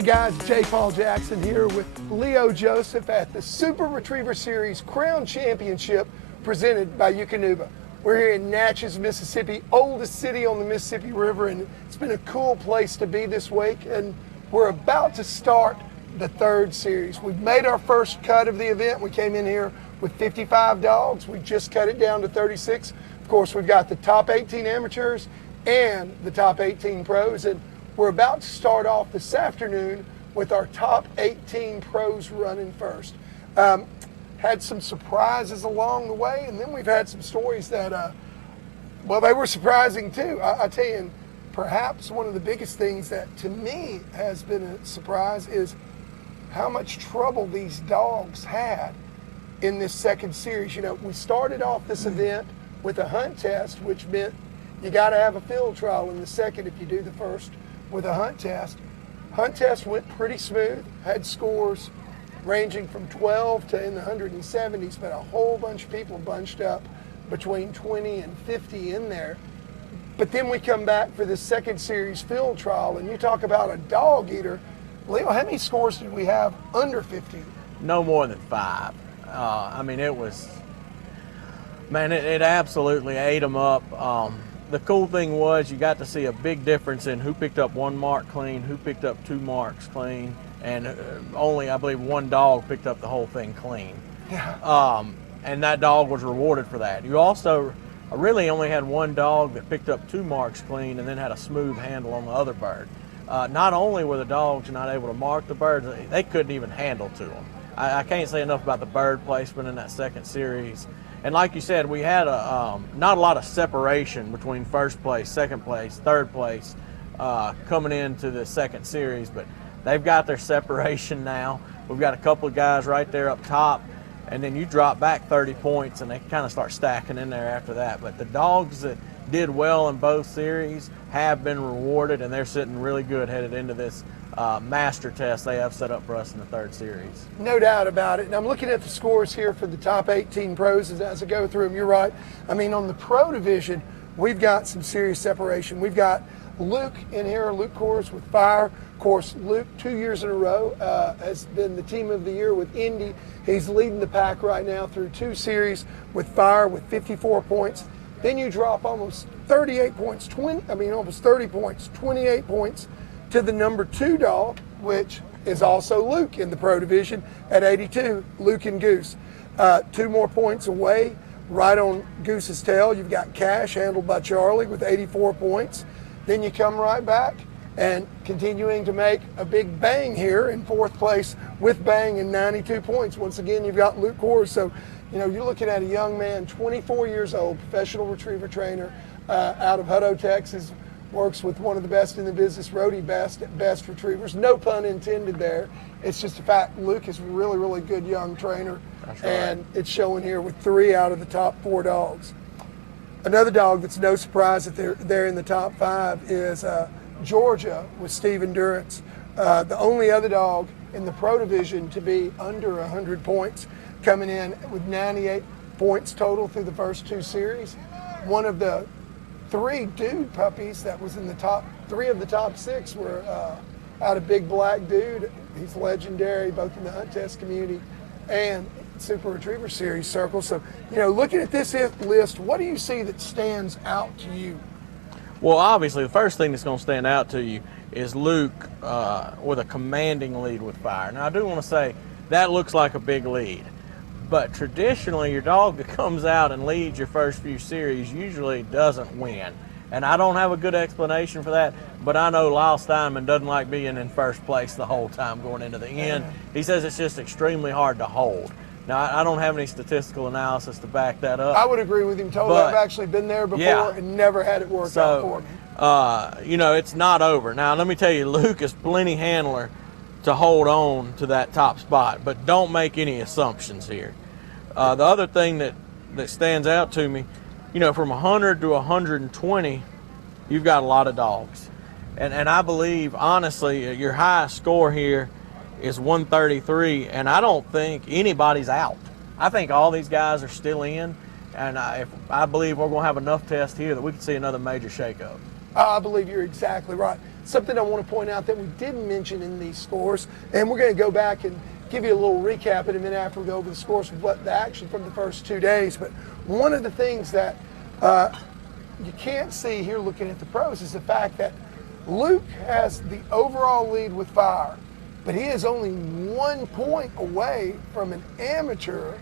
Hey guys, J. Paul Jackson here with Leo Joseph at the Super Retriever Series Crown Championship presented by Eukanuba. We're here in Natchez, Mississippi, oldest city on the Mississippi River, and it's been a cool place to be this week, and we're about to start the third series. We've made our first cut of the event. We came in here with 55 dogs. We just cut it down to 36. Of course, we've got the top 18 amateurs and the top 18 pros, and we're about to start off this afternoon with our top 18 pros running first. Had some surprises along the way, and then we've had some stories that, well, they were surprising too. I tell you, and perhaps one of the biggest things that to me has been a surprise is how much trouble these dogs had in this second series. You know, we started off this event with a hunt test, which meant you got to have a field trial in the second if you do the first with a hunt test. Hunt test went pretty smooth, had scores ranging from 12 to in the 170s, but a whole bunch of people bunched up between 20 and 50 in there. But then we come back for the second series field trial, and you talk about a dog eater. Leo, how many scores did we have under 50? No more than 5. I mean, it was, man, it absolutely ate them up. The cool thing was you got to see a big difference in who picked up 1 mark clean, who picked up 2 marks clean, and only, I believe, 1 dog picked up the whole thing clean. Yeah. And that dog was rewarded for that. You also really only had 1 dog that picked up 2 marks clean and then had a smooth handle on the other bird. Not only were the dogs not able to mark the birds, they couldn't even handle to them. I can't say enough about the bird placement in that second series. And like you said, we had not a lot of separation between first place, second place, third place coming into the second series, but they've got their separation now. We've got a couple of guys right there up top, and then you drop back 30 points and they kind of start stacking in there after that. But the dogs that did well in both series have been rewarded, and they're sitting really good headed into this master test they have set up for us in the third series. No doubt about it. And I'm looking at the scores here for the top 18 pros as I go through them. You're right. I mean, on the pro division, we've got some serious separation. We've got Luke in here, Luke Kors with Fire. Of course, Luke, 2 years in a row, has been the team of the year with Indy. He's leading the pack right now through 2 series with Fire with 54 points. Then you drop almost 38 points, almost 30 points, 28 points to the number 2 dog, which is also Luke in the pro division at 82, Luke and Goose. 2 more points away, right on Goose's tail, you've got Cash, handled by Charlie, with 84 points. Then you come right back and continuing to make a big bang here in 4th place with Bang and 92 points. Once again, you've got Luke Kors. So, you know, you're looking at a young man, 24 years old, professional retriever trainer out of Hutto, Texas, works with one of the best in the business, Rody Best at Best Retrievers. No pun intended there. It's just a fact. Luke is a really, really good young trainer. That's right. And it's showing here with 3 out of the top 4 dogs. Another dog that's no surprise that they're in the top 5 is Georgia with Steve Endurance. The only other dog in the pro division to be under 100 points, coming in with 98 points total through the first 2 series. One of the 3 dude puppies that was in the top 3 of the top 6 were out of Big Black Dude. He's legendary both in the hunt test community and Super Retriever Series circle. So, you know, looking at this list, what do you see that stands out to you? Well, obviously, the first thing that's going to stand out to you is Luke with a commanding lead with Fire. Now, I do want to say that looks like a big lead, but traditionally, your dog that comes out and leads your first few series usually doesn't win. And I don't have a good explanation for that, but I know Lyle Steinman doesn't like being in first place the whole time going into the end. He says it's just extremely hard to hold. Now, I don't have any statistical analysis to back that up. I would agree with him totally. I've actually been there before and never had it work out for me. You know, it's not over. Now, let me tell you, Luke is plenty handler to hold on to that top spot, but don't make any assumptions here. The other thing that stands out to me, you know, from 100 to 120, you've got a lot of dogs. And I believe, honestly, your highest score here is 133, and I don't think anybody's out. I think all these guys are still in, and I believe we're going to have enough tests here that we can see another major shakeup. I believe you're exactly right. Something I want to point out that we didn't mention in these scores, and we're going to go back and give you a little recap in a minute after we go over the scores of what the action from the first 2 days. But one of the things that you can't see here looking at the pros is the fact that Luke has the overall lead with Fire, but he is only 1 point away from an amateur,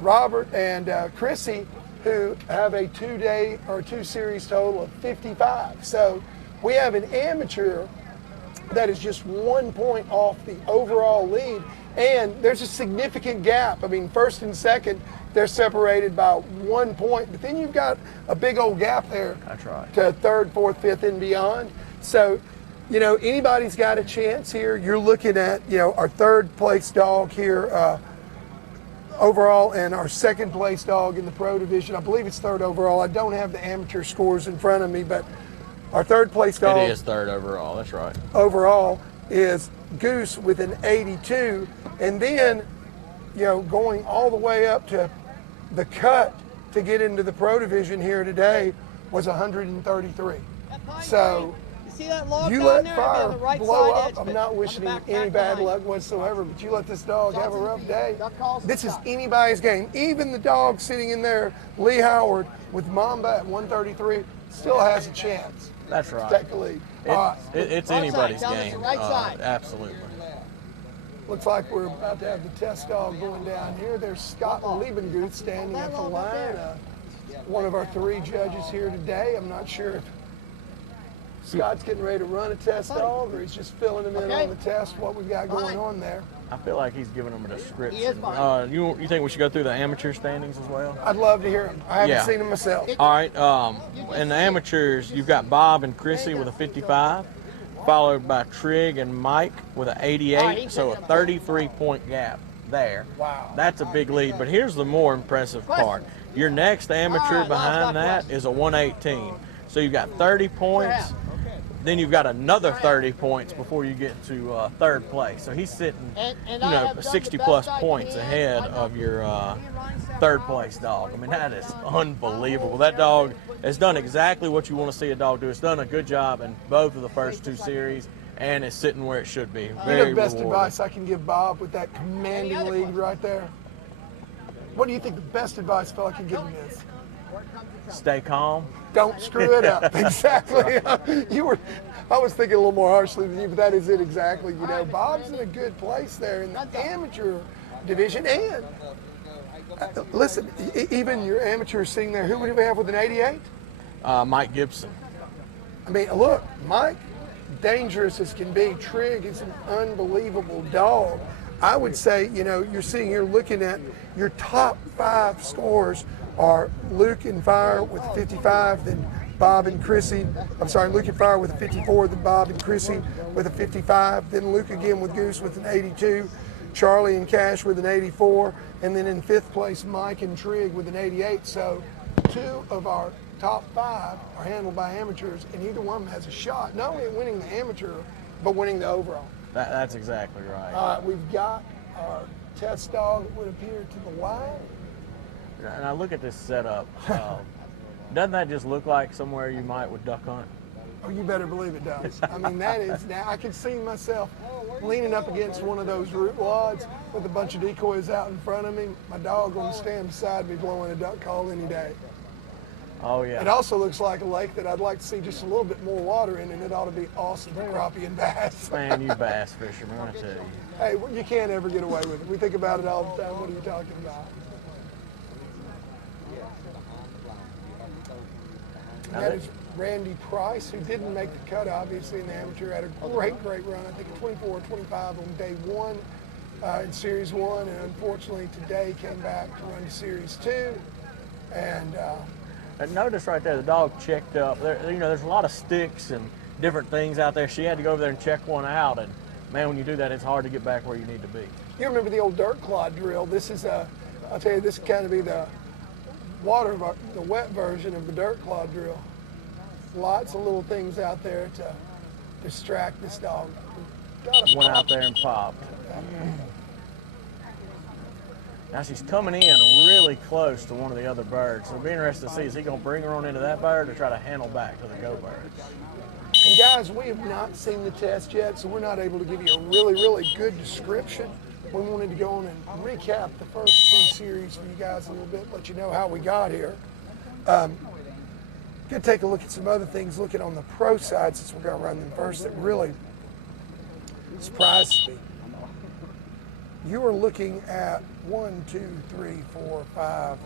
Robert and Chrissy, who have a 2-day or 2 series total of 55. So we have an amateur that is just 1 point off the overall lead, and there's a significant gap. I mean, first and second, they're separated by 1 point, but then you've got a big old gap there. That's right. To third, fourth, fifth, and beyond. So, you know, anybody's got a chance here. You're looking at, you know, our third place dog here overall, and our second place dog in the pro division. I believe it's third overall. I don't have the amateur scores in front of me, but our third place dog. It is third overall. That's right. Overall is Goose with an 82, and then, you know, going all the way up to the cut to get into the pro division here today was 133. So See that log you down let there? Fire It'd be on the right blow side up. edge, I'm but not on wishing the him back any bad behind. luck whatsoever, but you let this dog have a rough day. Duck calls This is stop. anybody's game. Even the dog sitting in there, Lee Howard, with Mamba at 133, still has a chance. That's right. to take the lead. It's Right anybody's side, Thomas, game. right side. Absolutely. Looks like we're about to have the test dog going down here. There's Scott Liebenguth standing at the line. One of our 3 judges here today. I'm not sure if Scott's getting ready to run a test dog or he's just filling them in on the test, what we've got going on there. I feel like he's giving them a description. He is fine. You think we should go through the amateur standings as well? I'd love to hear him. I haven't Yeah. seen him myself. All right. In the amateurs, you've got Bob and Chrissy with a 55, followed by Trig and Mike with an 88. So a 33-point gap there. Wow. That's a big lead. But here's the more impressive part. Your next amateur behind that is a 118. So you've got 30 points. Then you've got another 30 points before you get to third place. So he's sitting, you know, 60-plus points ahead of your third place dog. I mean, that is unbelievable. That dog has done exactly what you want to see a dog do. It's done a good job in both of the first 2 series, and it's sitting where it should be. You know Very the best rewarding. advice I can give Bob with that commanding lead right there? What do you think the best advice fella can give him is? Stay calm. Don't screw it up. Exactly. I was thinking a little more harshly than you, but that is it exactly. You know, Bob's in a good place there in the amateur division. And listen, even your amateur sitting there, who would we have with an 88? Mike Gibson. I mean, look, Mike, dangerous as can be. Trig is an unbelievable dog. I would say, you know, you're sitting here looking at your top 5 scores are Luke and Fire with 55, then Bob and Chrissy. I'm sorry, Luke and Fire with a 54, then Bob and Chrissy with a 55, then Luke again with Goose with an 82, Charlie and Cash with an 84, and then in 5th place, Mike and Trig with an 88. So 2 of our top 5 are handled by amateurs, and either one of them has a shot, not only at winning the amateur, but winning the overall. That's exactly right. All right, we've got our test dog that would appear to the line. And I look at this setup. Doesn't that just look like somewhere you might would duck hunt? Oh, you better believe it does. I mean, that is, now I can see myself leaning up against one of those root wads with a bunch of decoys out in front of me. My dog going to stand beside me blowing a duck call any day. Oh, yeah. It also looks like a lake that I'd like to see just a little bit more water in, and it ought to be awesome for crappie and bass. Man, you bass fisherman, I tell you. Hey, you can't ever get away with it. We think about it all the time. What are you talking about? And that is Randy Price, who didn't make the cut, obviously, in the amateur. Had a great run. I think a 24 or 25 on day 1 in Series 1, and unfortunately today came back to run Series 2. And notice right there, the dog checked up. There, you know, there's a lot of sticks and different things out there. She had to go over there and check one out, and man, when you do that, it's hard to get back where you need to be. you remember the old dirt clod drill? This is I'll tell you, this kind of be the wet version of the dirt clod drill. Lots of little things out there to distract this dog. Went out there and popped. Now she's coming in really close to one of the other birds. So it'll be interesting to see, is he going to bring her on into that bird or try to handle back to the go bird? And guys, we have not seen the test yet, so we're not able to give you a really, really good description. We wanted to go on and recap the first two series for you guys a little bit, let you know how we got here. Going to take a look at some other things, looking on the pro side, since we're going to run them first, that really surprised me. You are looking at 1, 2, 3, 4, 5,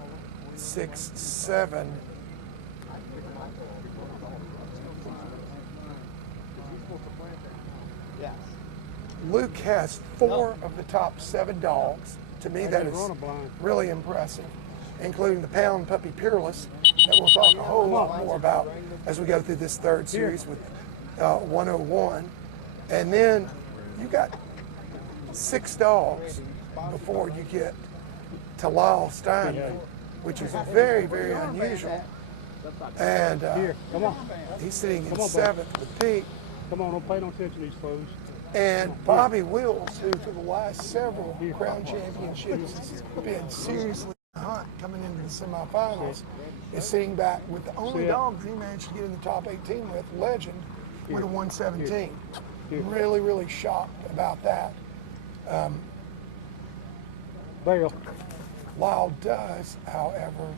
6, 7. Luke has 4 of the top 7 dogs. To me, that is really impressive, including the pound puppy Peerless, that we'll talk a whole lot more about as we go through this third series with 101. And then you got 6 dogs before you get to Lyle Steinman, which is very, very unusual. And he's sitting in 7th with Pete. Come on, don't pay no attention to these folks. And Bobby Wills, who for the last several Crown Championships has been seriously in the hunt coming into the semifinals, is sitting back with the only dogs he managed to get in the top 18 with, Legend, with a 117. Really, really shocked about that. Bale. Lyle does, however,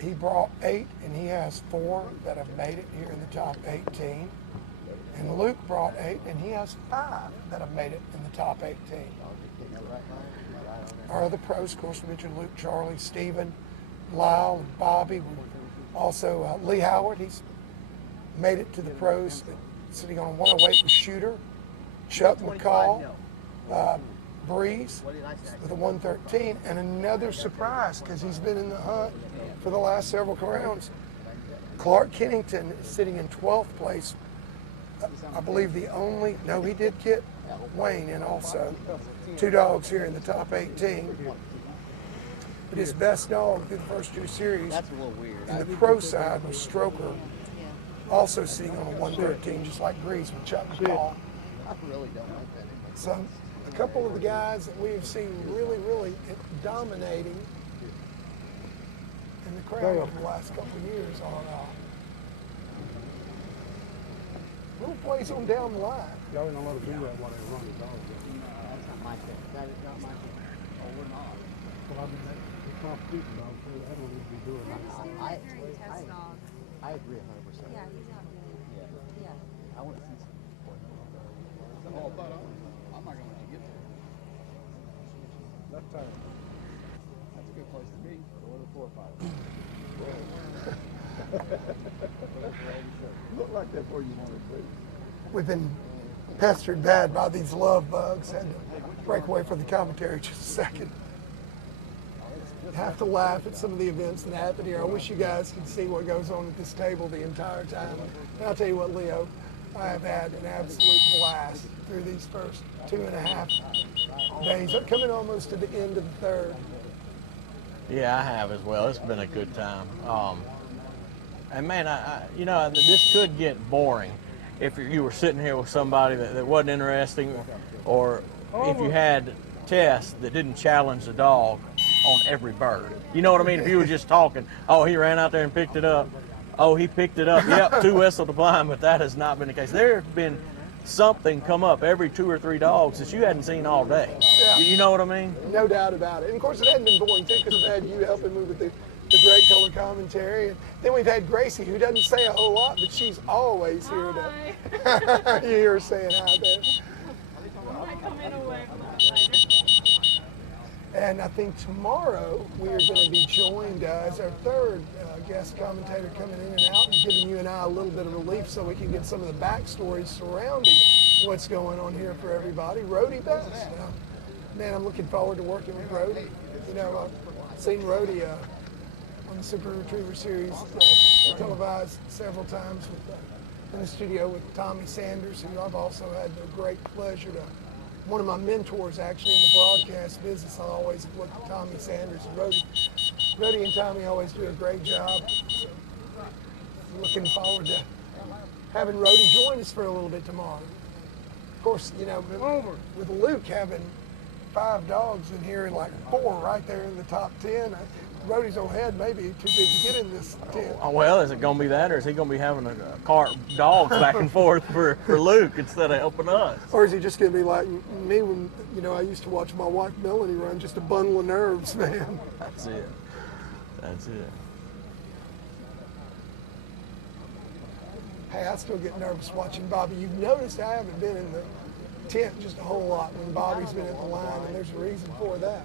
he brought 8 and he has 4 that have made it here in the top 18. And Luke brought 8 and he has 5 that have made it in the top 18. Our other pros, of course, we mentioned Luke, Charlie, Steven, Lyle, and Bobby. Also, Lee Howard, he's made it to the pros, sitting on a 108 with Shooter. Chuck McCall, Breeze with a 113, and another surprise because he's been in the hunt for the last several rounds. Clark Kennington is sitting in 12th place. I believe the only, no, he did get Wayne in also. 2 dogs here in the top 18. But his best dog through the first 2 series in the pro side was Stroker, also sitting on a 113, just like Breeze with Chuck McCall. So a couple of the guys that we have seen really, really dominating in the Crown over the last couple of years are little plays on down the line. Y'all ain't gonna let them do that while they run the dogs. That's not my thing. That is not my thing. Oh, we're not. Well, I mean, the competition dogs, they don't need to be doing that. I agree 100%. Yeah, he's not good. Yeah. I want to see some support. I'm not going to let you get there. Left time. That's a good place to be. Go to 4 or 5. Look like that's where you want to be. We've been pestered bad by these love bugs. Had to break away from the commentary just a second. Have to laugh at some of the events that happen here. I wish you guys could see what goes on at this table the entire time. And I'll tell you what, Leo, I have had an absolute blast through these first 2.5 days. I'm coming almost to the end of the third. Yeah, I have as well. It's been a good time. And man, you know, this could get boring if you were sitting here with somebody that wasn't interesting, or if you had tests that didn't challenge the dog on every bird. You know what I mean? If you were just talking, oh, he ran out there and picked it up. Oh, he picked it up. Yep, 2 whistle to blind, but that has not been the case. There have been something come up every 2 or 3 dogs that you hadn't seen all day. Yeah. You know what I mean? No doubt about it. And of course, it hadn't been boring too, because I've had you helping me with the great color commentary. And then we've had Gracie, who doesn't say a whole lot, but she's always here to. You hear her saying hi there. I come in away from that later. And I think tomorrow we are going to be joined as our third guest commentator coming in and out and giving you and I a little bit of relief so we can get some of the backstories surrounding what's going on here for everybody. Rhodey Best. Man, I'm looking forward to working with Rhodey. You know, I've seen Rhodey on the Super Retriever Series televised several times in the studio with Tommy Sanders, who I've also had the great pleasure to. One of my mentors, actually, in the broadcast business, I always look at Tommy Sanders and Rhodey. Rhodey and Tommy always do a great job. Looking forward to having Rhodey join us for a little bit tomorrow. Of course, you know, with Luke having 5 dogs in here and like 4 right there in the top 10. Brody's old head maybe too big to get in this tent. Oh, well, is it going to be that, or is he going to be having a cart dogs back and forth for Luke instead of helping us? Or is he just going to be like me when, I used to watch my wife Melanie run, just a bundle of nerves, man. That's it. That's it. Hey, I still get nervous watching Bobby. You've noticed I haven't been in the tent just a whole lot when Bobby's been at the line, and there's a reason for that.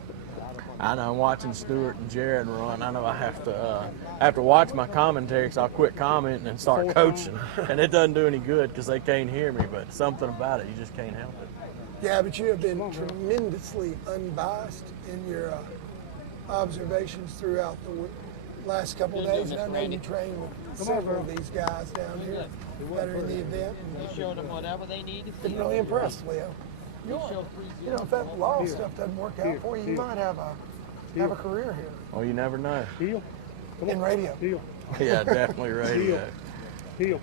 I know, watching Stewart and Jared run, I know I have to watch my commentary because I'll quit commenting and start coaching. And it doesn't do any good because they can't hear me, but something about it, you just can't help it. Yeah, but you have been tremendously unbiased in your observations throughout the last couple of days. And I know you train with several of these guys down here that are in the event. You showed them whatever they needed. Been really impressed, Leo. If that law stuff doesn't work out for you, you might have a career here. Well, you never know. Heel. In radio. Heel. Yeah, definitely radio. Heel.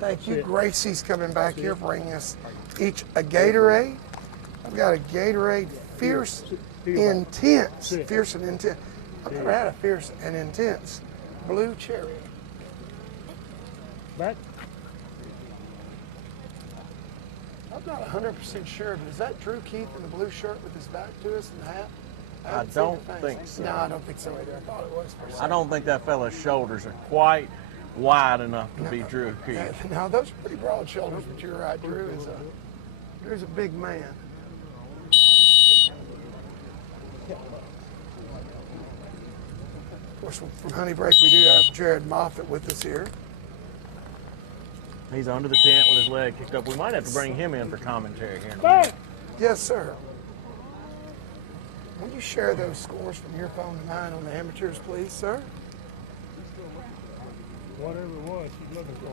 Thank you. Gracie's coming back here, bringing us each a Gatorade. I've got a Gatorade Fierce Intense. Fierce and Intense. I've never had a Fierce and Intense blue cherry. Back. I'm not 100% sure, but is that Drew Keith in the blue shirt with his back to us and the hat? I don't think so. No, I don't think so either. I thought it was for a I second. don't think that fella's shoulders are quite wide enough to be Drew Keith. Now, those are pretty broad shoulders, but you're right. Drew's a big man. Of course, from Honey Break, we do have Jared Moffitt with us here. He's under the tent with his leg kicked up. We might have to bring him in for commentary here in a minute. Yes, sir. Will you share those scores from your phone to mine on the amateurs, please, sir? Whatever it was, she's looking for it.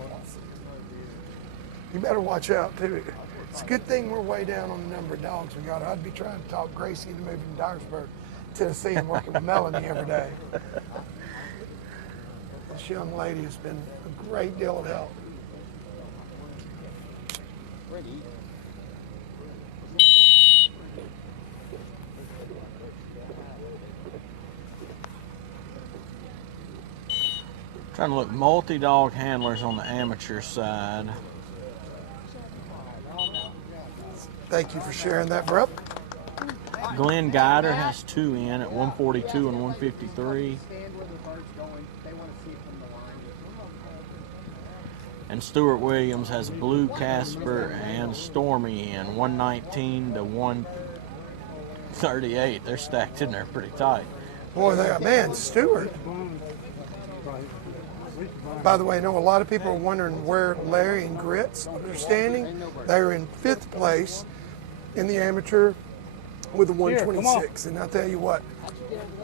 You better watch out, too. It's a good thing we're way down on the number of dogs we got. I'd be trying to talk Gracie into moving to Dyersburg, Tennessee, and working with Melanie every day. This young lady has been a great deal of help. Trying to look multi-dog handlers on the amateur side. Thank you for sharing that, bro. Glenn Guider has 2 in at 142 and 153. And Stuart Williams has Blue Casper and Stormy in 119 to 138. They're stacked in there pretty tight. Boy, man, Stewart. By the way, I know a lot of people are wondering where Larry and Grits are standing. They're in 5th place in the amateur with a 126. And I'll tell you what,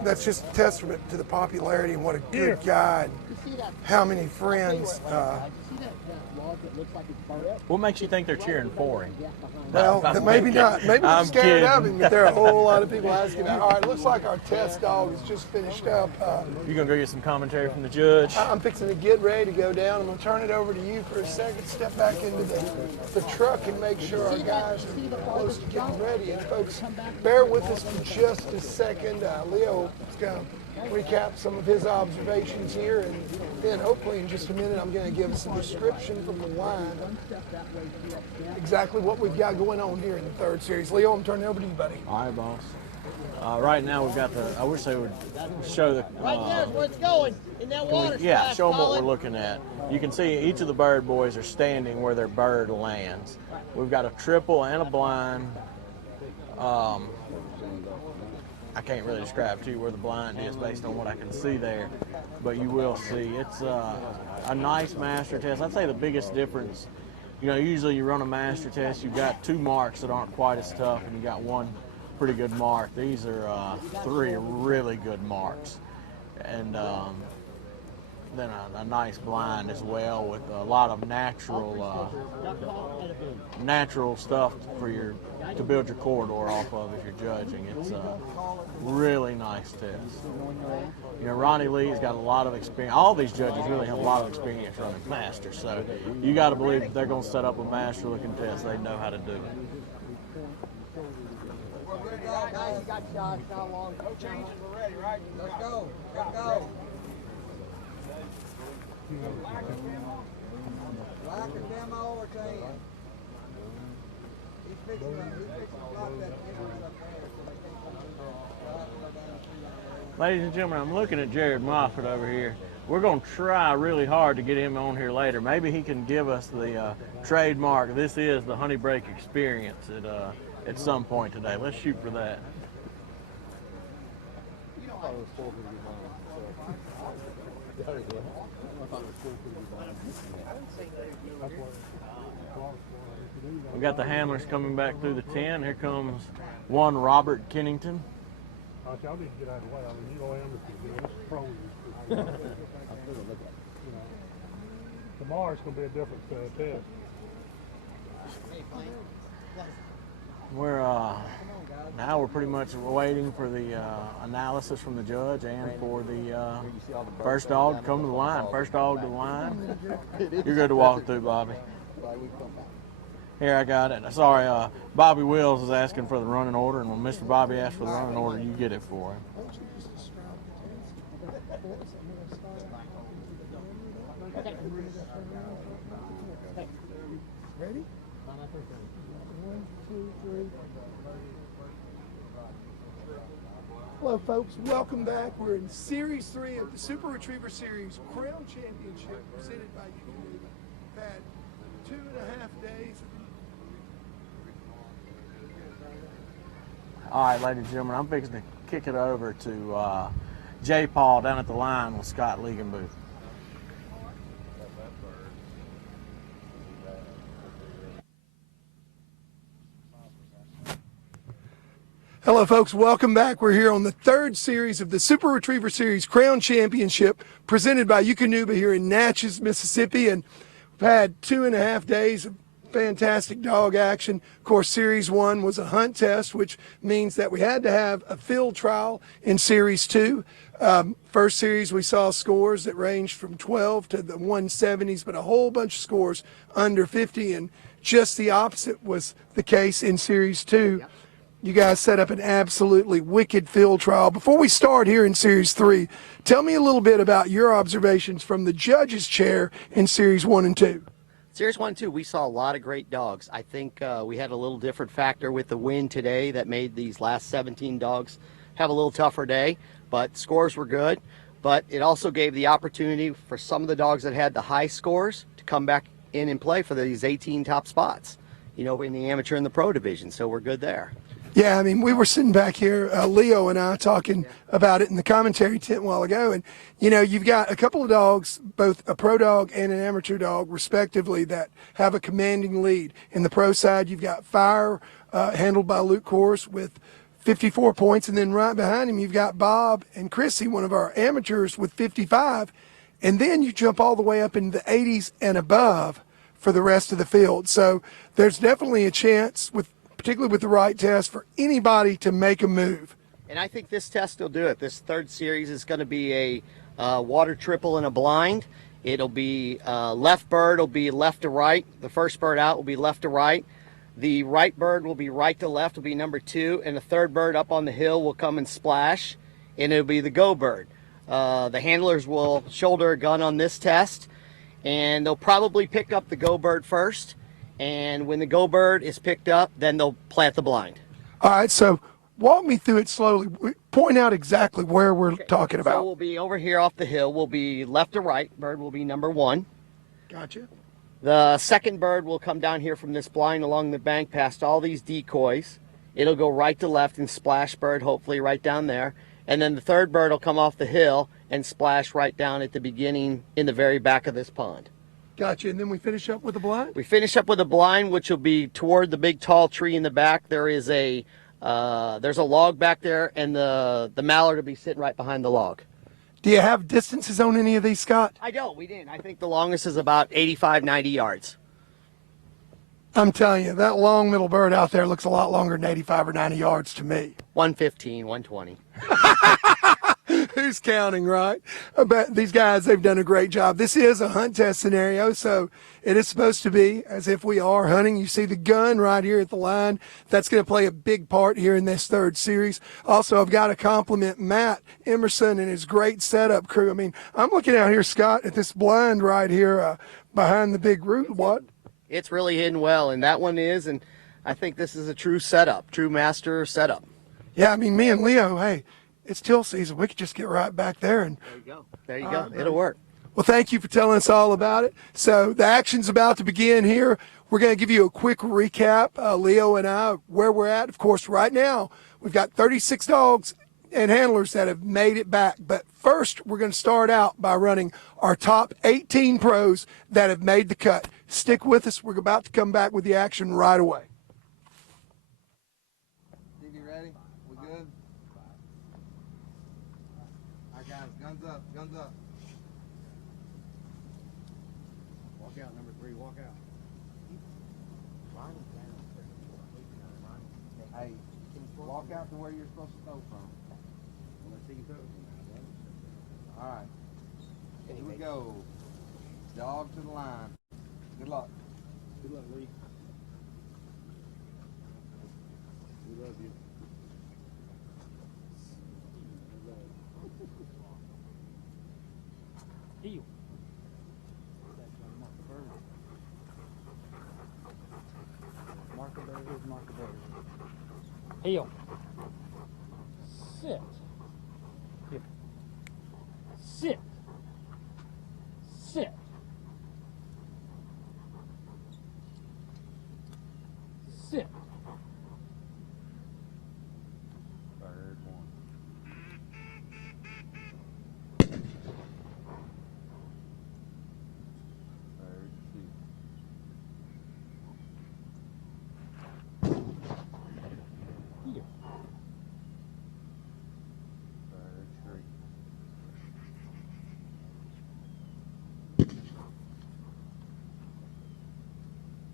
that's just a testament to the popularity and what a good guy and how many friends. What makes you think they're cheering for him? Well, maybe not. Maybe they're scared of him, but there are a whole lot of people asking about. All right, looks like our test dog has just finished up. You gonna go get some commentary from the judge? I'm fixing to get ready to go down. I'm going to turn it over to you for a second, step back into the truck and make sure our guys are close to getting ready. And folks, bear with us for just a second. Leo is going to recap some of his observations here, and then hopefully in just a minute I'm going to give us a description from the line exactly what we've got going on here in the 3rd series. Leo, I'm turning it over to you, buddy. All right, boss. Right now we've got I wish they would show the. Right there's where it's going, in that water Yeah, splash, show them what Colin. we're looking at. You can see each of the bird boys are standing where their bird lands. We've got a triple and a blind. I can't really describe to you where the blind is based on what I can see there, but you will see. It's a nice master test. I'd say the biggest difference, usually you run a master test, you've got 2 marks that aren't quite as tough, and you got 1 pretty good mark. These are 3 really good marks. And then a nice blind as well with a lot of natural stuff for to build your corridor off of if you're judging. It's a really nice test. Ronnie Lee's got a lot of experience. All these judges really have a lot of experience running masters, so you got to believe if they're going to set up a master looking test, they know how to do it. Guys, you got shots. How long? No changes. We're ready, right? Let's go. Let's go. Black or demo or tan? He's fixing to block that entrance up there so they can't come through there. Ladies and gentlemen, I'm looking at Jared Moffett over here. We're going to try really hard to get him on here later. Maybe he can give us the trademark. This is the honey break experience at some point today. Let's shoot for that. We got the handlers coming back through the 10. Here comes one Robert Kennington. Y'all need to get out of the way. I mean, you know, amateurs, this is pros. Tomorrow's going to be a different test. We're now we're pretty much waiting for the analysis from the judge and for the first dog to come to the line. First dog to the line. You're good to walk through, Bobby. Here, I got it. Sorry, Bobby Wills is asking for the running order, and when Mr. Bobby asks for the running order, you get it for him. Ready? 1, 2, 3. Hello, folks. Welcome back. We're in Series 3 of the Super Retriever Series Crown Championship presented by UKNUVA. We've had 2.5 days. All right, ladies and gentlemen, I'm fixing to kick it over to J. Paul down at the line with Scott Liegenbooth. Hello, folks. Welcome back. We're here on the third series of the Super Retriever Series Crown Championship presented by UKNUVA here in Natchez, Mississippi. And we've had 2.5 days of fantastic dog action. Of course, Series 1 was a hunt test, which means that we had to have a field trial in Series 2. First series, we saw scores that ranged from 12 to the 170s, but a whole bunch of scores under 50. And just the opposite was the case in Series 2. Yep. You guys set up an absolutely wicked field trial. Before we start here in Series 3, tell me a little bit about your observations from the judge's chair in Series 1 and 2. Series 1 and 2, we saw a lot of great dogs. I think we had a little different factor with the wind today that made these last 17 dogs have a little tougher day, but scores were good. But it also gave the opportunity for some of the dogs that had the high scores to come back in and play for these 18 top spots, you know, in the amateur and the pro division, so we're good there. Yeah, I mean, we were sitting back here, Leo and I, talking about it in the commentary tent a while ago. And, you know, you've got a couple of dogs, both a pro dog and an amateur dog, respectively, that have a commanding lead. In the pro side, you've got Fire, handled by Luke Kors, with 54 points. And then right behind him, you've got Bob and Chrissy, one of our amateurs, with 55. And then you jump all the way up into the 80s and above for the rest of the field. So there's definitely a chance, particularly with the right test, for anybody to make a move. And I think this test will do it. This third series is going to be a water triple and a blind. It'll be left bird will be left to right. The first bird out will be left to right. The right bird will be right to left, will be number 2. And the third bird up on the hill will come and splash, and it'll be the go bird. The handlers will shoulder a gun on this test, and they'll probably pick up the go bird first. And when the go bird is picked up, then they'll plant the blind. All right, so walk me through it slowly. Point out exactly where we're talking about. So we'll be over here off the hill. We'll be left to right. Bird will be number 1. Gotcha. The second bird will come down here from this blind along the bank past all these decoys. It'll go right to left and splash bird, hopefully right down there. And then the third bird will come off the hill and splash right down at the beginning in the very back of this pond. Gotcha. And then we finish up with a blind? We finish up with a blind, which will be toward the big tall tree in the back. There is there's a log back there, and the mallard will be sitting right behind the log. Do you have distances on any of these, Scott? I don't. We didn't. I think the longest is about 85, 90 yards. I'm telling you, that long middle bird out there looks a lot longer than 85 or 90 yards to me. 115, 120. Who's counting, right? But these guys, they've done a great job. This is a hunt test scenario, so it is supposed to be as if we are hunting. You see the gun right here at the line. That's going to play a big part here in this third series. Also, I've got to compliment Matt Emerson and his great setup crew. I mean, I'm looking out here, Scott, at this blind right here behind the big root. What? It's really hidden well, and that one is, and I think this is a true setup, true master setup. Yeah, I mean, me and Leo, hey, it's teal season. We could just get right back there and There you go. There you go. It'll work. well, thank you for telling us all about it. So the action's about to begin here. We're going to give you a quick recap, Leo and I, where we're at. Of course, right now, we've got 36 dogs and handlers that have made it back. But first, we're going to start out by running our top 18 pros that have made the cut. Stick with us. We're about to come back with the action right away. You ready? We good? All right, guys, guns up, guns up. Walk out, number 3, walk out. Hey, walk out to where you're supposed to throw from. Let's see you throw it. All right, here we go. Dog to the line. Good luck. Good luck, Lee. We love you. Heel. Marker bears, marker bears. Heel. Sit. Here. Sit. Sit. Sit. Bird 1. Bird 2. Here. Bird 3.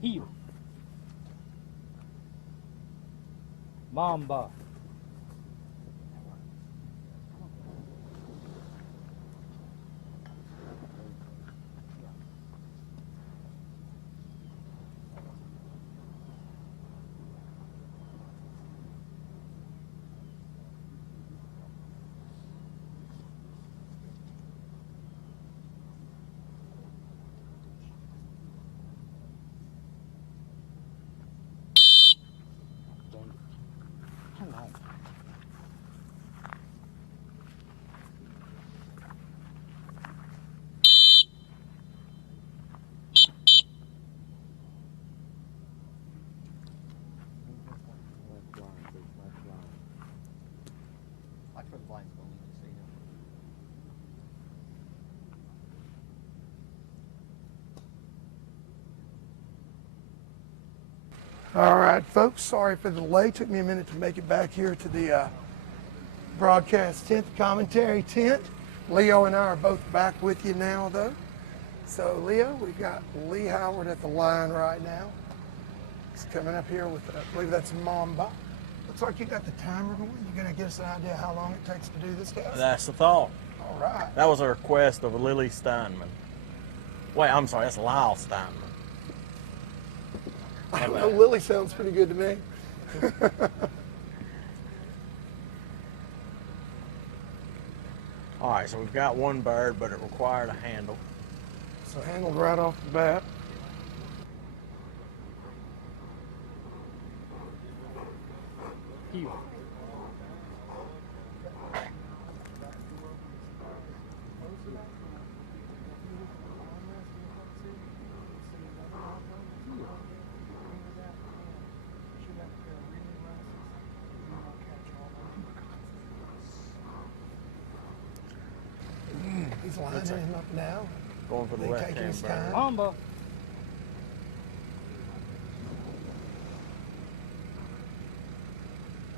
Heel. Mamba. Hang on. Watch for the blinds, don't need to see them. All right, folks, sorry for the delay. Took me a minute to make it back here to the broadcast tent, the commentary tent. Leo and I are both back with you now, though. So, Leo, we've got Lee Howard at the line right now. He's coming up here with, I believe that's Mamba. Looks like you got the timer going. You going to give us an idea how long it takes to do this, guys? That's the thought. All right. That was a request of Lily Steinman. Wait, I'm sorry, that's Lyle Steinman. I don't know, Lily sounds pretty good to me. All right, so we've got one bird, but it required a handle. So handled right off the bat. Heel. He's lining him up now. Going for the They left taking hand his bird. time. Mamba.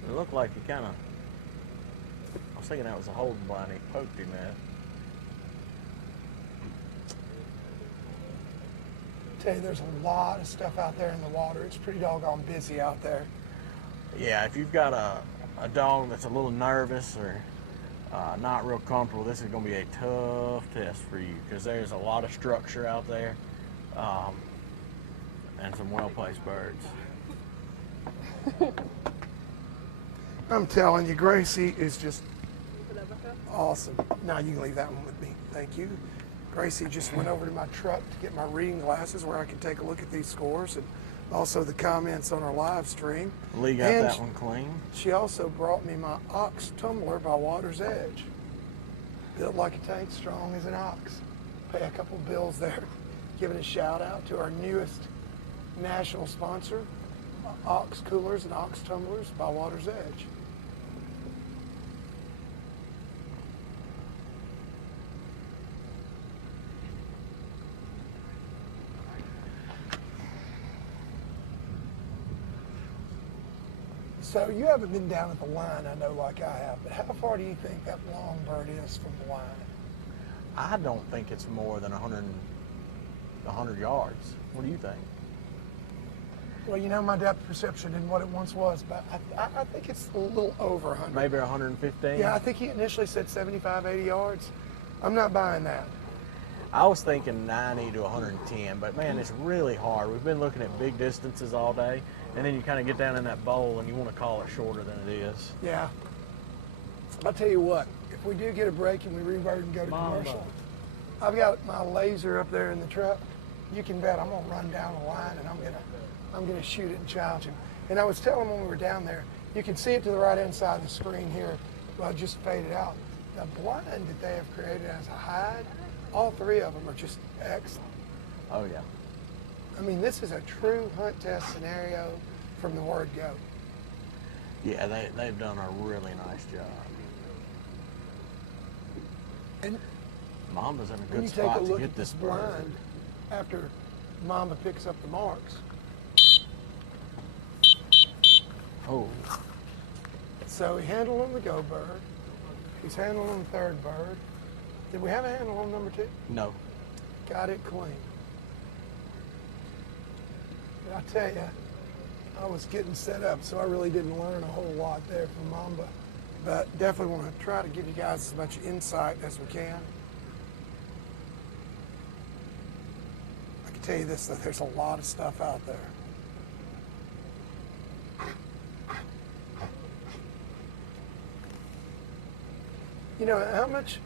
It looked like he kind of, I was thinking that was a holding blind. He poked him at. Tell you, there's a lot of stuff out there in the water. It's pretty doggone busy out there. Yeah, if you've got a dog that's a little nervous or not real comfortable. This is going to be a tough test for you because there's a lot of structure out there and some well-placed birds. I'm telling you, Gracie is just awesome. Now you can leave that one with me. Thank you. Gracie just went over to my truck to get my reading glasses where I can take a look at these scores and also the comments on our live stream. Lee got And that one clean. she also brought me my ox tumbler by Water's Edge. Built like a tank, strong as an ox. Pay a couple bills there. Giving a shout out to our newest national sponsor, Ox Coolers and Ox Tumblers by Water's Edge. So you haven't been down at the line, I know, like I have, but how far do you think that long bird is from the line? I don't think it's more than 100 yards. What do you think? Well, you know my depth perception isn't what it once was, but I think it's a little over 100. Maybe 115? Yeah, I think he initially said 75, 80 yards. I'm not buying that. I was thinking 90 to 110, but man, it's really hard. We've been looking at big distances all day, and then you kind of get down in that bowl and you want to call it shorter than it is. Yeah. I'll tell you what, if we do get a break and we revert and go to commercial, I've got my laser up there in the truck. You can bet I'm gonna run down the line and I'm gonna shoot it and challenge him. And I was telling him when we were down there, you can see it to the right hand side of the screen here. Well, it just faded out. The blind that they have created as a hide, all three of them are just excellent. Oh yeah. I mean, this is a true hunt test scenario from the word go. Yeah, they've done a really nice job. And Mamba's in a when good you take a spot to look get at this this bird. blind, after Mamba picks up the marks, Oh, so he handled on the go bird. He's handled on the third bird. Did we have a handle on number 2? no. Got it clean. But I tell you, I was getting set up, so I really didn't learn a whole lot there from Mamba. But definitely want to try to give you guys as much insight as we can. I can tell you this, though, there's a lot of stuff out there. You know, how much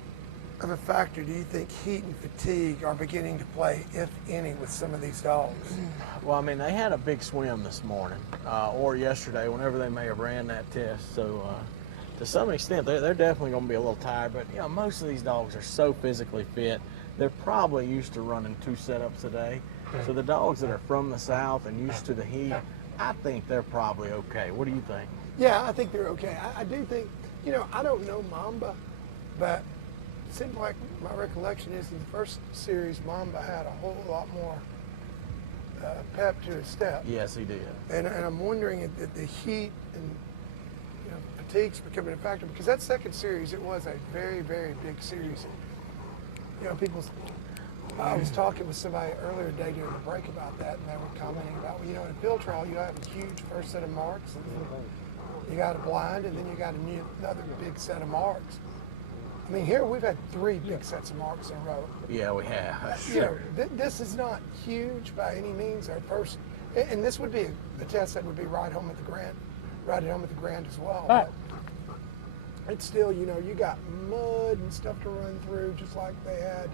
of a factor do you think heat and fatigue are beginning to play, if any, with some of these dogs? Well, I mean, they had a big swim this morning, or yesterday, whenever they may have ran that test. So, to some extent, they're definitely going to be a little tired. But, you know, most of these dogs are so physically fit, they're probably used to running 2 setups a day. So the dogs that are from the South and used to the heat, I think they're probably okay. What do you think? Yeah, I think they're okay. I do think, you know, I don't know Mamba, but it seemed like my recollection is in the first series, Mamba had a whole lot more pep to his step. Yes, he did. And I'm wondering if the heat and, you know, fatigue's becoming a factor, because that second series, it was a very, very big series. You know, I was talking with somebody earlier today during the break about that, and they were commenting about, well, you know, in a field trial, you have a huge first set of marks, and then you got a blind, and then you got another big set of marks. I mean, here we've had 3 big sets of marks in a row. Yeah, we have. You know, this is not huge by any means. Our first, and this would be a test that would be right home at the Grand as well. But it's still, you know, you got mud and stuff to run through, just like they had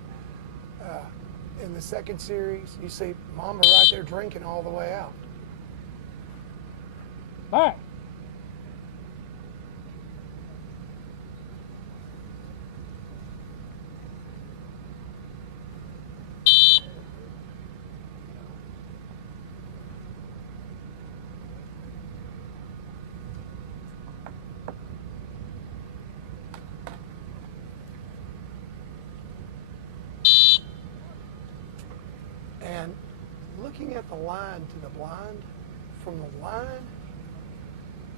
in the second series. You see Mama right there drinking all the way out. Hi. And looking at the line to the blind, from the line,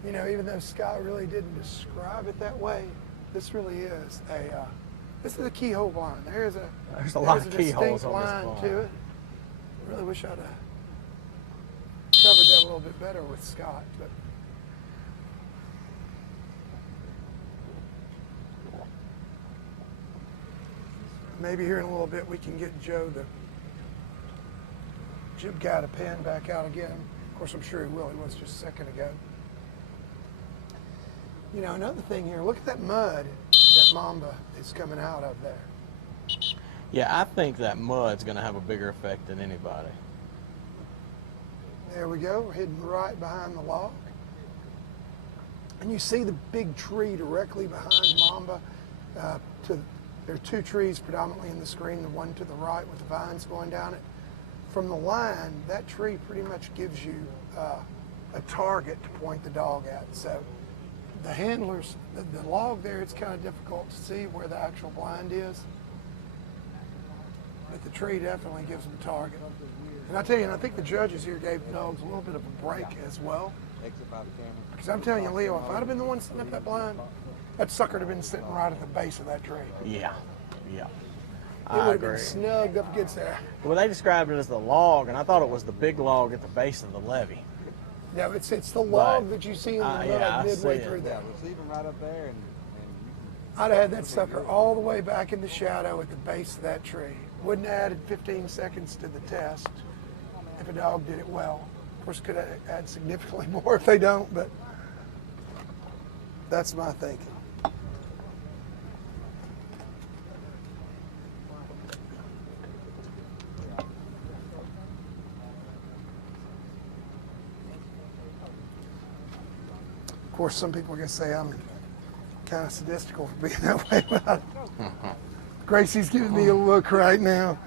you know, even though Scott really didn't describe it that way, this really is this is a keyhole blind. There's a lot of distinct keyholes on this line blind. to it. I really wish I'd have covered that a little bit better with Scott, but maybe here in a little bit we can get Joe the jib guy to pan back out again. Of course, I'm sure he will. He was just a second ago. You know, another thing here, look at that mud that mamba is coming out of there. Yeah, I think that mud's going to have a bigger effect than anybody. There we go. We're hidden right behind the log. And you see the big tree directly behind mamba. There are two trees predominantly in the screen, the one to the right with the vines going down it. From the line, that tree pretty much gives you a target to point the dog at. So the handlers, the log there, it's kind of difficult to see where the actual blind is. But the tree definitely gives them a target. And I tell you, and I think the judges here gave the dogs a little bit of a break as well. Exit by the camera. Because I'm telling you, Leo, if I'd have been the one sitting up that blind, that sucker would have been sitting right at the base of that tree. Yeah. It I would have agree. been snugged up against there. Well, they described it as the log, and I thought it was the big log at the base of the levee. No, it's the log But, that you see in the mud yeah, I midway see through it. there. Yeah, we'll leave him right up there, and I'd have had that sucker all the way back in the shadow at the base of that tree. Wouldn't have added 15 seconds to the test if a dog did it well. Of course, could add significantly more if they don't, but that's my thinking. Of course, some people are going to say I'm kind of sadistical for being that way about it. Gracie's giving me a look right now.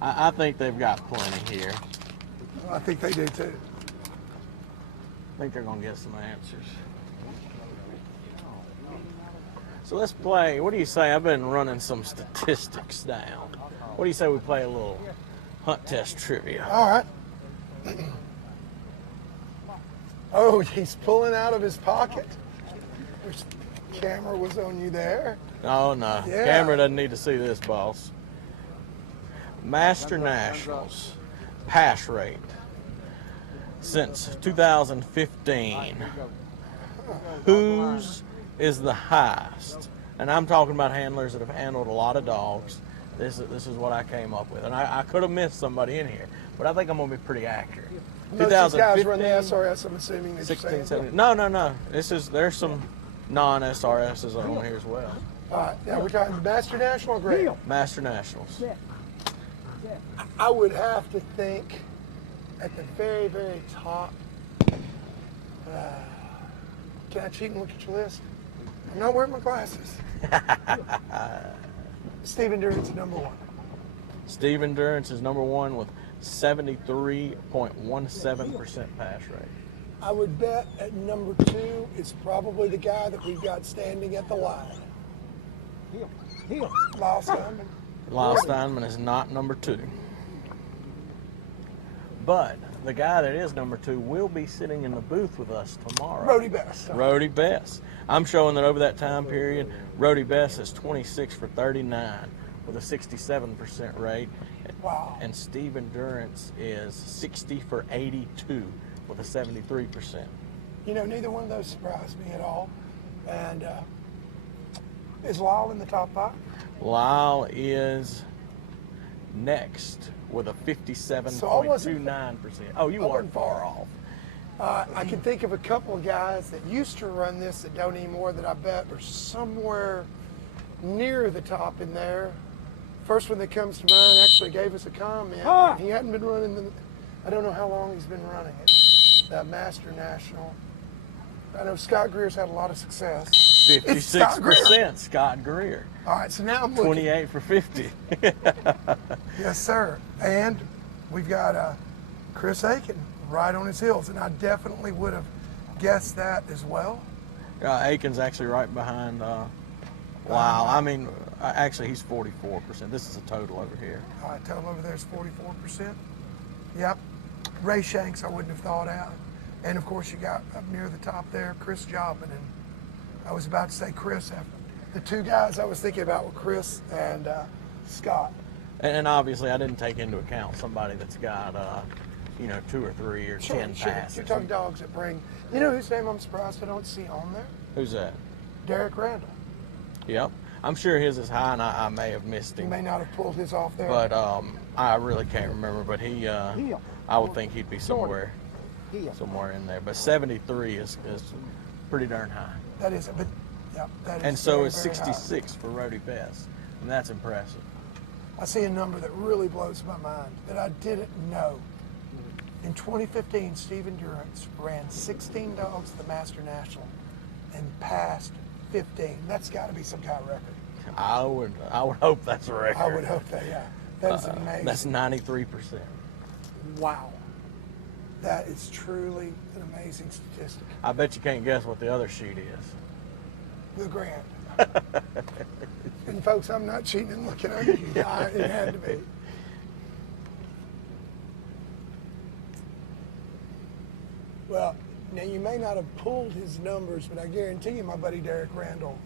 I think they've got plenty here. I think they do too. I think they're going to get some answers. So let's play. What do you say? I've been running some statistics down. What do you say we play a little hunt test trivia? All right. Oh, he's pulling out of his pocket. There's camera was on you there. Oh, no. Yeah. Camera doesn't need to see this, boss. Master Nationals pass rate since 2015. Whose is the highest? And I'm talking about handlers that have handled a lot of dogs. This is what I came up with. And I could have missed somebody in here, but I think I'm going to be pretty accurate. Most of these guys run the SRS, I'm assuming. That 16, you're saying. 17. No. There's some non-SRSs on here as well. All right, now we're talking Master National or Grade? Master Nationals. I would have to think at the very, very top. Can I cheat and look at your list? I'm not wearing my glasses. Steve Endurance is number one. Steve Endurance is number one with 73.17% pass rate. I would bet at number two is probably the guy that we've got standing at the line. Lyle Steinman. Lyle Steinman is not number two. But the guy that is number two will be sitting in the booth with us tomorrow. Brody Best. Rody Best. I'm showing that over that time period, Rody Best is 26 for 39 with a 67% rate. Wow. And Steve Endurance is 60 for 82 with a 73%. You know, neither one of those surprised me at all. And is Lyle in the top five? Lyle is next with a 57.29%. Oh, you weren't far off. I can think of a couple of guys that used to run this that don't anymore that I bet are somewhere near the top in there. First one that comes to mind actually gave us a comment. He hadn't been running I don't know how long he's been running it, the Master National. I know Scott Greer's had a lot of success. 56%, Scott Greer. All right, so now I'm looking. 28 for 50. Yes, sir. And we've got Chris Aiken right on his heels, and I definitely would have guessed that as well. Aiken's actually right behind Lyle. I mean, actually, he's 44%. This is a total over here. All right, total over there is 44%. Yep. Ray Shanks, I wouldn't have thought out. And of course, you got up near the top there, Chris Jobin. And I was about to say Chris. The two guys I was thinking about were Chris and Scott. And obviously, I didn't take into account somebody that's got, 2 or 3 or 10 passes. You're talking dogs that bring. You know whose name I'm surprised I don't see on there? Who's that? Derek Randall. Yep. I'm sure his is high, and I may have missed He him. may not have pulled his off there. But I really can't remember. But he, I would think he'd be somewhere in there. But 73 is pretty darn high. That is, but yeah, that is. And so very, is very high. 66 for Rody Best, and that's impressive. I see a number that really blows my mind that I didn't know. In 2015, Stephen Durrance ran 16 dogs at the Master National and passed 15. That's got to be some kind of record. I would hope that's a record. I would hope that, yeah. That is amazing. That's 93%. Wow. That is truly an amazing statistic. I bet you can't guess what the other sheet is. The Grand. And folks, I'm not cheating and looking under you. It had to be. Well, now you may not have pulled his numbers, but I guarantee you my buddy Derek Randall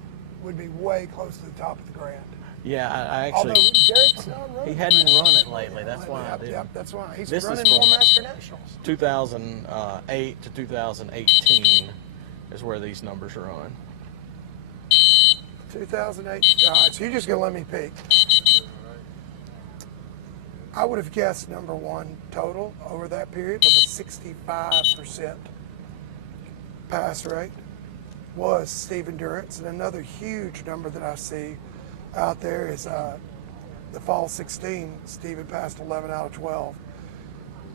would be way close to the top of the Grand. Yeah, I Although actually. Derek's not running. He hadn't run it lately. That's why I Yep, did. yep, that's why. He's This is running from- more Master Nationals. 2008 to 2018 is where these numbers are on. 2008. All right, so you're just going to let me pick. I would have guessed number one total over that period with a 65% pass rate was Stephen Durrance. And another huge number that I see out there is the fall 16. Stephen passed 11 out of 12.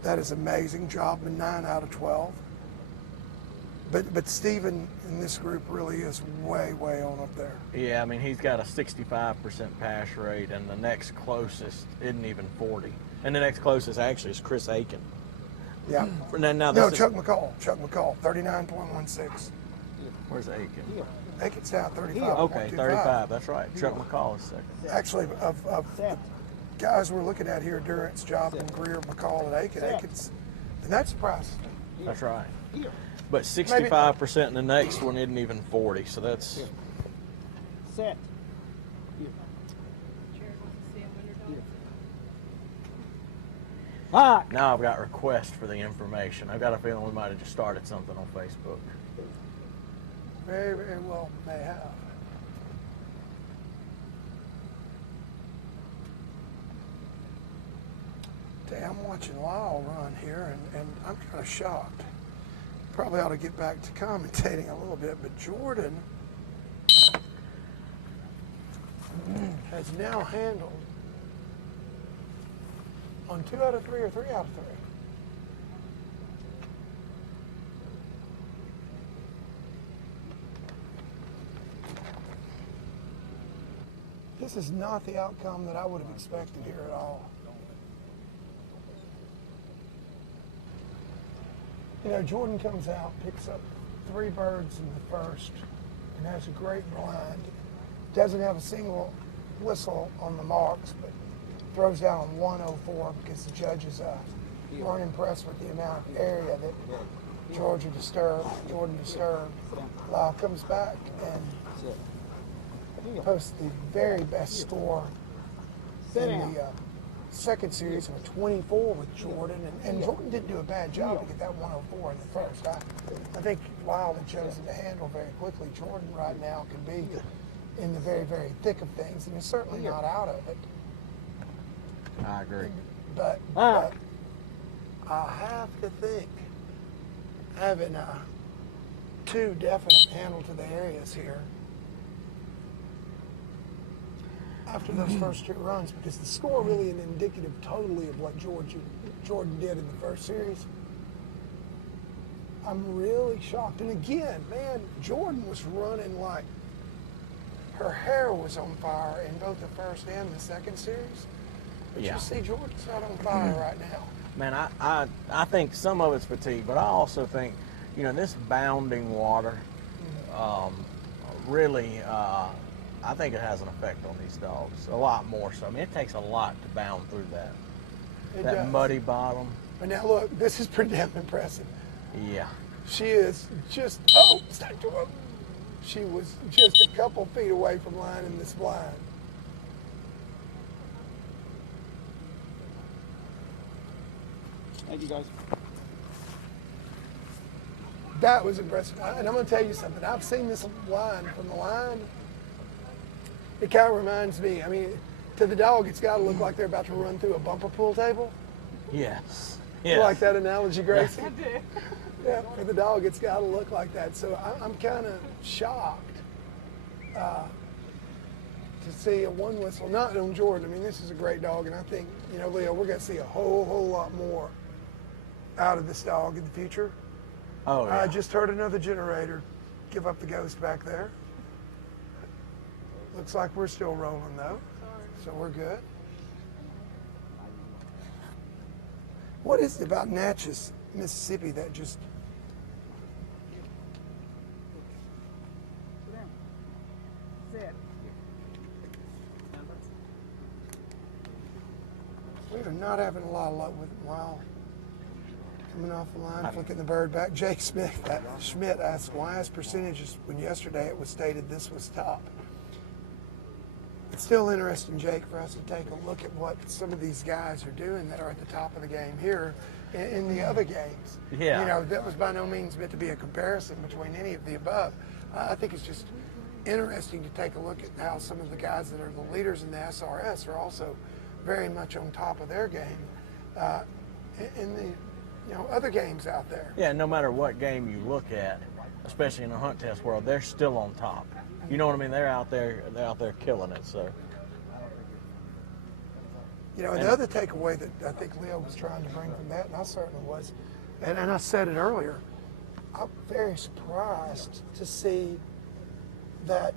That is amazing. Jobman 9 out of 12. But Stephen in this group really is way, way on up there. Yeah, I mean, he's got a 65% pass rate, and the next closest isn't even 40. And the next closest actually is Chris Aiken. Yeah. Now No, this Chuck McCall, 39.16. Where's Aiken? Aiken's down 35. Okay, 35. That's right. Chuck McCall is second. Actually, of the guys we're looking at here, Durrance, Jobman, Greer, McCall, and Aiken, Aiken's, and that surprises me. That's right. But 65% in the next one isn't even 40, so that's. Set. Jared wants to see him underdog. Hot. Now I've got requests for the information. I've got a feeling we might have just started something on Facebook. Very, very well may have. I'm watching Lyle run here, and I'm kind of shocked. Probably ought to get back to commentating a little bit, but Jordan has now handled on 2 out of 3 or 3 out of 3. This is not the outcome that I would have expected here at all. You know, Jordan comes out, picks up 3 birds in the first, and has a great blind. Doesn't have a single whistle on the marks, but throws down on 104 because the judges weren't impressed with the amount of area that Jordan disturbed. Lyle comes back and posts the very best score in the second series of a 24 with Jordan, and Jordan didn't do a bad job to get that 104 in the first. I think Lyle had chosen to handle very quickly. Jordan right now can be in the very, very thick of things, and is certainly not out of it. I agree. But I have to think having 2 definite handle to the areas here after those first 2 runs, because the score really isn't indicative totally of what Jordan did in the first series. I'm really shocked. And again, man, Jordan was running like her hair was on fire in both the first and the second series. But Yeah. you see Jordan's not on fire right now. Man, I think some of it's fatigue, but I also think, you know, this bounding water really, I think it has an effect on these dogs, a lot more so. I mean, it takes a lot to bound through that. It That does. muddy bottom. But now look, this is pretty damn impressive. Yeah. She is just, stuck to him. She was just a couple feet away from lining this blind. Thank you, guys. That was impressive. And I'm going to tell you something. I've seen this line from the line. It kind of reminds me, I mean, to the dog, it's got to look like they're about to run through a bumper pool table. Yes. You Yes. like that analogy, Gracie? I do. Yeah, for the dog, it's got to look like that. So I'm kind of shocked to see a one whistle, not on Jordan. I mean, this is a great dog, and I think, you know, Leo, we're going to see a whole lot more out of this dog in the future. Oh, yeah. I just heard another generator give up the ghost back there. Looks like we're still rolling, though, so we're good. What is it about Natchez, Mississippi that just... Sit. We are not having a lot of luck with it. Wow. Coming off the line, flicking the bird back. Jake Schmidt asked, why is percentages when yesterday it was stated this was top? It's still interesting, Jake, for us to take a look at what some of these guys are doing that are at the top of the game here in the other games. Yeah. You know, that was by no means meant to be a comparison between any of the above. I think it's just interesting to take a look at how some of the guys that are the leaders in the SRS are also very much on top of their game in the other games out there. Yeah, no matter what game you look at, especially in the hunt test world, they're still on top. You know what I mean? They're out there killing it. So, you know, and the other takeaway that I think Leo was trying to bring from that, and I certainly was, and I said it earlier, I'm very surprised to see that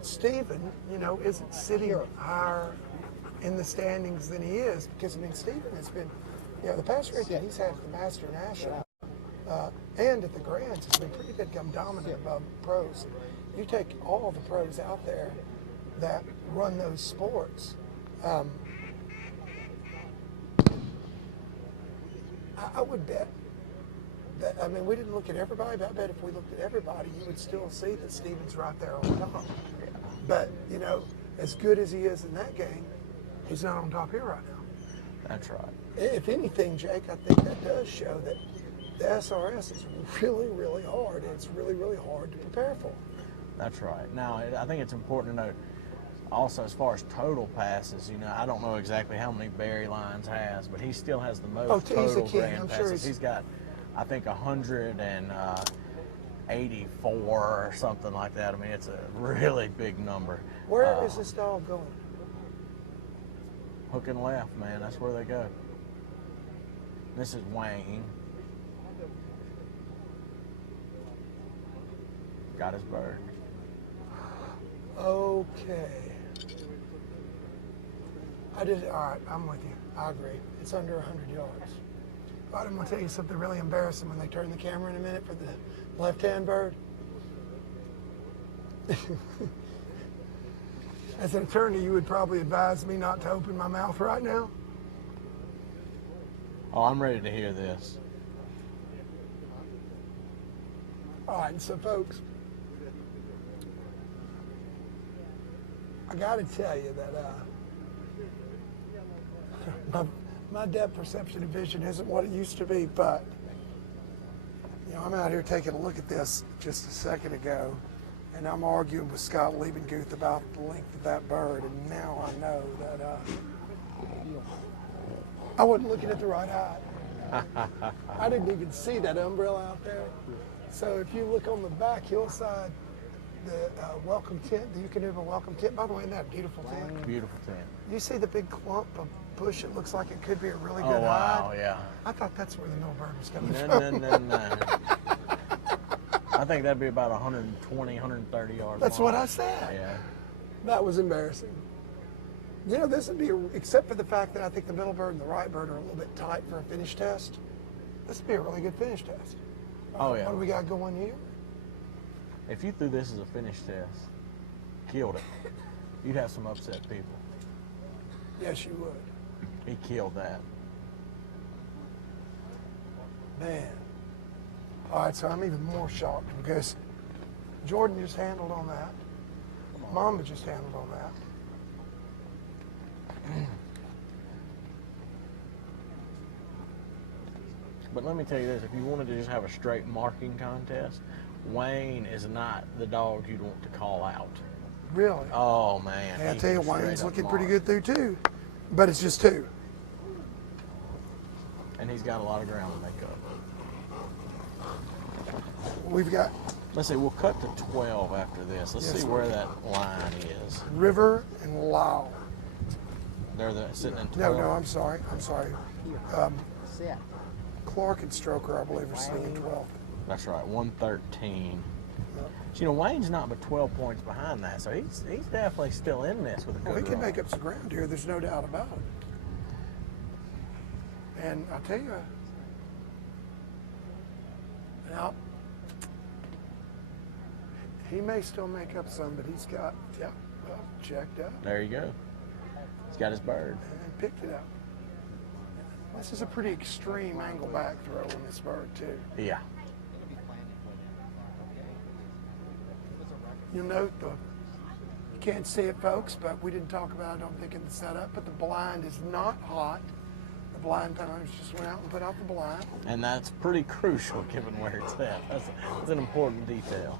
Stephen, you know, isn't sitting higher in the standings than he is, because I mean, Stephen has been, you know, the past rate that he's had at the Master National and at the Grands has been pretty good, come dominant above pros. You take all the pros out there that run those sports. I would bet that, I mean, we didn't look at everybody, but I bet if we looked at everybody, you would still see that Stephen's right there on top. But, you know, as good as he is in that game, he's not on top here right now. that's right. If anything, Jake, I think that does show that the SRS is really hard. And it's really hard to prepare for. That's right. Now, I think it's important to note also, as far as total passes, you know, I don't know exactly how many Barry Lyons has, but he still has the most he's a total king. grand I'm passes. sure He's got, I think, 184 or something like that. I mean, it's a really big number. Where is this dog going? Hook and left, man. That's where they go. This is Wayne. Got his bird. Okay. All right, I'm with you. I agree. It's under 100 yards. All right, I'm going to tell you something really embarrassing when they turn the camera in a minute for the left-hand bird. As an attorney, you would probably advise me not to open my mouth right now. Oh, I'm ready to hear this. All right, so folks, I got to tell you that my depth perception of vision isn't what it used to be, but you know, I'm out here taking a look at this just a second ago, and I'm arguing with Scott Liebenguth about the length of that bird, and now I know that I wasn't looking at the right eye. I didn't even see that umbrella out there. So if you look on the back hillside, the welcome tent, the Eukanuba welcome tent, by the way, isn't that a beautiful tent? Beautiful tent. You see the big clump of bush? It looks like it could be a really good Oh, wow, hide. yeah. I thought that's where the mill bird was coming No. I think that'd be about 120, 130 yards That's long. what I said. Yeah. That was embarrassing. You know, this would be, except for the fact that I think the middle bird and the right bird are a little bit tight for a finish test, this would be a really good finish test. Oh, yeah. What do we got going here? If you threw this as a finish test, killed it, you'd have some upset people. Yes, you would. He killed that. Man. All right, so I'm even more shocked because Jordan just handled on that. Mamba just handled on that. But let me tell you this, if you wanted to just have a straight marking contest, Wayne is not the dog you'd want to call out. Really? Oh man. Yeah, I he tell you, straight Wayne's up looking pretty marked. good through two, but it's just two. And he's got a lot of ground to make up. We've got Let's see, we'll cut to 12 after this. Let's Yes, see where that line is. River and Lau. They're sitting in No, 12. no, I'm sorry. Set. Clark and Stroker, I believe, are sitting at 12. That's right, 113. Yep. So, you know, Wayne's not but 12 points behind that, so he's definitely still in this with a good Well, he can run. make up some ground here. There's no doubt about it. And I'll tell you, now, he may still make up some, but he's got, well, checked up There you go. He's got his bird. and picked it up. This is a pretty extreme angle back throw on this bird, too. Yeah. You'll note you can't see it, folks, but we didn't talk about it, I don't think, in the setup, but the blind is not hot. The blind times just went out and put out the blind. And that's pretty crucial given where it's at. That's an important detail.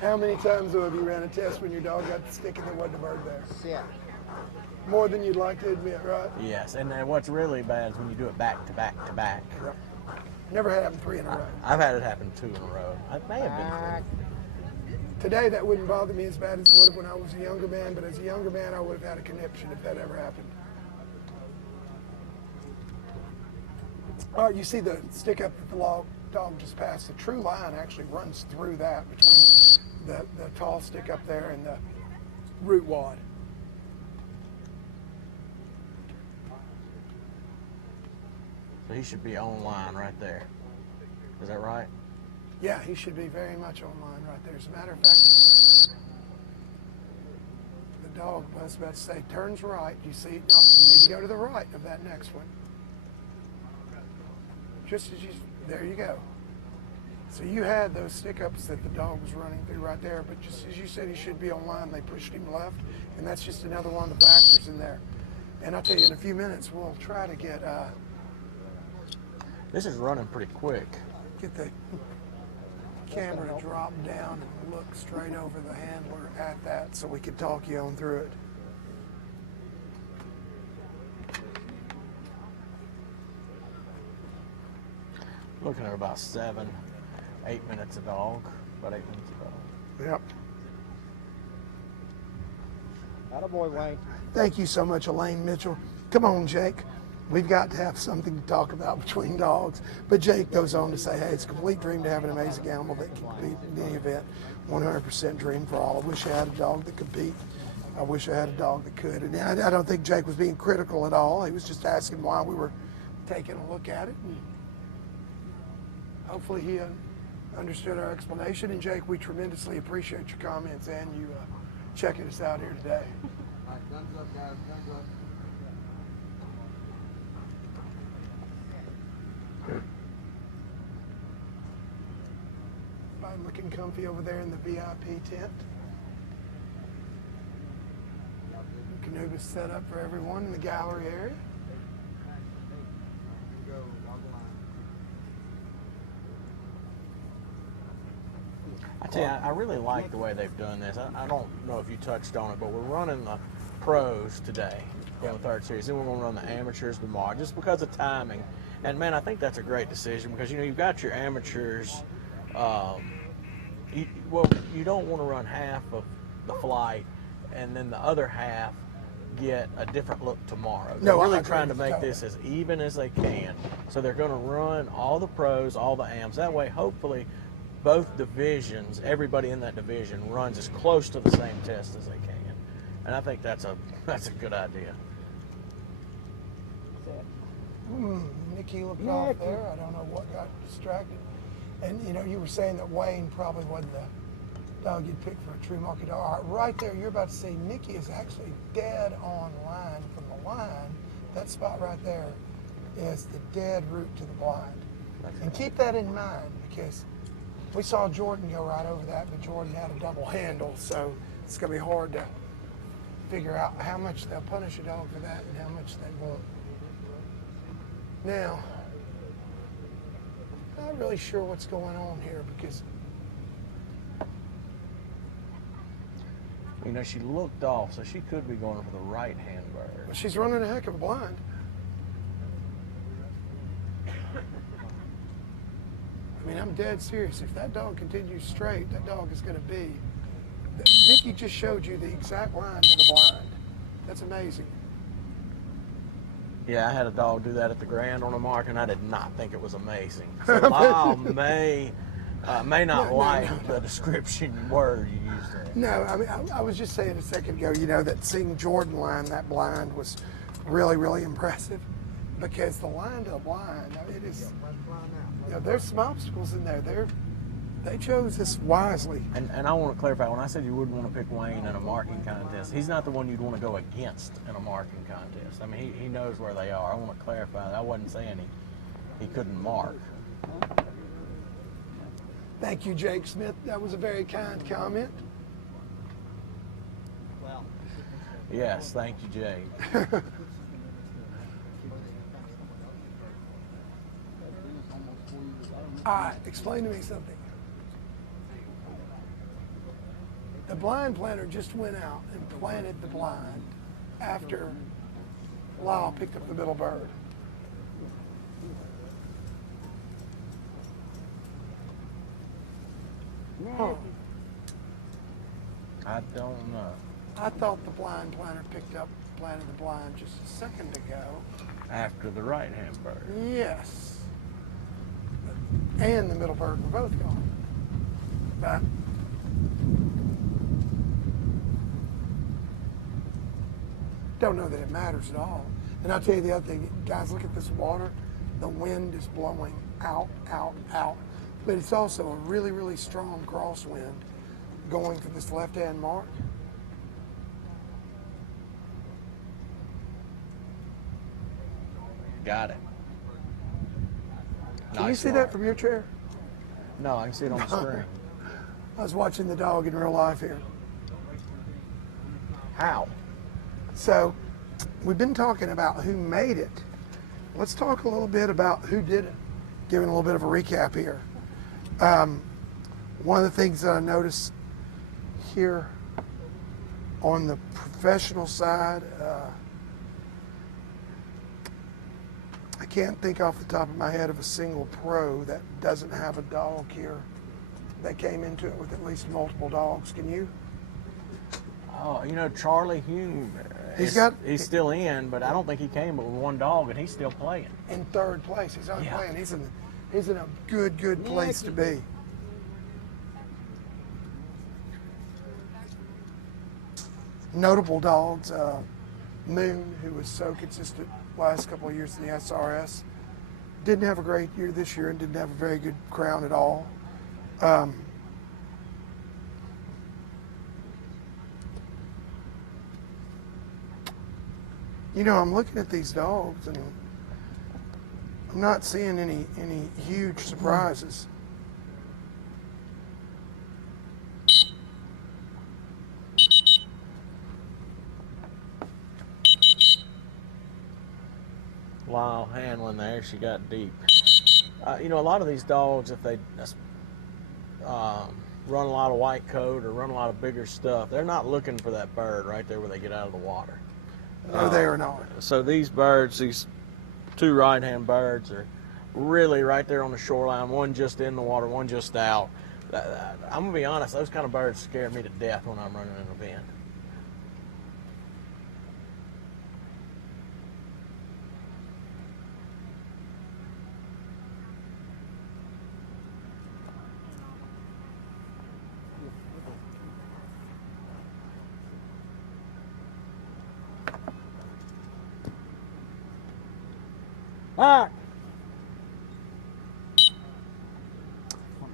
How many times, though, have you ran a test when your dog got the stick and there wasn't a bird there? Set. More than you'd like to admit, right? Yes, and what's really bad is when you do it back to back to back. Yep. Never had happened 3 in a row. I've had it happen 2 in a row. It may have been 3. Today, that wouldn't bother me as bad as it would have when I was a younger man, but as a younger man, I would have had a conniption if that ever happened. All right, you see the stick up that the dog just passed. The true line actually runs through that between the tall stick up there and the root wad. So he should be on line right there. Is that right? Yeah, he should be very much online right there. As a matter of fact, the dog, I was about to say, turns right. You see, no, you need to go to the right of that next one. Just as you, there you go. So you had those stick-ups that the dog was running through right there, but just as you said he should be online, they pushed him left, and that's just another one of the factors in there. And I'll tell you, in a few minutes, we'll try to get This is running pretty quick. the camera to drop down and look straight over the handler at that so we can talk you on through it. Looking at about 7, 8 minutes a dog. About 8 minutes a dog. Yep. Attaboy, Wayne. Thank you so much, Elaine Mitchell. Come on, Jake. We've got to have something to talk about between dogs. But Jake goes on to say, hey, it's a complete dream to have an amazing animal that can compete in any event. 100% dream for all. I wish I had a dog that could compete. I wish I had a dog that could. And I don't think Jake was being critical at all. He was just asking why we were taking a look at it. And hopefully he understood our explanation. And Jake, we tremendously appreciate your comments and you checking us out here today. All right, guns up, guys. Guns up. Fine looking comfy over there in the VIP tent. Canoe's set up for everyone in the gallery area. Go, walk the line. I tell you, I really like the way they've done this. I don't know if you touched on it, but we're running the pros today on the third series. Then we're going to run the amateurs tomorrow just because of timing. And, man, I think that's a great decision because, you know, you've got your amateurs. You don't want to run half of the flight and then the other half get a different look tomorrow. They're No, I really agree trying to with you make totally. this as even as they can. So they're going to run all the pros, all the AMs. That way, hopefully, both divisions, everybody in that division runs as close to the same test as they can. And I think that's a good idea. Nikki looked off there. I don't know what got distracted. And, you know, you were saying that Wayne probably wasn't the dog you'd pick for a true market dog. All right, right there, you're about to see Nikki is actually dead on line from the line. That spot right there is the dead route to the blind. And keep that in mind because we saw Jordan go right over that, but Jordan had a double handle, so it's going to be hard to figure out how much they'll punish a dog for that and how much they won't. Now, not really sure what's going on here because You know, she looked off, so she could be going for the right-hand bird. Well, she's running a heck of a blind. I mean, I'm dead serious. If that dog continues straight, that dog is going to be. Nikki just showed you the exact line to the blind. That's amazing. Yeah, I had a dog do that at the Grand on a mark, and I did not think it was amazing. So Lyle may not like the description word you used there. No, I mean, I was just saying a second ago, you know, that seeing Jordan line that blind was really, really impressive because the line to the blind, I mean, it is, you know, there's some obstacles in there. They chose this wisely. And I want to clarify, when I said you wouldn't want to pick Wayne in a marking contest, he's not the one you'd want to go against in a marking contest. I mean, he knows where they are. I want to clarify that. I wasn't saying he couldn't mark. Thank you, Jake Smith. That was a very kind comment. Well, Yes, thank you, Jay. All right, explain to me something. The blind planter just went out and planted the blind after Lyle picked up the middle bird. Huh. I don't know. I thought the blind planter planted the blind just a second ago. After the right-hand bird. Yes. And the middle bird were both gone. But don't know that it matters at all. And I'll tell you the other thing, guys, look at this water. The wind is blowing out, out, out. But it's also a really, really strong crosswind going to this left-hand mark. Got it. Can you Nice see mark. that from your chair? No, I can see it on the screen. I was watching the dog in real life here. How? So we've been talking about who made it. Let's talk a little bit about who did it, giving a little bit of a recap here. One of the things that I noticed here on the professional side, I can't think off the top of my head of a single pro that doesn't have a dog here that came into it with at least multiple dogs. Can you? Oh, you know, Charlie Hume, he's still in, but I don't think he came with one dog, and he's still playing. In third place. He's only Yeah. playing. He's in a good place to be. Notable dogs, Moon, who was so consistent last couple of years in the SRS, didn't have a great year this year and didn't have a very good crown at all. You know, I'm looking at these dogs and I'm not seeing any huge surprises. Lyle handling there, she got deep. You know, a lot of these dogs, if they run a lot of white coat or run a lot of bigger stuff, they're not looking for that bird right there where they get out of the water. No, they are not. So these birds, these two right-hand birds, are really right there on the shoreline, one just in the water, one just out. I'm going to be honest, those kind of birds scare me to death when I'm running an event.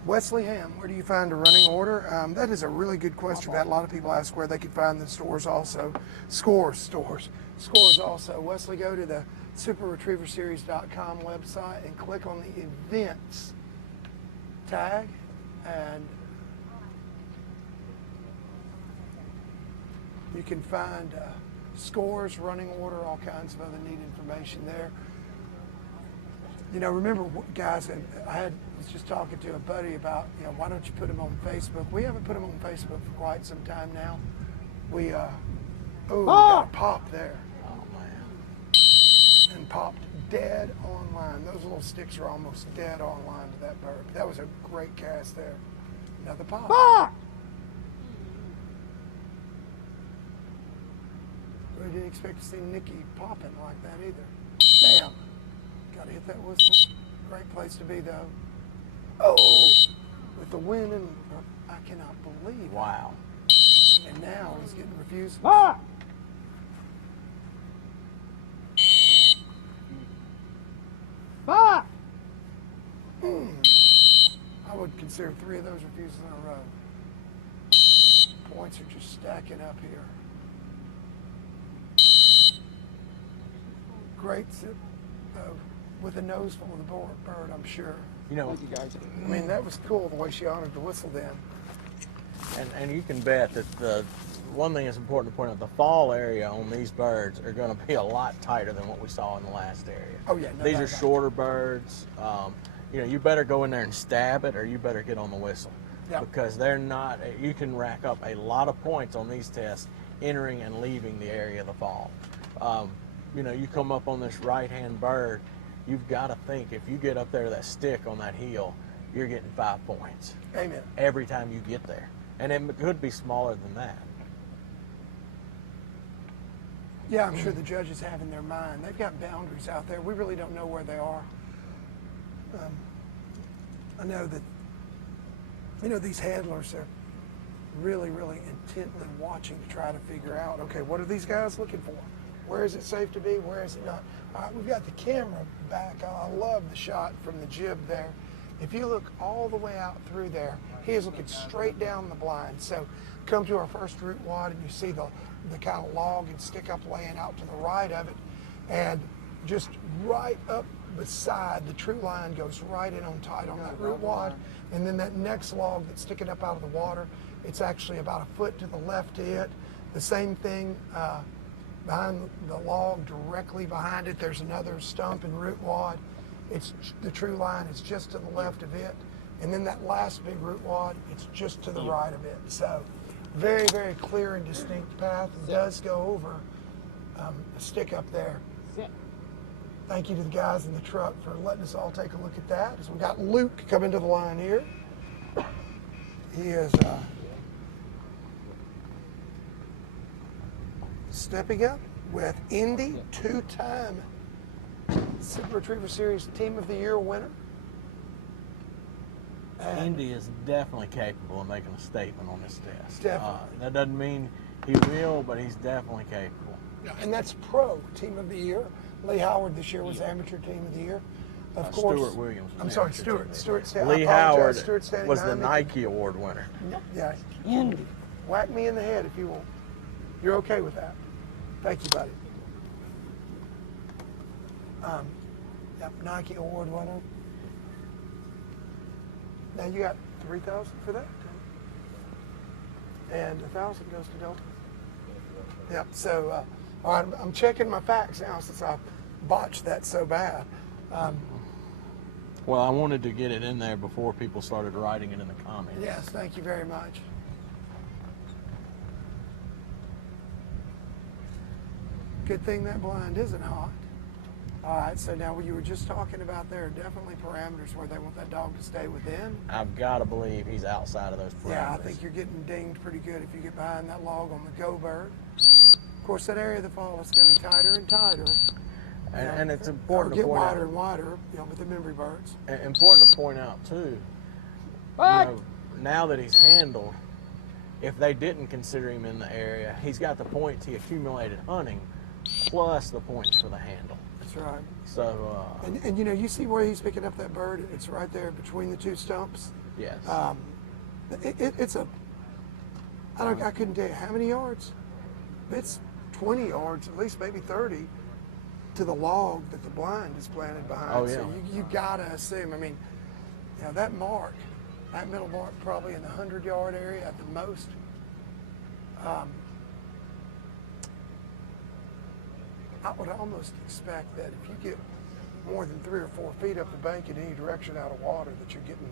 Wesley Ham, where do you find a running order? That is a really good question. That a lot of people ask where they could find the stores also. Scores also. Wesley, go to the superretrieverseries.com website and click on the events tag, and you can find scores, running order, all kinds of other neat information there. You know, remember, guys, I was just talking to a buddy about, you know, why don't you put them on Facebook? We haven't put them on Facebook for quite some time now. We got a pop there. Oh man. And popped dead on line. Those little sticks are almost dead on line to that bird. That was a great cast there. Another pop. We didn't expect to see Nikki popping like that either. Bam. Got to hit that whistle. Great place to be though. Oh, with the wind and I cannot believe it. Wow. And now he's getting refused. I would consider 3 of those refusals in a row. Points are just stacking up here. Great sip, with a nose full of the bird, I'm sure. You know, Thank you guys. I mean, that was cool the way she honored the whistle then. and you can bet that the one thing that's important to point out, the fall area on these birds are going to be a lot tighter than what we saw in the last area. Oh yeah, no These doubt are about it. shorter birds. You know, you better go in there and stab it, or you better get on the whistle. Yep. Because they're not. You can rack up a lot of points on these tests, entering and leaving the area of the fall. You know, you come up on this right-hand bird, you've got to think if you get up there to that stick on that heel, you're getting 5 points. Amen. Every time you get there, and it could be smaller than that. Yeah, I'm sure the judges have in their mind. They've got boundaries out there. We really don't know where they are. I know that, you know, these handlers are really, really intently watching to try to figure out, okay, what are these guys looking for? Where is it safe to be? Where is it not? All right, we've got the camera back. I love the shot from the jib there. If you look all the way out through there, he is looking straight down the blind. So come to our first root wad and you see the kind of log and stick up laying out to the right of it. And just right up beside the true line goes right in on tight on that root wad. And then that next log that's sticking up out of the water, it's actually about a foot to the left to it. The same thing behind the log, directly behind it, there's another stump and root wad. It's the true line is just to the left of it. And then that last big root wad, it's just to the right of it. So very, very clear and distinct path. It does go over a stick up there. Thank you to the guys in the truck for letting us all take a look at that. As we got Luke coming to the line here. He is stepping up with Indy, 2-time Super Retriever Series Team of the Year winner. And Indy is definitely capable of making a statement on this test. Definitely. That doesn't mean he will, but he's definitely capable. and that's Pro Team of the Year. Lee Howard this year was Amateur Team of the Year. Of course, Stuart Williams. I'm sorry, Stuart. Lee I apologize, Howard Stuart standing was the behind me. Nike Award winner. Yeah, Indy. Whack me in the head if you will. You're okay with that? Thank you, buddy. Yep, Nike Award winner. Now you got 3,000 for that, and 1,000 goes to Delta. Yep. So, all right, I'm checking my facts now since I botched that so bad. Well, I wanted to get it in there before people started writing it in the comments. Yes, thank you very much. Good thing that blind isn't hot. All right, so now what you were just talking about, there are definitely parameters where they want that dog to stay within. I've got to believe he's outside of those parameters. Yeah, I think you're getting dinged pretty good if you get behind that log on the go bird. Of course, that area of the fall is going to be tighter and tighter. And it's important to get point wider out. and wider, with the memory birds. Important to point out too. Now that he's handled, if they didn't consider him in the area, he's got the points he accumulated hunting, plus the points for the handle. That's right. So. And you see where he's picking up that bird? It's right there between the two stumps. Yes. It's I couldn't tell you how many yards. It's 20 yards, at least maybe 30, to the log that the blind is planted behind. Oh, yeah. So you gotta assume. I mean, that mark, that middle mark, probably in the 100-yard area at the most. I would almost expect that if you get more than 3 or 4 feet up the bank in any direction out of water, that you're getting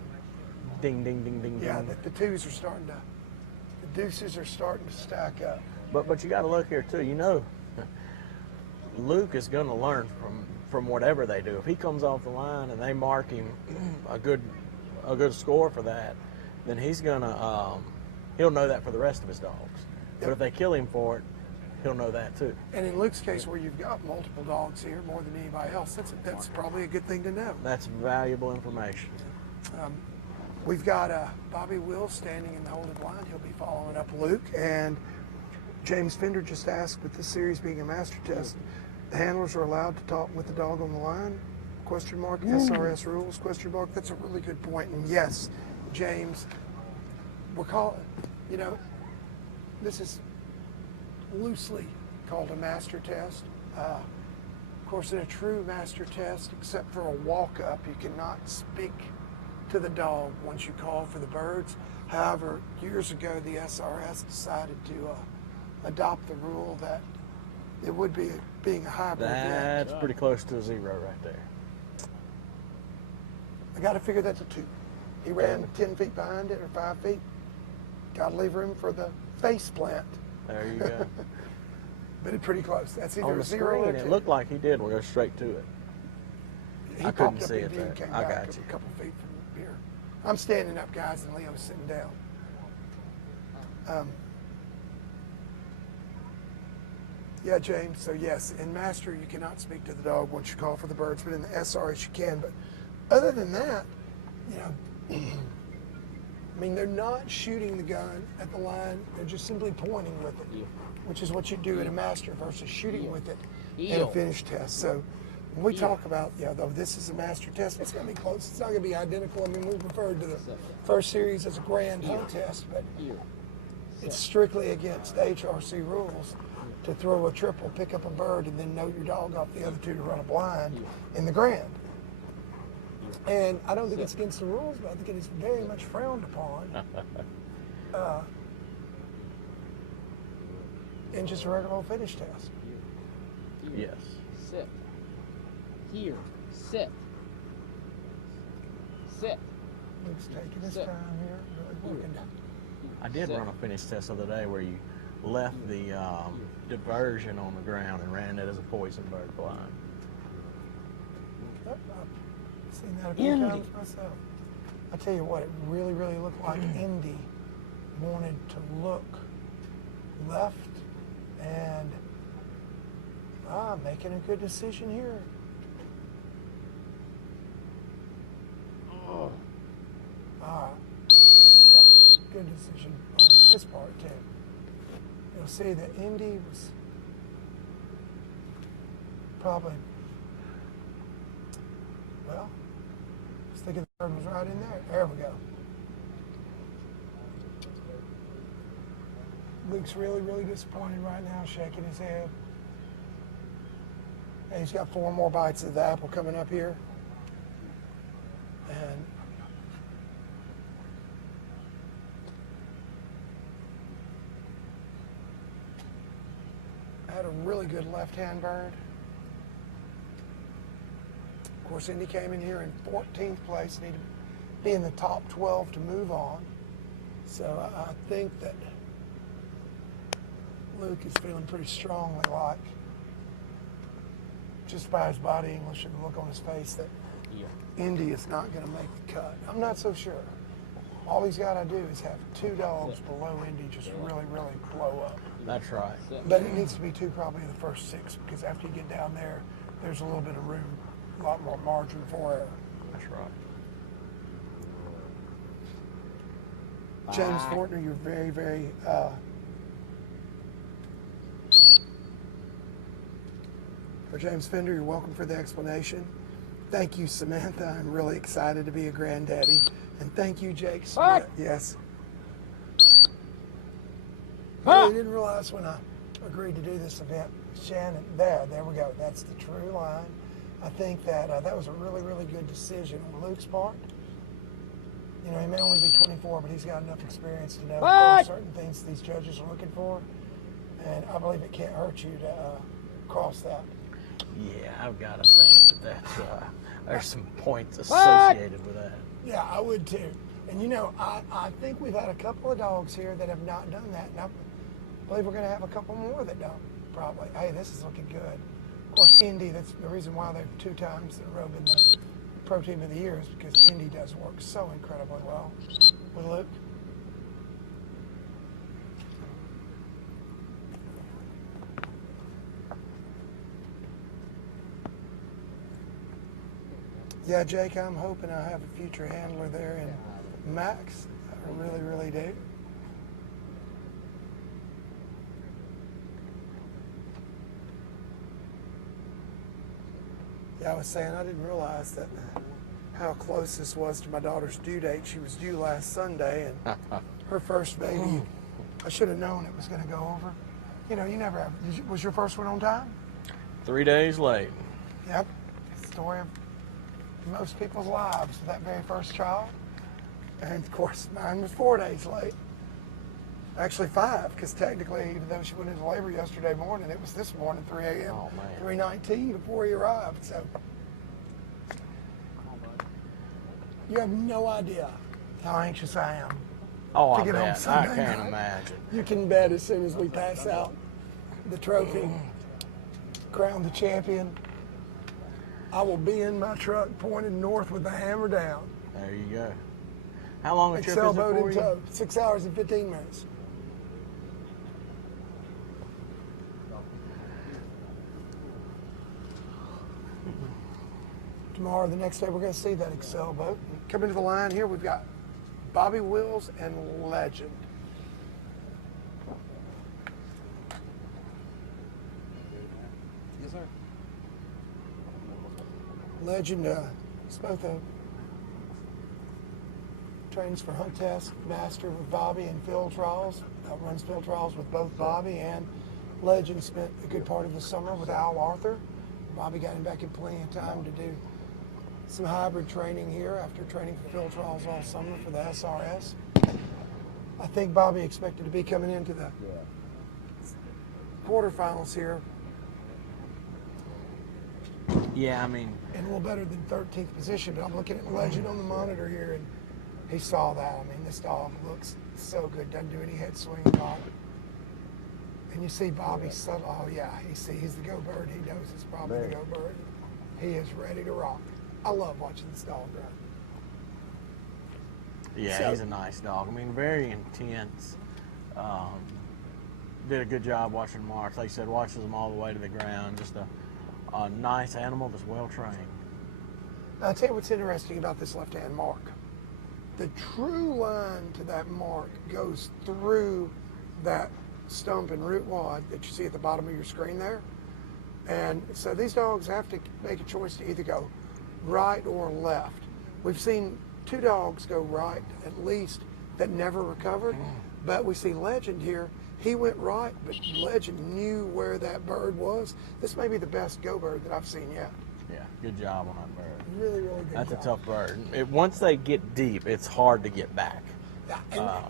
Ding, ding, ding, ding, yeah, ding. that the deuces are starting to stack up. But you got to look here too. You know, Luke is going to learn from whatever they do. If he comes off the line and they mark him a good score for that, then he's gonna he'll know that for the rest of his dogs. But if they kill him for it, he'll know that too. And in Luke's case, where you've got multiple dogs here, more than anybody else, that's probably a good thing to know. That's valuable information. We've got Bobby Will standing in the holding line. He'll be following up Luke. And James Fender just asked, with this series being a master test, the handlers are allowed to talk with the dog on the line? Question mark. SRS rules? Question mark. That's a really good point. And yes, James, we're calling, you know, this is loosely called a master test. Of course, in a true master test, except for a walk-up, you cannot speak to the dog once you call for the birds. However, years ago, the SRS decided to adopt the rule that it would be being a hybrid event. That's pretty close to a 0 right there. I got to figure that's a 2. He ran 10 feet behind it or 5 feet. Got to leave room for the face plant. There you go. But it's pretty close. That's either On the a 0 or screen, a 2. it looked like he did. We'll go straight to it. He I popped couldn't up see in it view and there. came I back got you. a couple feet from here. I'm standing up, guys, and Leo's sitting down. Yeah, James. So yes, in Master you cannot speak to the dog once you call for the birds, but in the SRS you can. But other than that, you know, I mean, they're not shooting the gun at the line; they're just simply pointing with it, which is what you do in a Master versus shooting with it in a finish test. So when we talk about, though this is a Master test, it's going to be close. It's not going to be identical. I mean, we referred to the first series as a grand hunt test, but it's strictly against HRC rules to throw a triple, pick up a bird, and then note your dog off the other 2 to run a blind in the grand. And I don't think it's against the rules, but I think it is very much frowned upon in just a regular old finish test. Yes. Sit. Here. Sit. Sit. Luke's taking his time here, really working. I did run a finish test the other day where you left the diversion on the ground and ran it as a poison bird blind. Yep, I've seen that a few times myself. I tell you what, it really, really looked like Indy wanted to look left and making a good decision here. All right. Yep, good decision on his part too. You'll see that Indy was probably, well, I was thinking the bird was right in there. There we go. Luke's really, really disappointed right now, shaking his head. And he's got 4 more bites of the apple coming up here. And I had a really good left-hand bird. Of course, Indy came in here in 14th place, needed to be in the top 12 to move on. So I think that Luke is feeling pretty strongly like, just by his body English and the look on his face, that Indy is not going to make the cut. I'm not so sure. All he's got to do is have 2 dogs below Indy just really, really blow up. That's right. But it needs to be 2 probably in the first 6, because after you get down there, there's a little bit of room, a lot more margin for error. That's right. James Fortner, you're very, very for James Fender, you're welcome for the explanation. Thank you, Samantha. I'm really excited to be a granddaddy. And thank you, Jake Smith. Yes. I didn't realize when I agreed to do this event, Shannon, there we go. That's the true line. I think that that was a really, really good decision on Luke's part. You know, he may only be 24, but he's got enough experience to know there are certain things these judges are looking for. And I believe it can't hurt you to cross that. Yeah, I've got to think that there's some points associated with that. Yeah, I would too. And you know, I think we've had a couple of dogs here that have not done that. And believe we're going to have a couple more that don't, probably. Hey, this is looking good. Of course, Indy, that's the reason why they've 2 times in a row been the Pro Team of the Year is because Indy does work so incredibly well with Luke. Yeah, Jake, I'm hoping I have a future handler there in Max. I really, really do. Yeah, I was saying I didn't realize that how close this was to my daughter's due date. She was due last Sunday, and her first baby, I should have known it was going to go over. You know, you never have. Was your first one on time? 3 days late. Yep. Story of most people's lives, that very first child. And of course, mine was 4 days late. Actually 5, because technically, even though she went into labor yesterday morning, it was this morning, 3 a.m., Oh, man. 3:19 before he arrived. So you have no idea how anxious I am Oh, to I get home bet. I Sunday can't night. imagine. You can bet as soon as we pass out the trophy, crown the champion, I will be in my truck pointing north with the hammer down. There you go. How long a trip Excel is it boat for in you? tow, 6 hours and 15 minutes. Tomorrow, the next day, we're going to see that Excel boat. Coming to the line here, we've got Bobby Wills and Legend. Yes, sir. Legend is both a trains for Hunt Test Master with Bobby and field trials. Runs field trials with both Bobby and Legend. Spent a good part of the summer with Al Arthur. Bobby got him back in plenty of time to do some hybrid training here after training for field trials all summer for the SRS. I think Bobby expected to be coming into the quarterfinals here Yeah, I mean, in a little better than 13th position, but I'm looking at Legend on the monitor here, and he saw that. I mean, this dog looks so good, doesn't do any head swing at all. And you see Bobby subtle. Oh yeah, he's the go bird. He knows it's probably the go bird. He is ready to rock. I love watching this dog run. yeah, So- he's a nice dog. I mean, very intense. Did a good job watching Mark. Like I said, watches them all the way to the ground. Just a nice animal that's well trained. Now, I'll tell you what's interesting about this left-hand mark. The true line to that mark goes through that stump and root wad that you see at the bottom of your screen there. And so these dogs have to make a choice to either go right or left. We've seen 2 dogs go right at least that never recovered, but we see Legend here. He went right, but Legend knew where that bird was. This may be the best go bird that I've seen yet. Yeah, good job on that bird. Really, really good That's job. a tough bird. Once they get deep, it's hard to get back. Yeah,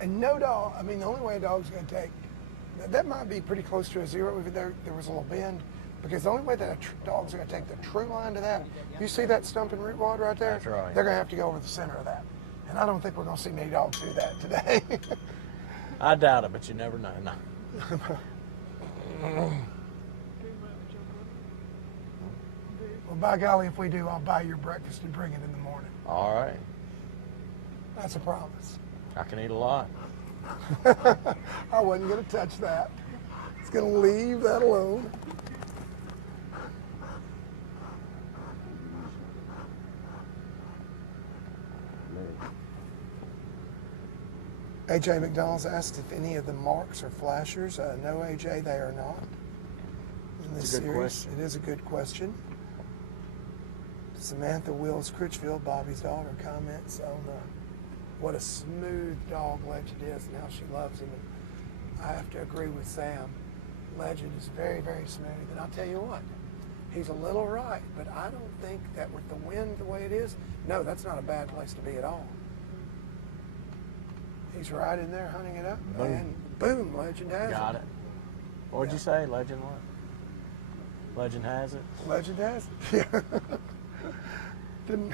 and no dog, I mean, the only way a dog's going to take, that might be pretty close to a 0 if there was a little bend, because the only way that a dog's going to take the true line to that, you see that stump and root wad right there? That's right. They're going to have to go over the center of that. And I don't think we're going to see many dogs do that today. I doubt it, but you never know. No. Well, by golly, if we do, I'll buy your breakfast and bring it in the morning. All right. That's a promise. I can eat a lot. I wasn't going to touch that. It's going to leave that alone. AJ McDonald's asked if any of the marks are flashers. No, AJ, they are not. In this It's a good series, question. it is a good question. Samantha Wills Critchfield, Bobby's daughter, comments on what a smooth dog Legend is and how she loves him. And I have to agree with Sam. Legend is very, very smooth. And I'll tell you what, he's a little right, but I don't think that with the wind the way it is, no, that's not a bad place to be at all. He's right in there hunting it up, Boom. and boom, Legend has Got it. What'd you say? Legend what? Legend has it? Legend has it. Yeah. Didn't.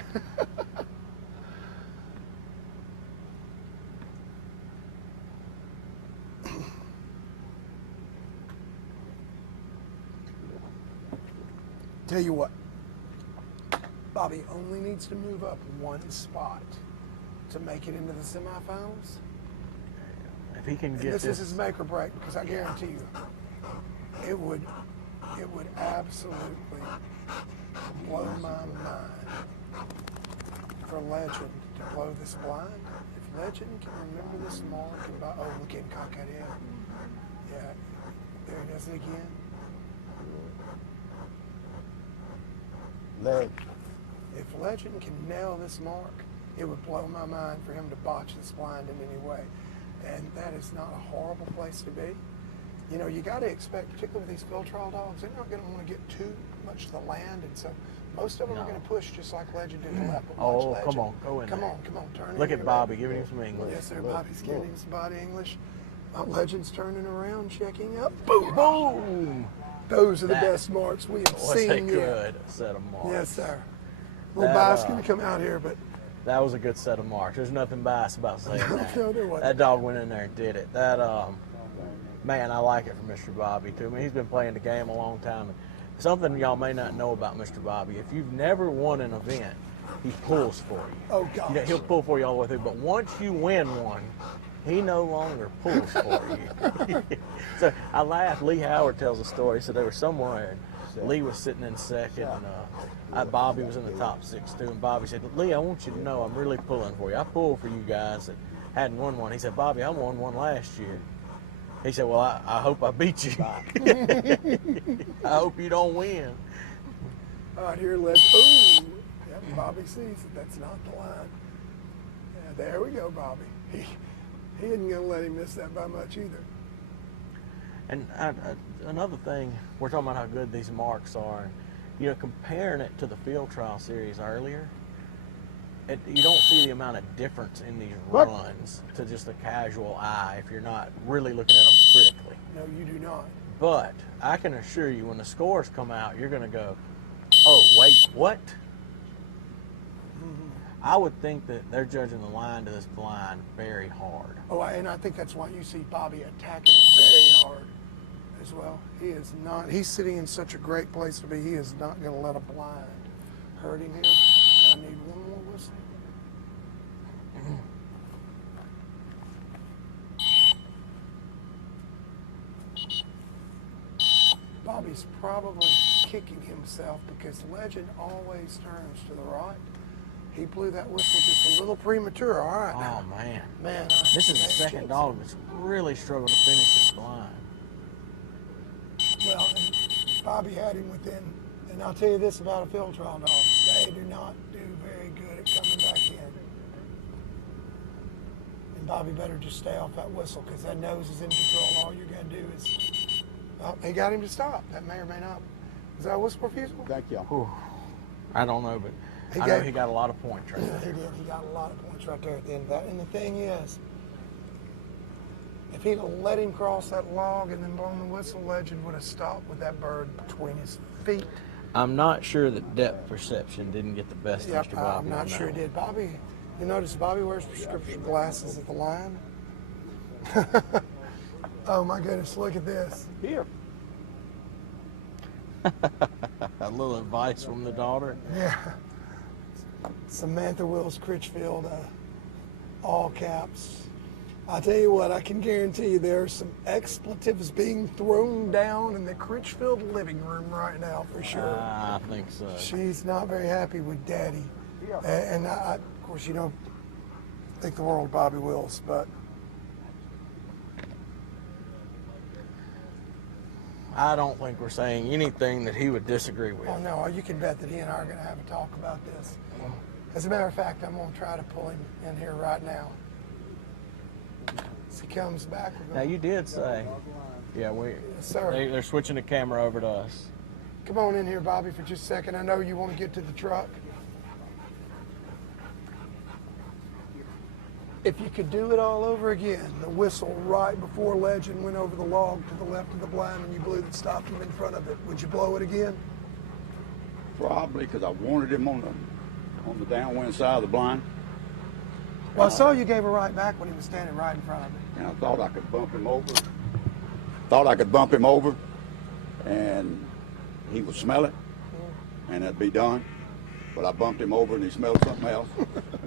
Tell you what, Bobby only needs to move up one spot to make it into the semifinals. If he can And get this is his make or break, because I guarantee you, it would absolutely blow my mind for Legend to blow this blind. If Legend can remember this mark and oh, look at him cock that in. Yeah, there he does it again. If Legend can nail this mark, it would blow my mind for him to botch this blind in any way. And that is not a horrible place to be. You know, you got to expect, particularly with these field trial dogs, they're not going to want to get too much to the land, and so most of them are going to push just like Legend did to left. Oh, Legend. come on, go in Come there. on, turn Look in at here, Bobby baby. giving him some English. Yes, sir, Bobby's giving him some body English. Legend's turning around, checking up. Boom! Boom! Those are the That best marks we have Was seen a yet. good set of marks. Yes, sir. Little That, bias going to come out here, but That was a good set of marks. There's nothing biased about saying that. No, there wasn't. That dog went in there and did it. That man, I like it for Mr. Bobby too. I mean, he's been playing the game a long time. Something y'all may not know about Mr. Bobby: if you've never won an event, he pulls for you. Oh gosh. You know, he'll pull for you all the way through. But once you win one, he no longer pulls for you. So I laugh. Lee Howard tells a story. So they were somewhere, and Lee was sitting in second, and Bobby was in the top 6 too. And Bobby said, "Lee, I want you to know I'm really pulling for you. I pull for you guys that hadn't won one." He said, "Bobby, I won one last year." He said, "Well, I hope I beat you. I hope you don't win." All right, here, let's. Ooh, yep, Bobby sees it. That's not the line. Yeah, there we go, Bobby. He isn't going to let him miss that by much either. And another thing, we're talking about how good these marks are. You know, comparing it to the field trial series earlier, you don't see the amount of difference in these runs to just a casual eye if you're not really looking at them critically. No, you do not. But I can assure you, when the scores come out, you're going to go, "Oh, wait, what?" I would think that they're judging the line to this blind very hard. Oh, and I think that's why you see Bobby attacking it very hard as well. He is not. He's sitting in such a great place to be. He is not going to let a blind hurt him here. I need one more whistle. Bobby's probably kicking himself because Legend always turns to the right. He blew that whistle just a little premature. All right. Oh, now. man. Man, This is the second dog that's really struggled to finish his blind. Well, and Bobby had him within, and I'll tell you this about a field trial dog. They do not do very good at coming back in. And Bobby better just stay off that whistle because that nose is in control. All you're going to do is, well, he got him to stop. That may or may not. Is that a whistle refusal? Thank you. Whew. I don't know, but I know he got a lot of points right Yeah, there. he did. He got a lot of points right there at the end of that. And the thing is, if he'd have let him cross that log and then blown the whistle, Legend would have stopped with that bird between his feet. I'm not sure that depth perception didn't get the best of Yep, Mr. Bobby. I'm not on that sure he one. did. Bobby, you notice Bobby wears prescription glasses at the line? Oh my goodness, look at this. Here. A little advice from the daughter. Yeah. Samantha Wills Critchfield, all caps. I tell you what, I can guarantee you there are some expletives being thrown down in the Critchfield living room right now for sure. I think so. She's not very happy with Daddy. And I, of course, you don't think the world of Bobby Wills, but I don't think we're saying anything that he would disagree with. oh no, you can bet that he and I are going to have a talk about this. As a matter of fact, I'm going to try to pull him in here right now. As he comes back. Now, you did say, yeah, Yes, sir. they're switching the camera over to us. Come on in here, Bobby, for just a second. I know you want to get to the truck. If you could do it all over again, the whistle right before Legend went over the log to the left of the blind and you blew that stopped him in front of it, would you blow it again? Probably, because I wanted him on the downwind side of the blind, Well, I saw you gave a right back when he was standing right in front of it. and I thought I could bump him over. And he would smell it. and it'd be done. But I bumped him over and he smelled something else.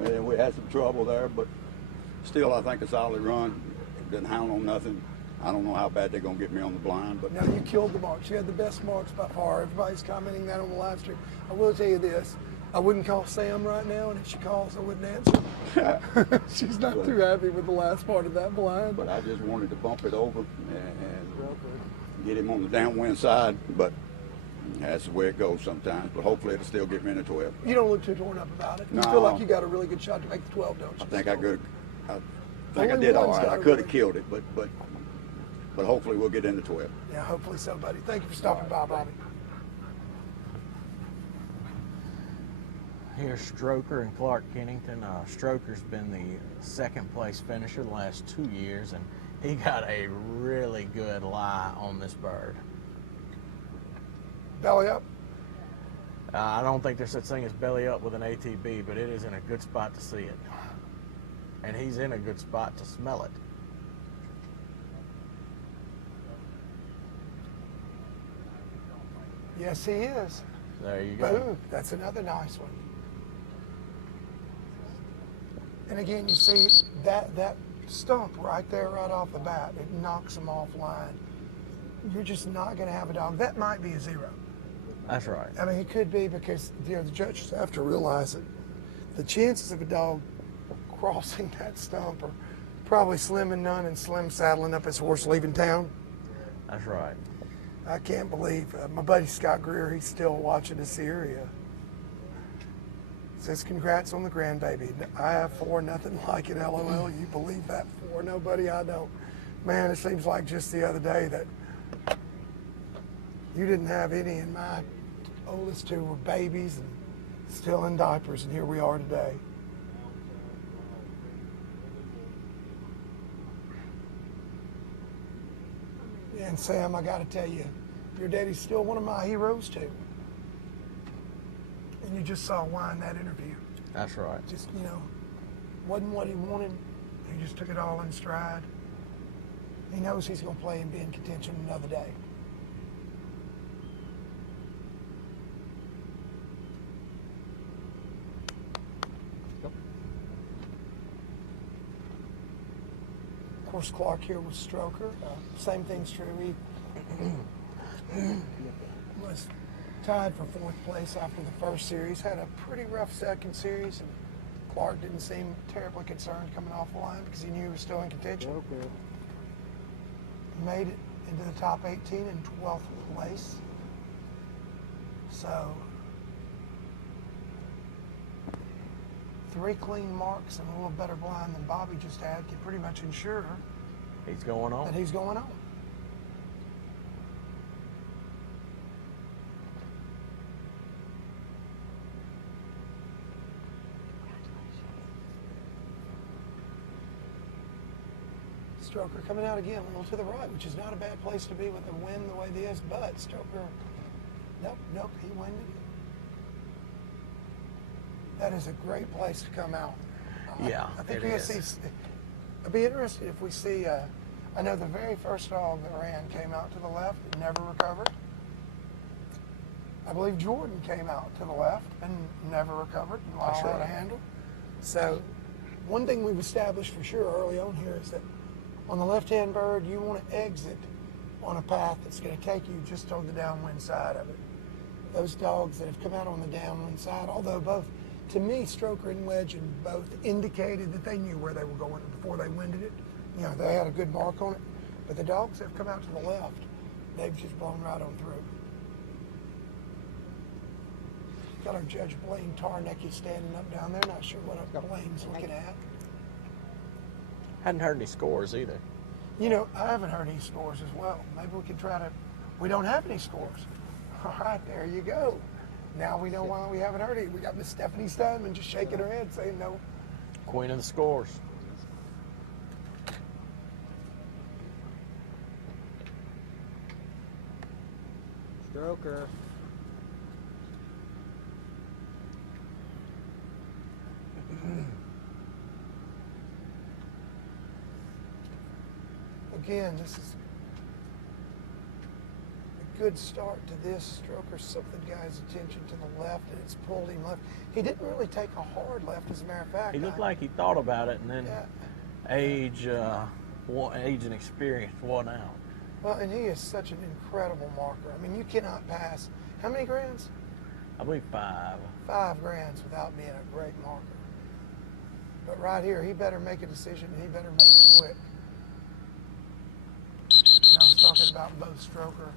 And we had some trouble there, but still I think a solid run. Didn't hound on nothing. I don't know how bad they're going to get me on the blind, but No, you killed the marks. You had the best marks by far. Everybody's commenting that on the live stream. I will tell you this. I wouldn't call Sam right now, and if she calls, I wouldn't answer. She's not too happy with the last part of that blind. But I just wanted to bump it over and get him on the downwind side, but that's the way it goes sometimes. But hopefully it'll still get me in the 12. You don't look too torn up about it. You No. feel like you got a really good shot to make the 12, don't you? I think I could. I think I Only did all one's right. got I a could have really- killed it, but hopefully we'll get in the 12. Yeah, hopefully so, buddy. Thank you for stopping by, Bobby. Here's Stroker and Clark Kennington. Stroker's been the second place finisher the last 2 years, and he got a really good lie on this bird. Belly up. I don't think there's such thing as belly up with an ATB, but it is in a good spot to see it. And he's in a good spot to smell it. Yes, he is. There you go. Boom. That's another nice one. And again, you see that stump right there, right off the bat. It knocks him offline. You're just not going to have a dog. That might be a 0. That's right. I mean, it could be because the judges have to realize that the chances of a dog crossing that stump are probably slim and none, and Slim saddling up his horse leaving town. That's right. I can't believe my buddy Scott Greer, he's still watching this area. Says, congrats on the grandbaby. I have 4, nothing like it, LOL. You believe that 4? Nobody, I don't. Man, it seems like just the other day that you didn't have any, and my oldest 2 were babies and still in diapers, and here we are today. And Sam, I got to tell you, your daddy's still one of my heroes too. And you just saw why in that interview. That's right. Just, wasn't what he wanted. He just took it all in stride. He knows he's going to play and be in contention another day. Of course, Clark here with Stroker. Same thing's true. He was tied for 4th place after the first series. Had a pretty rough second series, and Clark didn't seem terribly concerned coming off the line because he knew he was still in contention. Okay. Made it into the top 18 in 12th place. So 3 clean marks and a little better blind than Bobby just had can pretty much ensure He's going that on. he's going on. Stroker coming out again, a little to the right, which is not a bad place to be with the wind the way it is, but Stroker, nope, he winded it. That is a great place to come out. Yeah, I think it we're gonna is. see. I'd be interested if we see. I know the very first dog that ran came out to the left and never recovered. I believe Jordan came out to the left and never recovered and That's lost out a right. handle. So, one thing we've established for sure early on here is that on the left-hand bird, you want to exit on a path that's going to take you just on the downwind side of it. Those dogs that have come out on the downwind side, although both, to me, Stroker and Legend both indicated that they knew where they were going before they winded it. They had a good mark on it. But the dogs that have come out to the left, they've just blown right on through. Got our Judge Blaine Tarnecki standing up down there. Not sure what Blaine's looking at. Hadn't heard any scores either. I haven't heard any scores as well. Maybe we can try to. We don't have any scores. All right, there you go. Now we know why we haven't heard it. We got Miss Stephanie Steinman just shaking her head saying no. Queen of the scores. Stroker. Again, this is a good start to this. Stroker something got his attention to the left, and it's pulled him left. He didn't really take a hard left, as a matter of fact. He looked like he thought about it, and then Yeah. age and experience won out. Well, and he is such an incredible marker. I mean, you cannot pass, how many grands? I believe 5. 5 grands without being a great marker. But right here, he better make a decision, and he better make it quick. And I was talking about both Stroker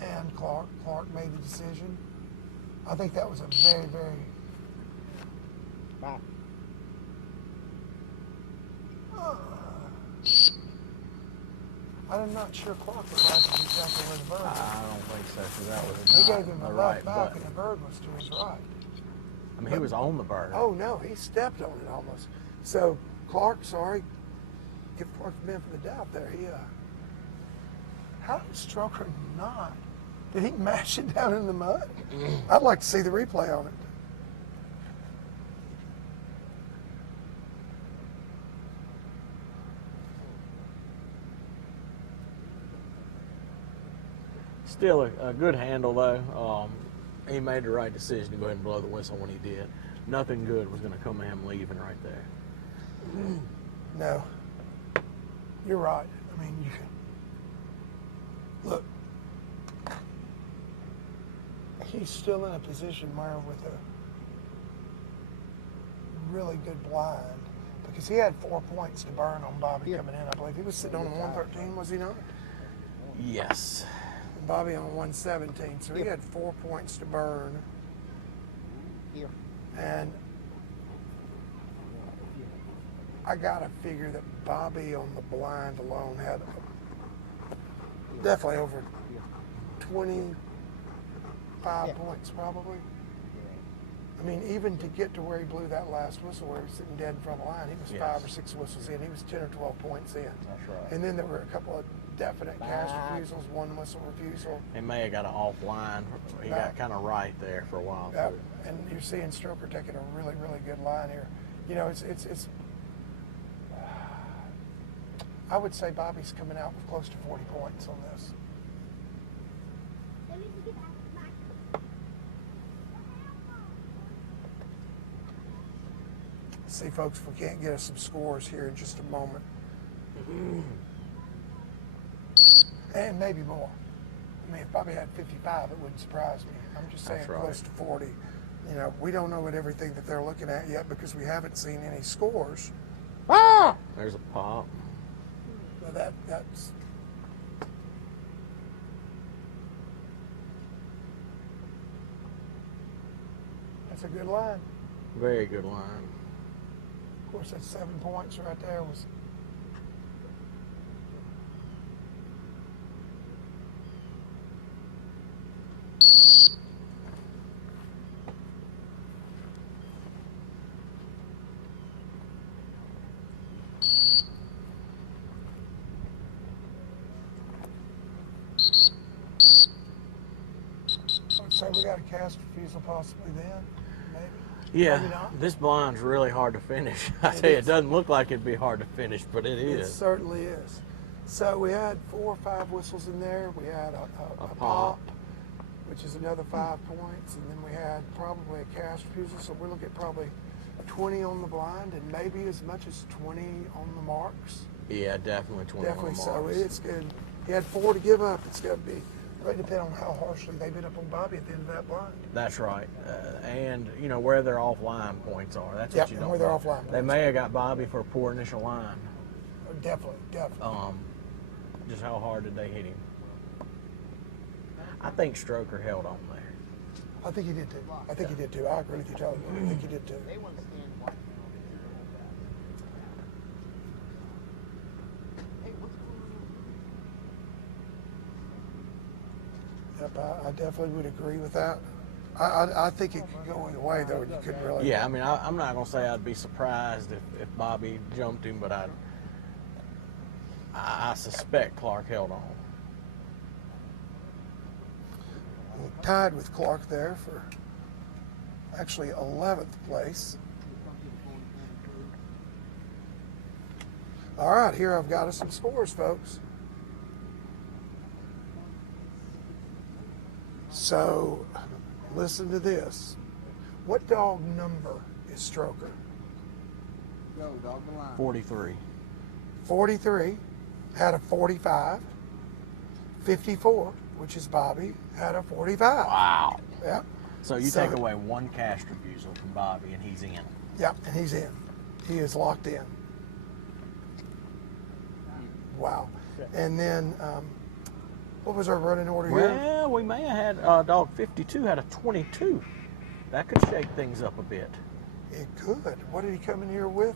and Clark. Clark made the decision. I think that was a very, very... Back. I'm not sure Clark realizes exactly where the bird was. I don't think so, because that was He not gave him the a right left back, button. and the bird was to his right. I mean, he was on the bird. Oh, no, he stepped on it almost. So, Clark, sorry, give Clark the benefit of the doubt there. How did Stroker not? Did he mash it down in the mud? I'd like to see the replay on it. Still a good handle, though. He made the right decision to go ahead and blow the whistle when he did. Nothing good was going to come of him leaving right there. No, you're right. I mean, you can look. He's still in a position where with a really good blind, because he had 4 points to burn on Bobby coming in. I believe he was sitting on 113, was he not? Yes. Bobby on 117, so he had 4 points to burn. Here. And I gotta figure that Bobby on the blind alone had definitely over 25 points probably. I mean, even to get to where he blew that last whistle where he was sitting dead in front of the line, he was 5 or 6 whistles in. He was 10 or 12 points in. That's right. And then there were a couple of definite cast refusals, 1 whistle refusal. He may have got an offline. He got kind of right there for a while. Yep. And you're seeing Stroker taking a really, really good line here. You know, it's I would say Bobby's coming out with close to 40 points on this. See, folks, if we can't get us some scores here in just a moment. And maybe more. I mean, if Bobby had 55, it wouldn't surprise me. I'm just saying That's right. close to 40. You know, we don't know what everything that they're looking at yet because we haven't seen any scores. Ah! There's a pop. But that's a good line. Very good line. Of course, that's 7 points right there. Was I'd say we got a cast refusal possibly then, maybe. Maybe Yeah, not. this blind's really hard to finish. I tell you, it doesn't look like it'd be hard to finish, but it It is. certainly is. So we had 4 or 5 whistles in there. We had a pop, which is another 5 points, and then we had probably a cast refusal. So we're looking at probably 20 on the blind and maybe as much as 20 on the marks. Yeah, definitely 20 Definitely on the so. marks. It's good. He had 4 to give up. It's going to be right depend on how harshly they beat up on Bobby at the end of that blind. That's right. And, you know, where their offline points are. That's Yep, what you and don't where their know. offline They points may have got Bobby for a poor initial line. Definitely. Just how hard did they hit him? I think Stroker held on there. I think he did too. I think he did too. I agree with you, Charlie. I think he did too. They want to stand watching. Hey, what's going on? Yep, I definitely would agree with that. I think it could go either way, though. You couldn't really. Yeah, I mean, I'm not going to say I'd be surprised if Bobby jumped him, but I suspect Clark held on. Tied with Clark there for actually 11th place. All right, here I've got us some scores, folks. So, listen to this. What dog number is Stroker? Go, dog the line. 43. 43 had a 45. 54, which is Bobby, had a 45. Wow. Yep. So you take away one cash refusal from Bobby, and he's in. Yep, and he's in. He is locked in. Wow. And then, what was our running order here? Well, we may have had dog 52 had a 22. That could shake things up a bit. It could. What did he come in here with?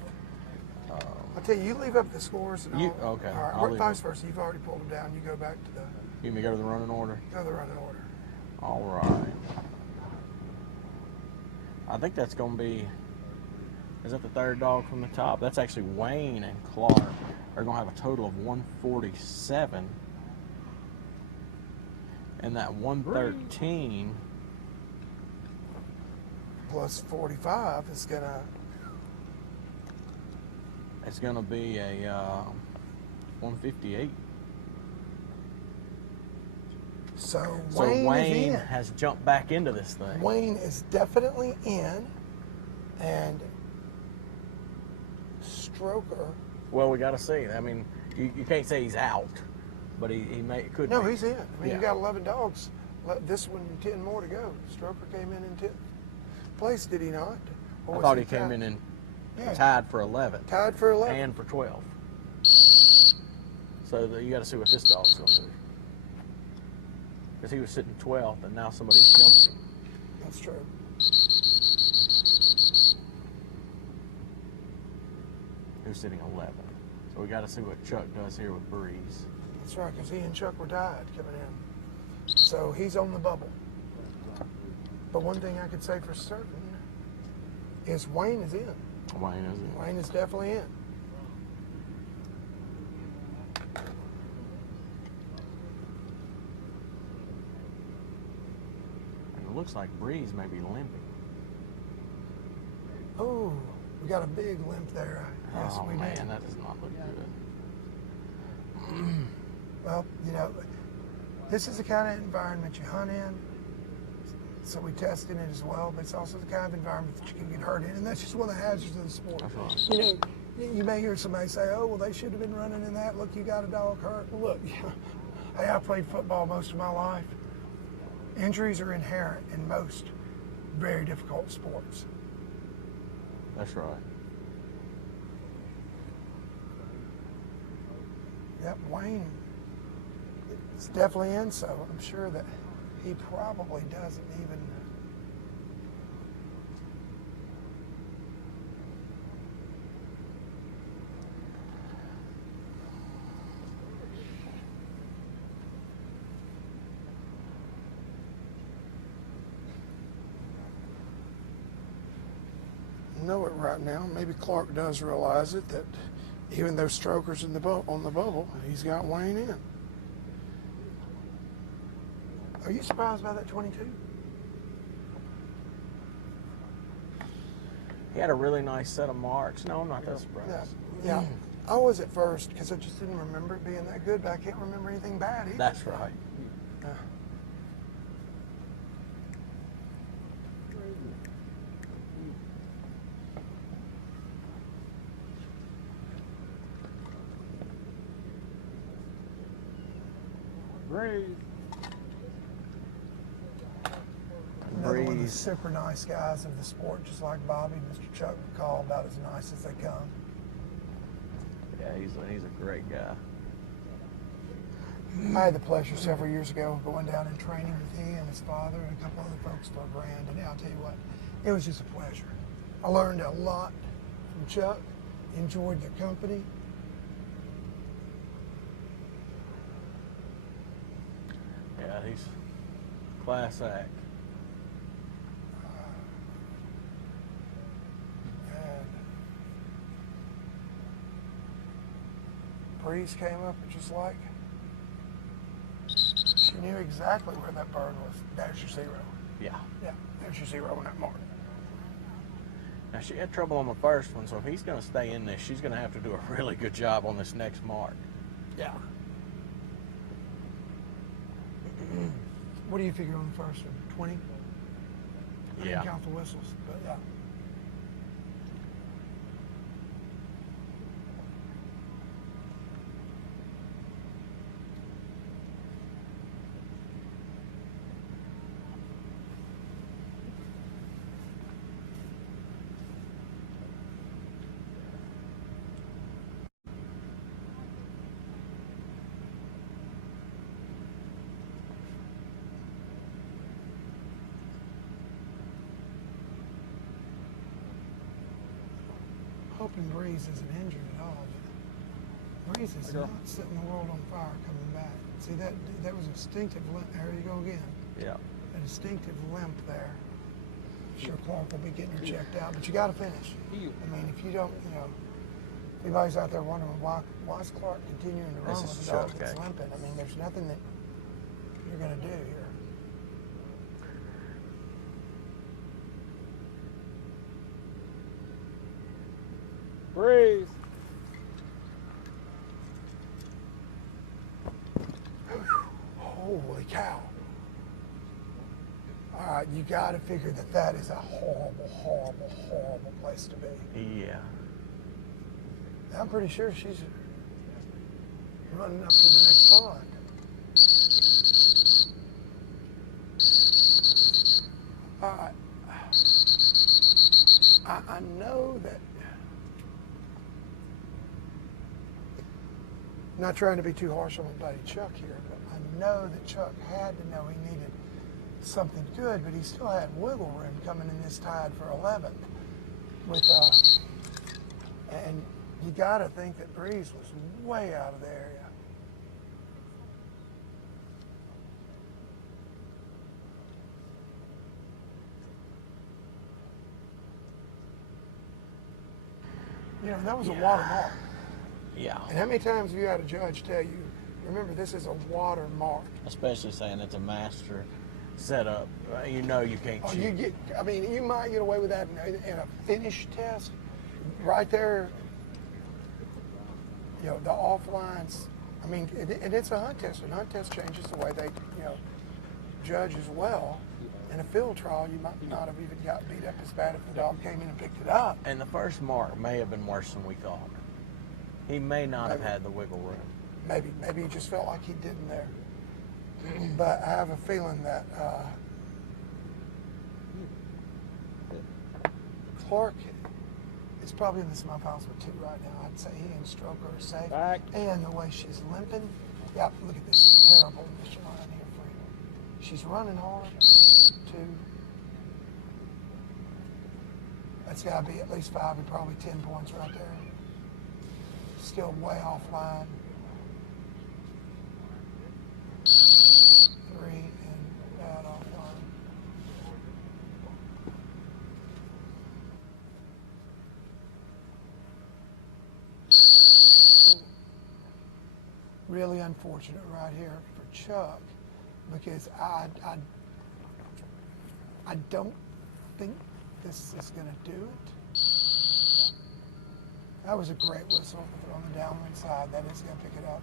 I'll tell you, you leave up the scores. And You- I'll, okay, All right, I'll or leave vice them. versa. You've already pulled them down. You go back to the, You may go to the running order. running order. All right. I think that's going to be. Is that the third dog from the top? That's actually Wayne and Clark are going to have a total of 147. And that 113. Plus 45 is going to, It's going to be a 158. so So Wayne Wayne is in. has jumped back into this thing. Wayne is definitely in, and Stroker. Well, we got to see. I mean, you can't say he's out, but he could. No, be. he's in. I mean, Yeah. you got 11 dogs. This one, 10 more to go. Stroker came in 10th place, did he not? Or I was thought he came tied? in and Yeah. tied for 11 Tied for 11. and for 12. So you got to see what this dog's going to do. Because he was sitting 12th, and now somebody jumped him. That's true. Who's sitting 11. So we got to see what Chuck does here with Breeze. That's right, because he and Chuck were tied coming in. So he's on the bubble. But one thing I could say for certain is Wayne is in. Wayne isn't. Wayne is definitely in. And it looks like Breeze may be limping. Oh, we got a big limp there. Yes, oh we man, did. that does not look good. Well, you know, this is the kind of environment you hunt in. So we test in it as well, but it's also the kind of environment that you can get hurt in, and that's just one of the hazards of the sport. That's right. You know, you may hear somebody say, "Oh, well, they should have been running in that. Look, you got a dog hurt." Well, look, hey, I played football most of my life. Injuries are inherent in most very difficult sports. That's right. Yep, Wayne is definitely in, so I'm sure that he probably doesn't even. Know it right now. Maybe Clark does realize it, that even though Stroker's in the on the bubble, he's got Wayne in. Are you surprised by that 22? He had a really nice set of marks. No, I'm not that surprised. Yeah. I was at first because I just didn't remember it being that good, but I can't remember anything bad either. That's right. Breeze. Another one of the Breeze. super nice guys of the sport, just like Bobby and Mr. Chuck would call, about as nice as they come. Yeah, he's a great guy. I had the pleasure several years ago of going down and training with he and his father and a couple other folks for a grand, and I'll tell you what, it was just a pleasure. I learned a lot from Chuck, enjoyed their company. Yeah, he's class act. And Breeze came up and just like, she knew exactly where that bird was. There's your zero. Yeah. Yeah, there's your zero on that mark. Now she had trouble on the first one, so if he's going to stay in this, she's going to have to do a really good job on this next mark. Yeah. What do you figure on the first one? 20? I didn't Yeah. count the whistles, but yeah. Hoping Breeze isn't injured at all. But Breeze is not setting the world on fire coming back. See, that was a distinctive limp. There you go again. Yeah. A distinctive limp there. Sure, Clark will be getting her checked out, but you got to finish. I mean, if you don't, if anybody's out there wondering why is Clark continuing to run This is with a dog Chuck, that's okay. limping, I mean, there's nothing that you're going to do here. Breeze. Holy cow. All right, you got to figure that is a horrible, horrible, horrible place to be. Yeah. I'm pretty sure she's running up to the next pond. All right. I know that, not trying to be too harsh on my buddy Chuck here, but I know that Chuck had to know he needed something good, but he still had wiggle room coming in this tide for 11th. And you got to think that Breeze was way out of the area. That was a watermark. Yeah. And how many times have you had a judge tell you, remember, this is a watermark? Especially saying it's a master setup. You know you can't Oh, cheat. you might get away with that in a finish test. Right there, the offlines, I mean, and it's a hunt test. And hunt test changes the way they, judge as well. In a field trial, you might not have even got beat up as bad if the dog came in and picked it up. And the first mark may have been worse than we thought. He may not have had the wiggle room. Maybe he just felt like he didn't there. But I have a feeling that Clark is probably in the small house with 2 right now. I'd say he and Stroker are safe. Back. And the way she's limping, yep, look at this terrible initial line here for you. She's running hard, 2. That's got to be at least 5 and probably 10 points right there. Still way offline. 3 and bad offline. Really unfortunate right here for Chuck, because I don't think this is going to do it. That was a great whistle on the downwind side. That is going to pick it up.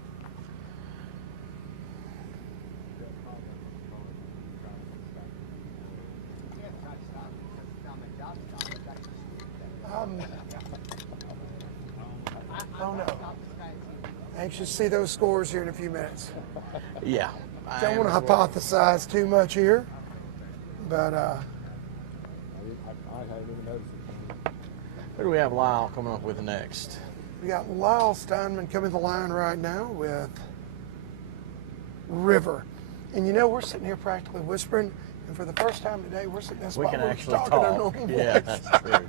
Oh no. Anxious to see those scores here in a few minutes. Yeah. Don't want to hypothesize too much here, but I hadn't even noticed it. Who do we have Lyle coming up with next? we got Lyle Steinman coming to the line right now with River. And we're sitting here practically whispering, and for the first time today, we're sitting in a spot We can where actually we're talking our talk. normal Yeah, voice. that's true.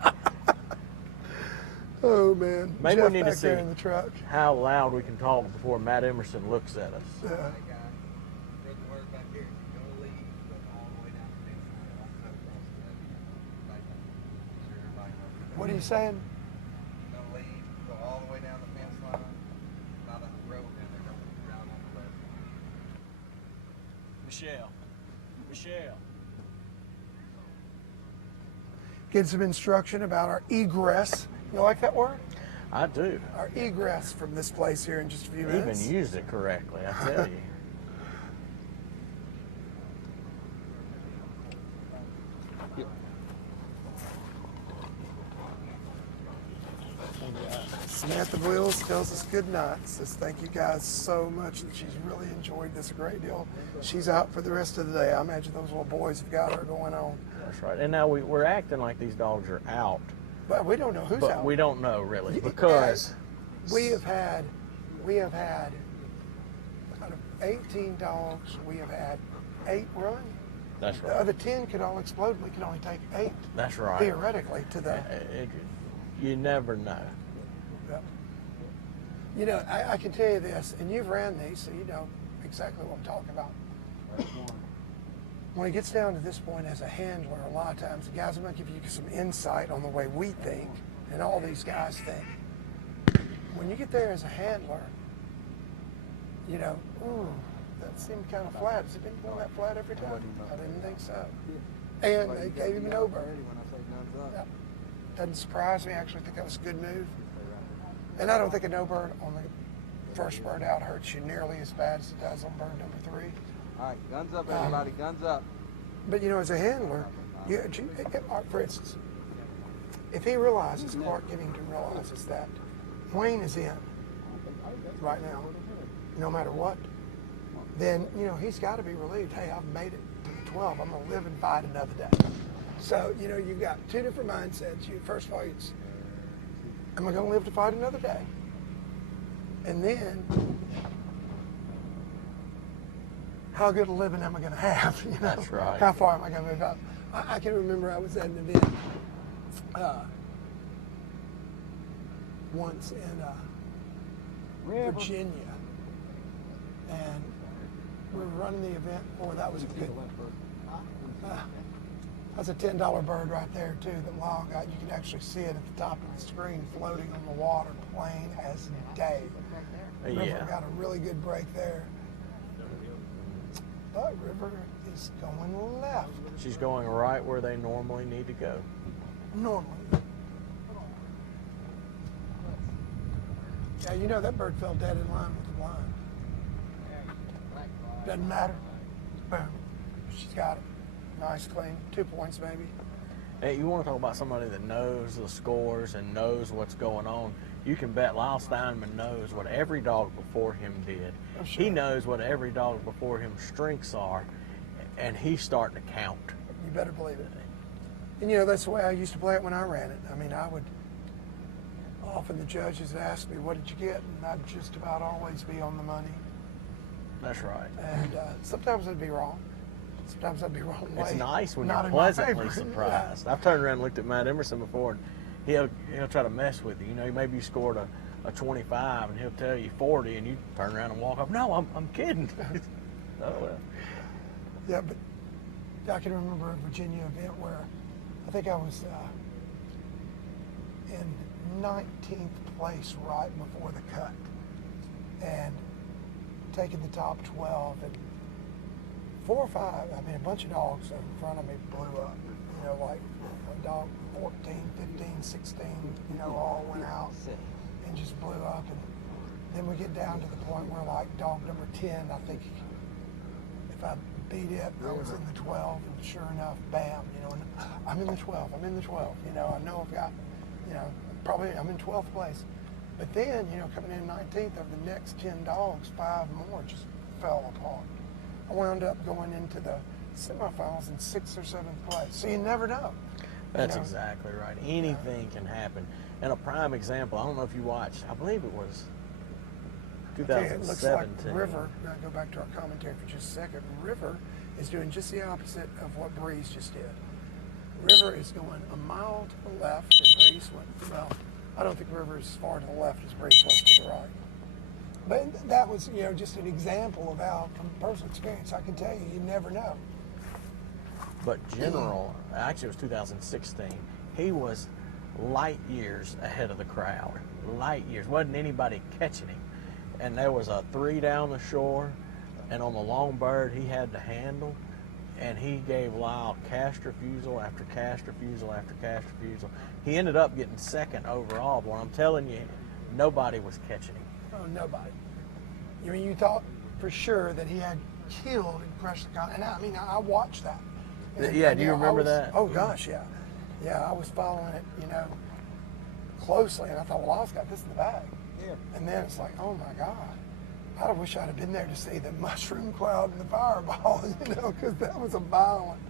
Oh man, Maybe Jeff we need back to see there in the truck. how loud we can talk before Matt Emerson looks at us. Yeah. What are you saying? No lead, go all the way down the fence line, not a road down there, go around on the left. Michelle. Get some instruction about our egress. You like that word? I do. Our egress from this place here in just a few Even minutes. used it correctly, I tell you. Yep. Samantha Wills tells us good night. Says thank you guys so much. That she's really enjoyed this a great deal. She's out for the rest of the day. I imagine those little boys have got her going on. That's right. And now we're acting like these dogs are out, But we don't know who's but out. we don't know really Yeah, because we have had out of 18 dogs, we have had 8 run. that's The right. other 10 could all explode. We can only take 8 That's right. theoretically to the. You never know. Yep. You know, I can tell you this, and you've ran these, so you know exactly what I'm talking about. When it gets down to this point as a handler, a lot of times the guys are going to give you some insight on the way we think and all these guys think. When you get there as a handler, you know, ooh, that seemed kind of flat. Has it been going that flat every time? I didn't think so. And they gave him an over. Yep. Doesn't surprise me. I actually think that was a good move. And I don't think a no bird on the first bird out hurts you nearly as bad as it does on bird number 3. All right, guns up, everybody. Guns up. But you know, as a handler, for instance, if he realizes, Clark Kennington realizes that Wayne is in right now, no matter what, then, you know, he's got to be relieved. Hey, I've made it to the 12. I'm going to live and fight another day. So, you know, you've got 2 different mindsets. First of all, it's, am I going to live to fight another day? And then, how good a living am I going to have? You know? That's right. How far am I going to move up? I can remember I was at an event once in Virginia, and we were running the event. Boy, that was a good one. That's a $10 bird right there too. The log out, you can actually see it at the top of the screen, floating on the water, plain as day. River Yeah. got a really good break there. But River is going left. She's going right where they normally need to go. Normally. Yeah, you know that bird fell dead in line with the blind. Doesn't matter. Boom. She's got it. Nice, clean. 2 points maybe. Hey, you want to talk about somebody that knows the scores and knows what's going on? You can bet Lyle Steinman knows what every dog before him did. Oh, sure. He knows what every dog before him strengths are, and he's starting to count. You better believe it. And you know, that's the way I used to play it when I ran it. I mean, often the judges would ask me, what did you get? And I'd just about always be on the money. That's right. And sometimes I'd be wrong. Sometimes I'd be wrong. It's nice when not you're in my pleasantly favor. surprised. I've turned around and looked at Matt Emerson before, and he'll try to mess with you. You know, maybe you scored a 25, and he'll tell you 40, and you turn around and walk off. No, I'm kidding. Oh, well. Yeah, but I can remember a Virginia event where I think I was in 19th place right before the cut, and taking the top 12, and 4 or 5, I mean, a bunch of dogs in front of me blew up. You know, like a dog 14, 15, 16, you know, all went out and just blew up. And then we get down to the point where, like, dog number 10, I think if I beat it, I was in the 12, and sure enough, bam, you know, and I'm in the 12, you know, I know I've got, you know, probably I'm in 12th place. But then, you know, coming in 19th, of the next 10 dogs, 5 more just fell apart. I wound up going into the semifinals in 6th or 7th place. So you never know. That's You know? exactly right. Anything can happen. And a prime example, I don't know if you watched, I believe it was It looks like 2017. River, now go back to our commentary for just a second. River is doing just the opposite of what Breeze just did. River is going a mile to the left, and Breeze went, well, I don't think River is as far to the left as Breeze was to the right. But that was, you know, just an example of how, from personal experience, I can tell you, you never know. But General, actually it was 2016, he was light years ahead of the crowd. Light years. Wasn't anybody catching him. And there was a 3 down the shore, and on the long bird he had to handle, and he gave Lyle cast refusal after cast refusal after cast refusal. He ended up getting 2nd overall, but I'm telling you, nobody was catching him. Oh, nobody. I mean, you thought for sure that he had killed and crushed the con. And I mean, I watched that. Yeah, do you remember I was, that? Oh gosh, yeah, yeah. I was following it, closely, and I thought, well, Lyle's got this in the bag. Yeah. And then it's like, oh my God, I wish I'd have been there to see the mushroom cloud and the fireball, because that was a violent.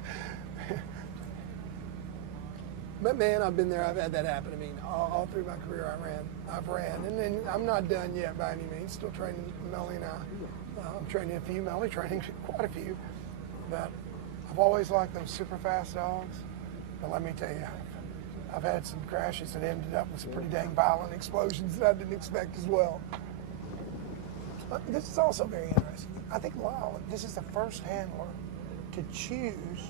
But man, I've been there. I've had that happen to me. All through my career, I've ran, and then I'm not done yet by any means. Still training Melly and I. I'm training a few, Melly training quite a few. But I've always liked those super fast dogs. But let me tell you, I've had some crashes that ended up with some pretty dang violent explosions that I didn't expect as well. This is also very interesting. I think Lyle, this is the first handler to choose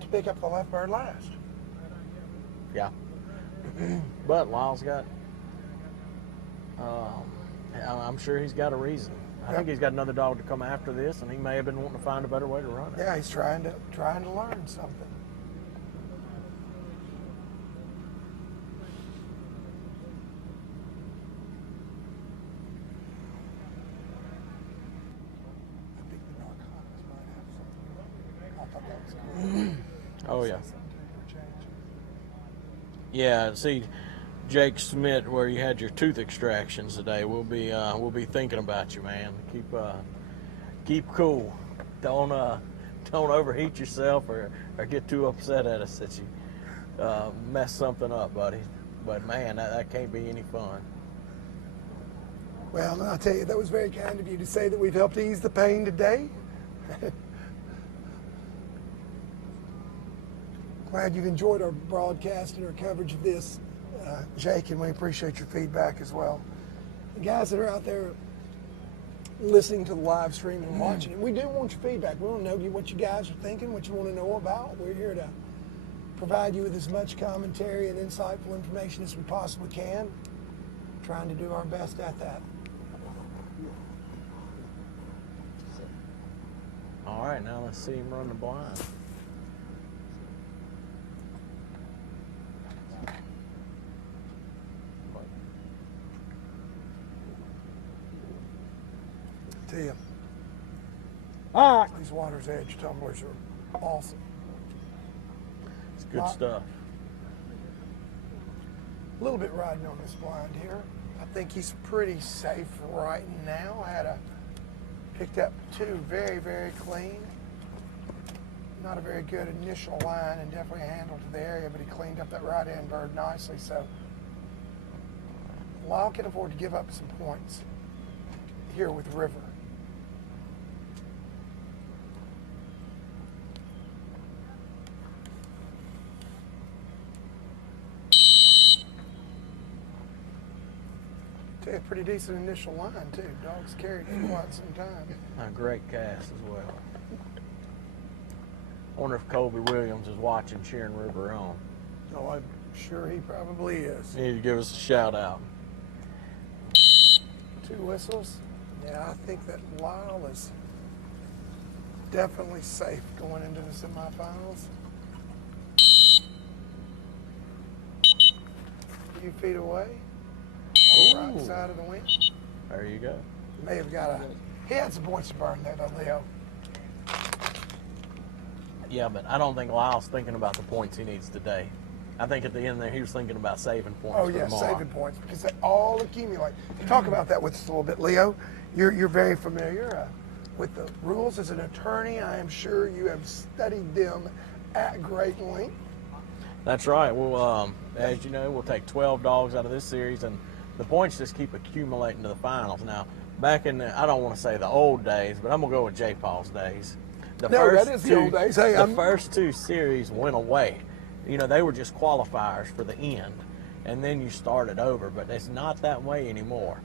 to pick up the left bird last. Yeah. But Lyle's got, I'm sure he's got a reason. I think he's got another dog to come after this, and he may have been wanting to find a better way to run it. Yeah, he's trying to learn something. I think the narcotics might have something. I thought that was cool. Oh, yeah. Something to change. Yeah, see, Jake Smith, where you had your tooth extractions today, we'll be thinking about you, man. Keep cool. Don't overheat yourself or get too upset at us that you mess something up, buddy. But man, that can't be any fun. Well, I'll tell you, that was very kind of you to say that we've helped ease the pain today. Glad you've enjoyed our broadcast and our coverage of this, Jake, and we appreciate your feedback as well. The guys that are out there listening to the live stream and watching it, we do want your feedback. We want to know what you guys are thinking, what you want to know about. We're here to provide you with as much commentary and insightful information as we possibly can. Trying to do our best at that. All right, now let's see him run the blind. To you. All right. These Water's Edge tumblers are awesome. It's good stuff. A little bit riding on this blind here. I think he's pretty safe right now. Picked up two very, very clean. Not a very good initial line and definitely a handle to the area, but he cleaned up that right end bird nicely. So Lyle can afford to give up some points here with River. A pretty decent initial line too. Dog's carried for quite some time. A great cast as well. I wonder if Colby Williams is watching cheering River on. Oh, I'm sure he probably is. He need to give us a shout out. Two whistles. Yeah, I think that Lyle is definitely safe going into the semifinals. A few feet away. On the right side of the wing. There you go. May have got he had some points to burn there though, Leo. Yeah, but I don't think Lyle's thinking about the points he needs today. I think at the end there he was thinking about saving points. Oh for yeah, tomorrow. saving points because they all accumulate. Talk about that with us a little bit, Leo. You're very familiar with the rules as an attorney. I am sure you have studied them at great length. That's right. Well, as you know, we'll take 12 dogs out of this series, and the points just keep accumulating to the finals. Now, back in I don't want to say the old days, but I'm gonna go with J. Paul's days. That is the old days. Hey, the first two series went away. You know, they were just qualifiers for the end, and then you started over. But it's not that way anymore.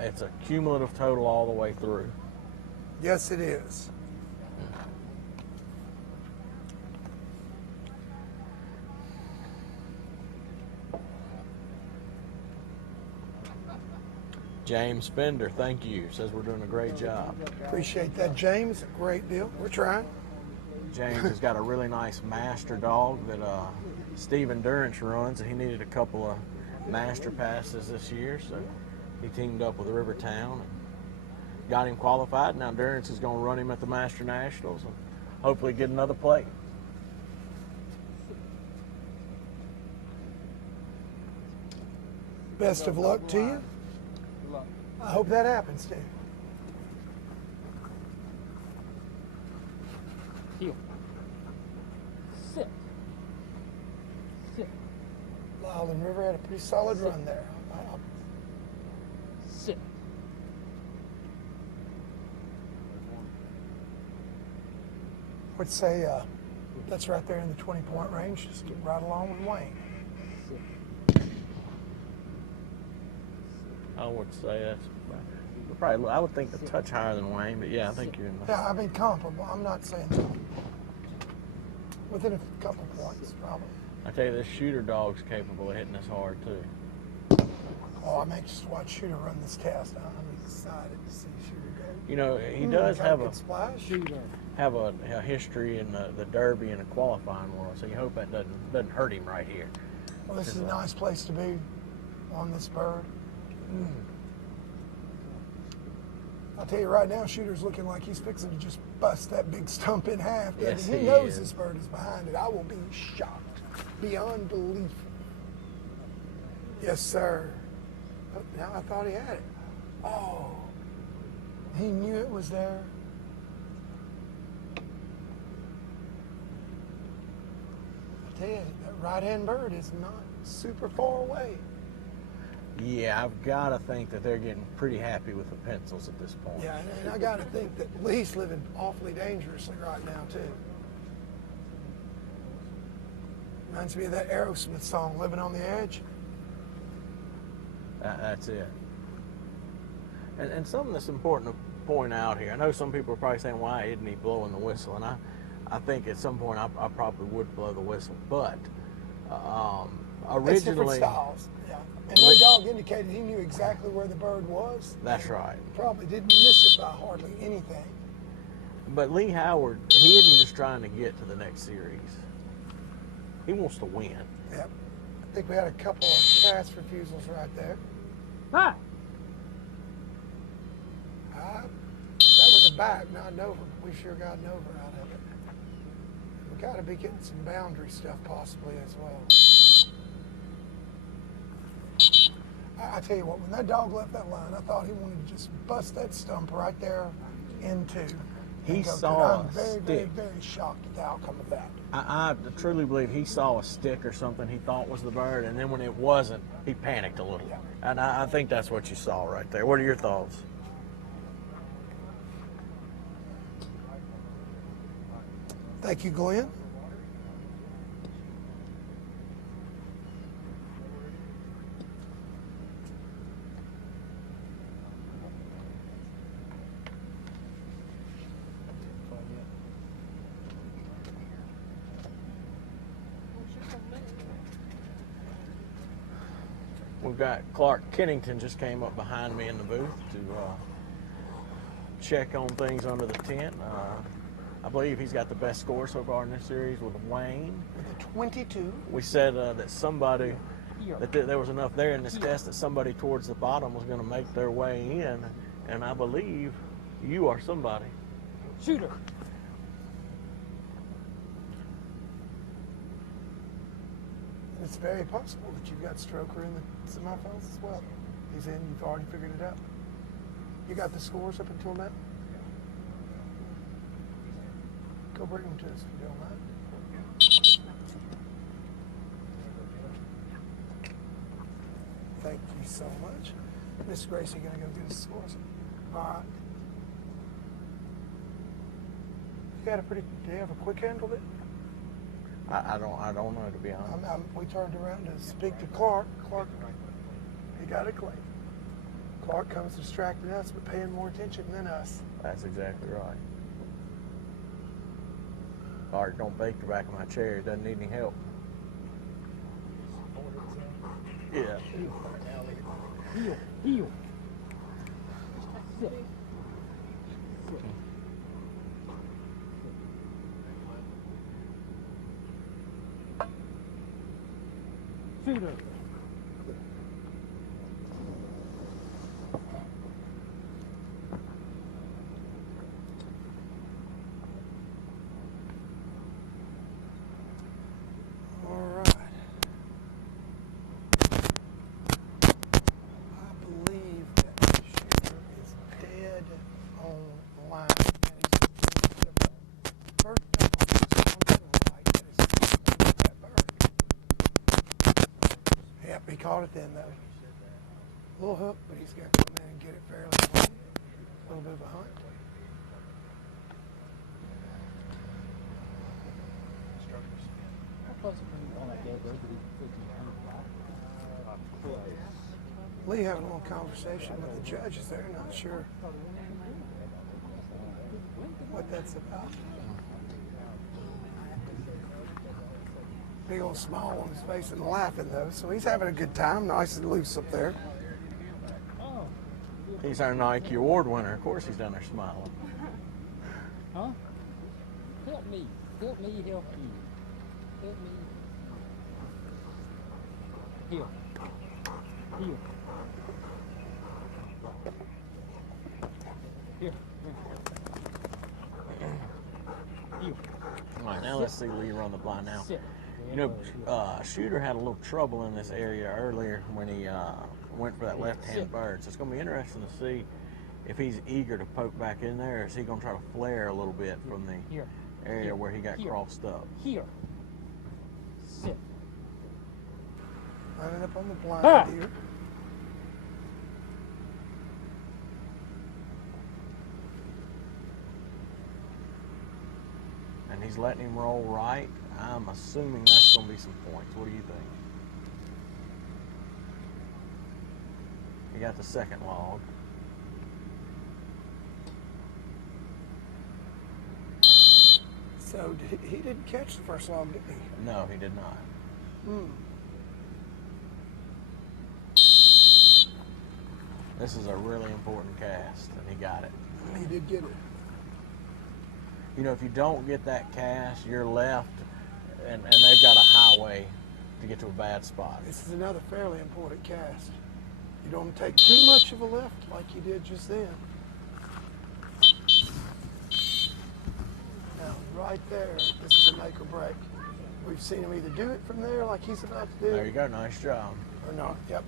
It's a cumulative total all the way through. Yes, it is. James Fender, thank you. Says we're doing a great job. Appreciate that, James. Great deal. We're trying. James has got a really nice master dog that Stephen Durrance runs, and he needed a couple of master passes this year, so he teamed up with Rivertown and got him qualified. Now Durrance is going to run him at the Master Nationals, and hopefully get another plate. Best of luck to you. Good luck. I hope that happens, Steve. Heel. Sit. Sit. Loudon River had a pretty solid run there. Sit. I would say that's right there in the 20-point range, just right along with Wayne. I would say that's probably, I would think a touch higher than Wayne, but yeah, I think you're in the, Yeah, I mean comparable. I'm not saying that. Within a couple points, probably. I tell you, this shooter dog's capable of hitting us hard too. Oh, I'm anxious to watch Shooter run this cast. I'm excited to see Shooter go. You know, he does got have good splash. have a history in the Derby and the qualifying world, so you hope that doesn't hurt him right here. Well, this is a nice place to be on this bird. I'll tell you right now, Shooter's looking like he's fixing to just bust that big stump in half. Yes, he he knows is. this bird is behind it. I will be shocked beyond belief. Yes, sir. But now I thought he had it. Oh, he knew it was there. I tell you, that right-hand bird is not super far away. Yeah, I've got to think that they're getting pretty happy with the pencils at this point. Yeah, and I got to think that Lee's living awfully dangerously right now, too. Reminds me of that Aerosmith song, Living on the Edge. That's it. And something that's important to point out here, I know some people are probably saying, why isn't he blowing the whistle? And I think at some point I probably would blow the whistle. But It's different originally... styles, yeah. And that dog indicated he knew exactly where the bird was. That's right. Probably didn't miss it by hardly anything. But Lee Howard, he isn't just trying to get to the next series. He wants to win. Yep. I think we had a couple of cast refusals right there. Hi. That was a back, not an over. We sure got an over out of it. We got to be getting some boundary stuff possibly as well. I tell you what, when that dog left that line, I thought he wanted to just bust that stump right there in two. He and go saw to it. I'm a very, stick. very, very shocked at the outcome of that. I truly believe he saw a stick or something he thought was the bird, and then when it wasn't, he panicked a little. Yeah. And I think that's what you saw right there. What are your thoughts? Thank you, Glenn. We've got Clark Kennington just came up behind me in the booth to check on things under the tent. I believe he's got the best score so far in this series with Wayne. With a 22. We said that somebody, that there was enough there in this test that somebody towards the bottom was going to make their way in, and I believe you are somebody. Shooter. It's very possible that you've got Stroker in the semifinals as well. He's in, you've already figured it out. You got the scores up until now? Go bring them to us if you don't mind. Thank you so much. Miss Gracie gonna go get us the scores. All right. You got a pretty, do you have a quick handle that? I don't know, to be honest. We turned around to speak to Clark. Clark, he got it clean. Clark comes distracting us, but paying more attention than us. That's exactly right. Clark, don't bake the back of my chair. He doesn't need any help. Yeah. Heel. Heel. Sit. Shooter. caught it then, though. A little hook, but he's got to come in and get it fairly clean. A little bit of a hunt. How close are you on that dead bird? Did he 1500 fly? Lee having a little conversation with the judges there, not sure what that's about. Big old smile on his face and laughing though, so he's having a good time, nice and loose up there. He's our Nike Award winner. Of course he's down there smiling. Huh? Help me. Help me help you. Help me. Heel. Heel. Here. Heel. All right, now let's see Lee run the blind now. Sit. You know, Shooter had a little trouble in this area earlier when he went for that left-hand bird. So it's going to be interesting to see if he's eager to poke back in there, or is he going to try to flare a little bit from the Here. area Here. where he got Here. crossed up. Here. Sit. Lining up on the blind Ah. here. And he's letting him roll right. I'm assuming that's going to be some points. What do you think? He got the second log. So he didn't catch the first log, did he? No, he did not. This is a really important cast, and he got it. He did get it. You know, if you don't get that cast, you're left, and they've got a highway to get to a bad spot. This is another fairly important cast. You don't take too much of a lift like you did just then. Now, right there, this is a make or break. We've seen him either do it from there like he's about to do There you go, nice job. or not. Yep.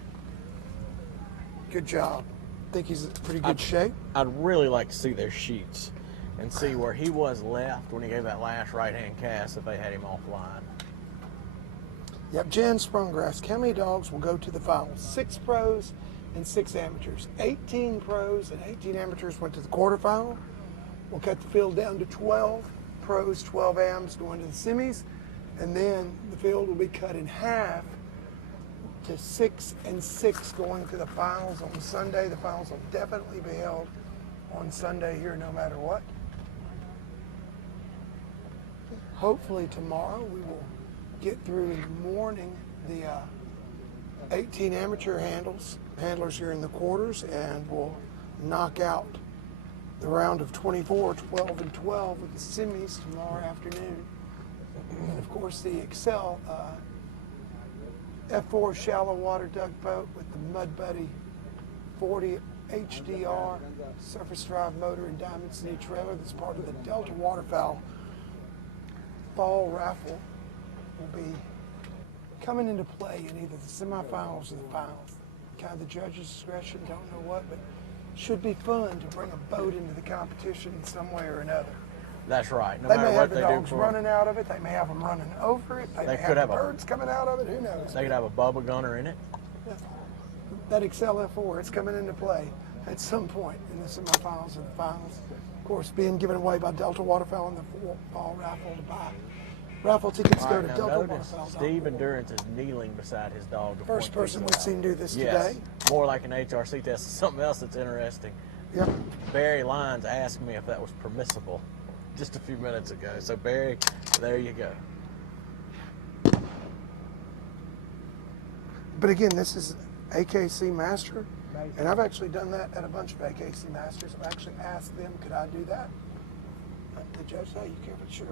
Good job. Think he's in pretty good shape. I'd really like to see their sheets and see where he was left when he gave that last right-hand cast if they had him offline. Yep, Jan Sprunggrass. How many dogs will go to the finals? 6 pros and 6 amateurs. 18 pros and 18 amateurs went to the quarterfinal. We'll cut the field down to 12 pros, 12 AMs going to the semis, and then the field will be cut in half to 6 and 6 going to the finals on Sunday. The finals will definitely be held on Sunday here no matter what. Hopefully tomorrow we will get through in the morning the 18 amateur handlers here in the quarters, and we'll knock out the round of 24, 12 and 12 with the semis tomorrow afternoon. And of course the Excel F4 shallow water tugboat with the Mud Buddy 40 HDR surface drive motor and Diamond City trailer that's part of the Delta Waterfowl fall raffle will be coming into play in either the semifinals or the finals. Kind of the judge's discretion, don't know what, but should be fun to bring a boat into the competition in some way or another. That's right. No They matter may what have the they do dogs for running out of it. They may have them running over it. They may could have the have a- birds coming out of it. Who knows? They could have a bubble gunner in it. That Excel F4, it's coming into play at some point in the semifinals and the finals. Of course, being given away by Delta Waterfowl in the fall raffle to buy. Raffle tickets All go right, to now Delta notice Waterfowl. Steve Endurance is kneeling beside his dog. to First point person people we've out. seen do this Yes, today. more like an HRC test. Something else that's interesting. Yep. Barry Lyons asked me if that was permissible just a few minutes ago. So Barry, there you go. But again, this is AKC Master, and I've actually done that at a bunch of AKC Masters. I've actually asked them, could I do that? The judge said, you can't, but sure.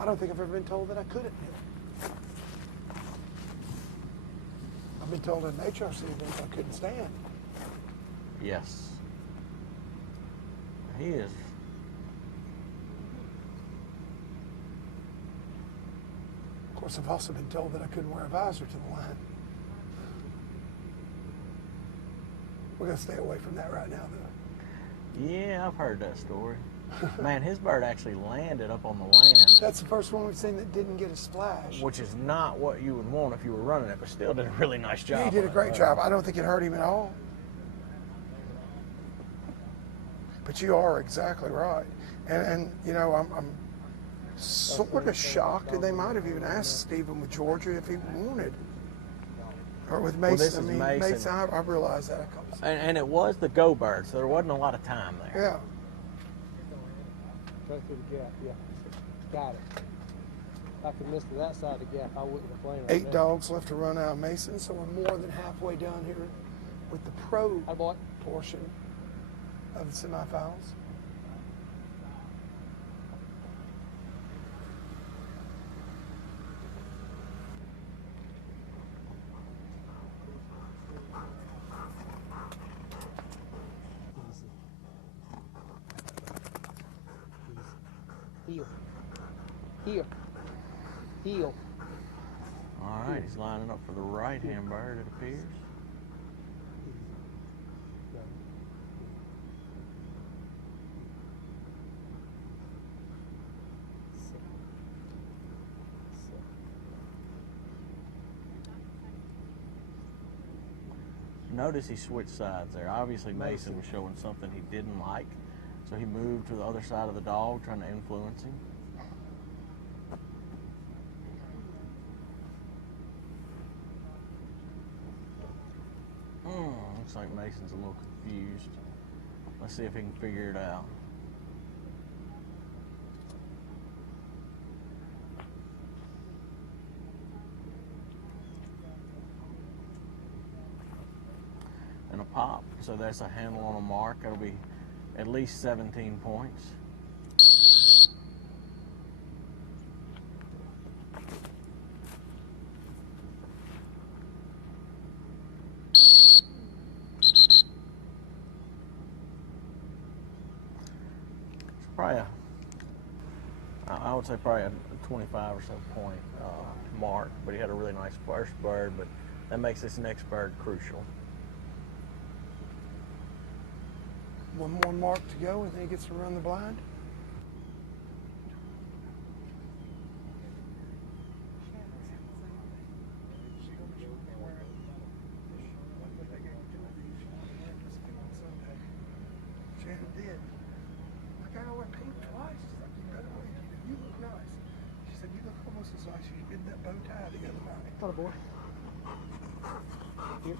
I don't think I've ever been told that I couldn't. I've been told at an HRC event I couldn't stand. Yes. He is. Of course, I've also been told that I couldn't wear a visor to the line. We're going to stay away from that right now, though. Yeah, I've heard that story. Man, his bird actually landed up on the land, That's the first one we've seen that didn't get a splash. which is not what you would want if you were running it, but still did a really nice job. He did on a that great bird. job. I don't think it hurt him at all. But you are exactly right. And you know, I'm sort of shocked, and they might have even asked Stephen with Georgia if he wanted. Or with Mason. this I is mean, Mason. I realized that a couple times. And it was the go bird, so there wasn't a lot of time there. Yeah. Right through the gap, yeah. Got it. If I could miss to that side of the gap, I wouldn't have played right 8 there. dogs left to run out of Mason, so we're more than halfway done here with the pro Atta boy. portion of the semifinals. Heel. Heel. Heel. All right, he's lining up for the right-hand bird, it appears. Notice he switched sides there. Obviously, Mason was showing something he didn't like, so he moved to the other side of the dog, trying to influence him. Looks like Mason's a little confused. Let's see if he can figure it out. And a pop. So that's a handle on a mark. That'll be at least 17 points. Probably I would say probably a 25 or so point mark, but he had a really nice first bird, but that makes this next bird crucial. One more mark to go, and then he gets to run the blind. Shannon did. Like, I wear pink twice. She's like, you better wear it. You look nice. She said, you look almost as nice as you did in that bow tie the other night. Atta boy. Here.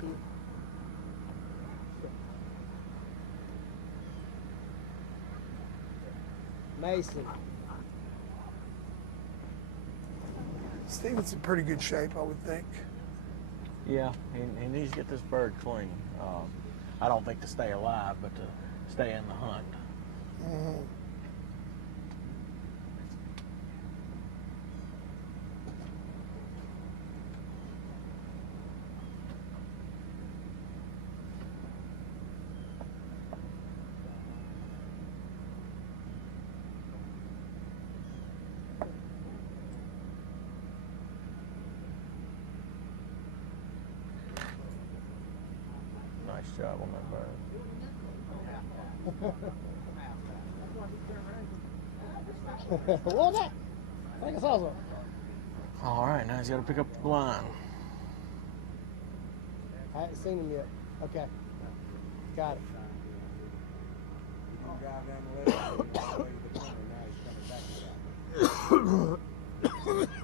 Here. Mason. Steven's in pretty good shape, I would think. Yeah, he needs to get this bird clean. I don't think to stay alive, but to stay in the hunt. Mm-hmm. Nice job on that bird. What was that? I think I saw something. All right, now he's got to pick up the blind. I haven't seen him yet. Okay. Got it.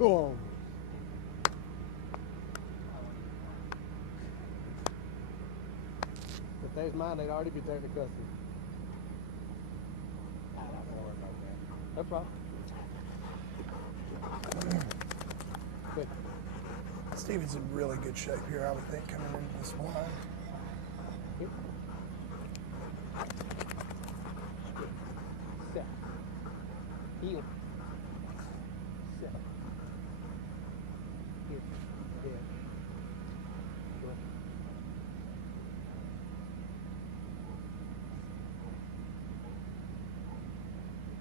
Oh. If they was mine, they'd already be taking the custody. No problem. Good. Steven's in really good shape here, I would think, coming into this blind. Here. Set. Heel. Set. Here. There. Good.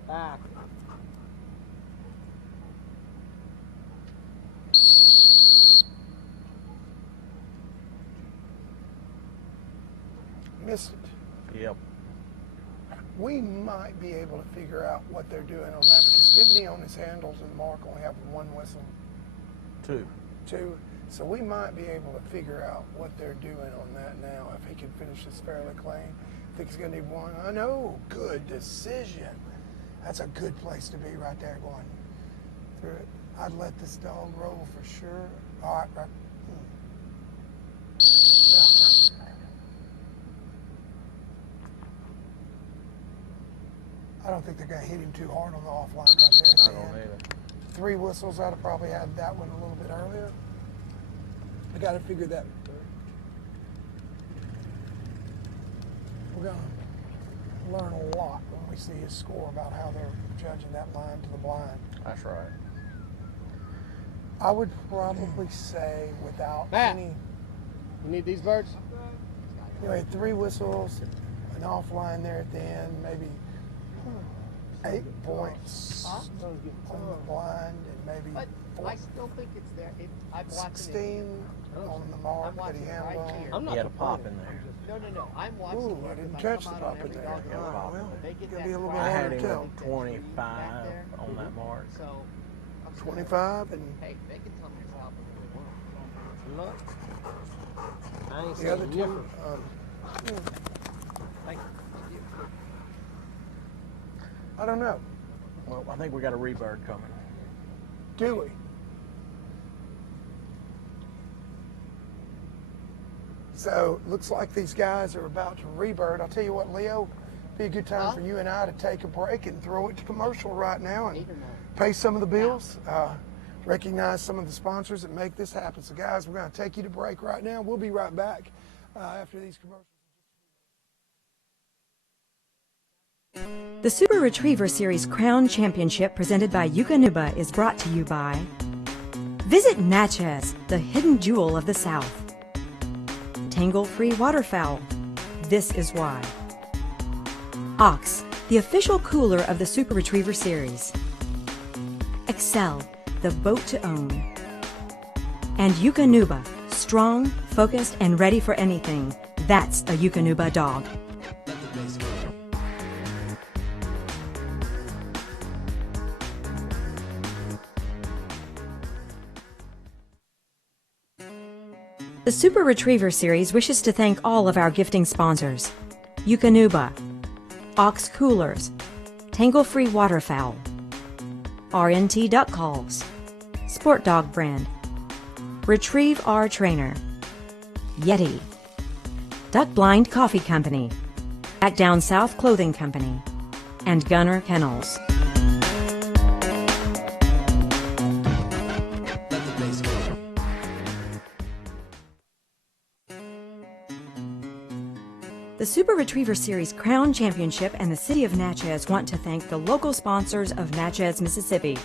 Back. missed it. Yep. We might be able to figure out what they're doing on that because didn't he on his handles and Mark only have one whistle? Two. So we might be able to figure out what they're doing on that now if he can finish this fairly clean. I think he's going to need one. I know. Good decision. That's a good place to be right there going through it. I'd let this dog roll for sure. All right. Right. Yeah. I don't think they're going to hit him too hard on the offline right there at the I don't end. either. 3 whistles, I'd have probably had that one a little bit earlier. I got to figure that. We're going to learn a lot when we see his score about how they're judging that line to the blind. That's right. I would probably say without Matt. any, You need these birds? you know, 3 whistles, an offline there at the end, maybe 8 points on the blind, and maybe But I still think it's there. I'm watching it. 16 on the mark I'm that watching he it handled right on. here. I'm not He had a complaining. pop in there. No. I'm watching Ooh, it I didn't because catch come the out on pop in every there. dog Oh, hill. well, They get gonna that be a little bit I crowd had hard to him tell. at 25 back there. on that mark. So, I'm saying, 25 and hey, they can tell me south if they want. Look. I ain't the other saying 2. different. Thank you. I don't know. Well, I think we got a rebird coming. Do we? So looks like these guys are about to rebird. I'll tell you what, Leo, be a good time for you and I to take a break and throw it to commercial right now and pay some of the bills. Recognize some of the sponsors that make this happen. So guys, we're going to take you to break right now. We'll be right back after these commercials. The Super Retriever Series Crown Championship presented by Yukonuba is brought to you by Visit Natchez, the hidden jewel of the South. Tangle-free waterfowl. This is why. Ox, the official cooler of the Super Retriever Series. Excel, the boat to own. And Yukonuba, strong, focused, and ready for anything. That's a Yukonuba dog. The Super Retriever Series wishes to thank all of our gifting sponsors: Yukonuba, Ox Coolers, Tangle-Free Waterfowl, RNT Duck Calls, Sport Dog Brand, Retrieve R Trainer, Yeti, Duck Blind Coffee Company, Back Down South Clothing Company, and Gunner Kennels. The Super Retriever Series Crown Championship and the City of Natchez want to thank the local sponsors of Natchez, Mississippi.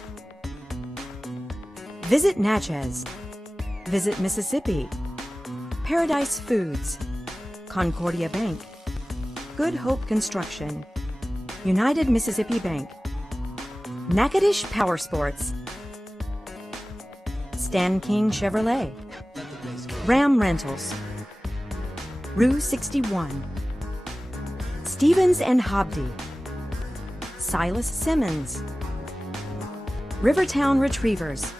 Visit Natchez. Visit Mississippi. Paradise Foods. Concordia Bank. Good Hope Construction. United Mississippi Bank. Natchitoches Power Sports. Stan King Chevrolet. Ram Rentals. Rue 61. Stevens and Hobdy, Silas Simmons, Rivertown Retrievers,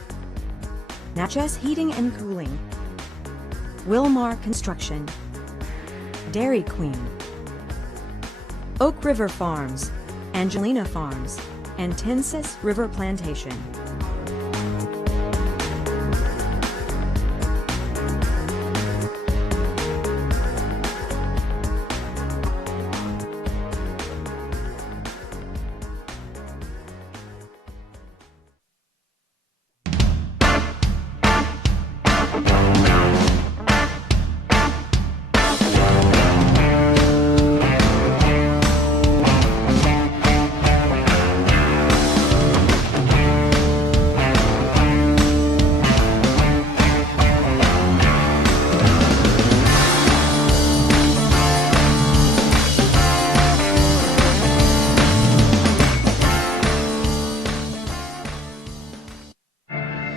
Natchez Heating and Cooling, Wilmar Construction, Dairy Queen, Oak River Farms, Angelina Farms, and Tensas River Plantation.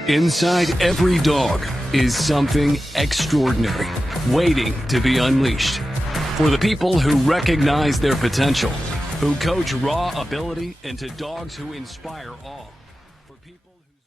Inside every dog is something extraordinary, waiting to be unleashed. For the people who recognize their potential, who coach raw ability into dogs who inspire awe. For people whose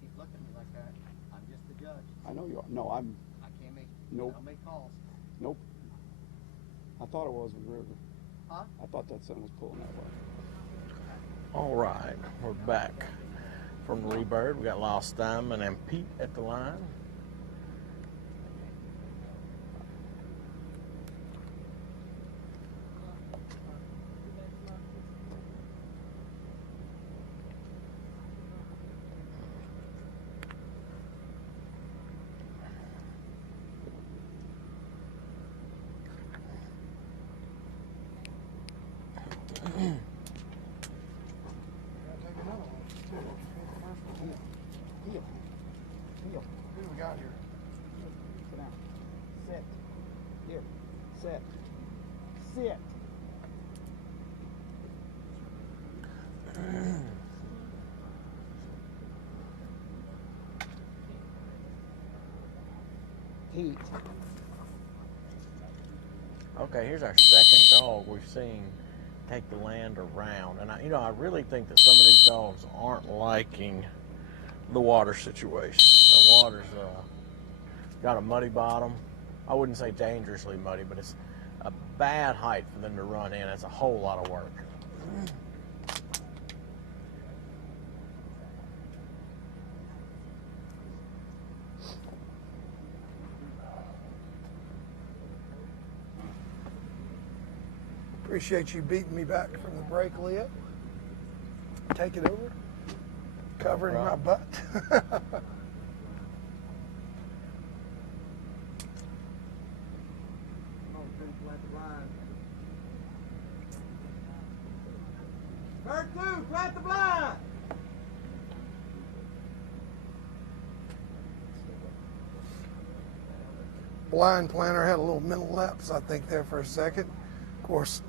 Keep looking at me like that. I'm just the judge. I know you are. No, I'm. I can't make. Nope. I don't make calls. Nope. I thought it was with River. Huh? I thought that son was pulling that way. All right, we're back from the rebird. We got Lost Diamond and Pete at the line. Heel. Heel. Who do we got here? Sit down. Sit. Here. Sit. Sit. Heat. Okay, here's our second dog we've seen take the land around. And I really think that some of these dogs aren't liking the water situation. The water's got a muddy bottom. I wouldn't say dangerously muddy, but it's a bad height for them to run in. It's a whole lot of work. Appreciate you beating me back from the break, Leah. Take it over. Covering my butt. Bird 2, flat the blind. Blind planter had a little mental lapse, I think, there for a second. Of course,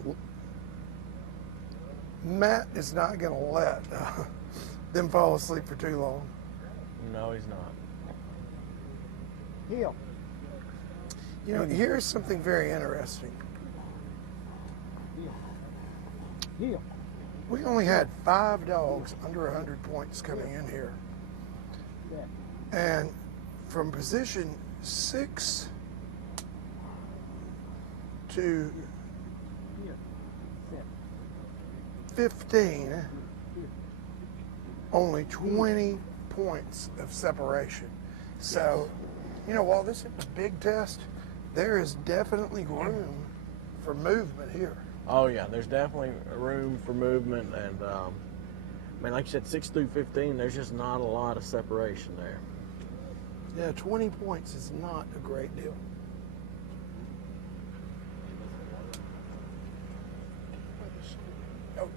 Matt is not going to let them fall asleep for too long. No, he's not. Heel. Here's something very interesting. Heel. We only had 5 dogs under 100 points coming in here. And from position 6 to 15, only 20 points of separation. So, while this is a big test, there is definitely room for movement here. Oh yeah, there's definitely room for movement, and like you said, 6 through 15, there's just not a lot of separation there. Yeah, 20 points is not a great deal. Oh.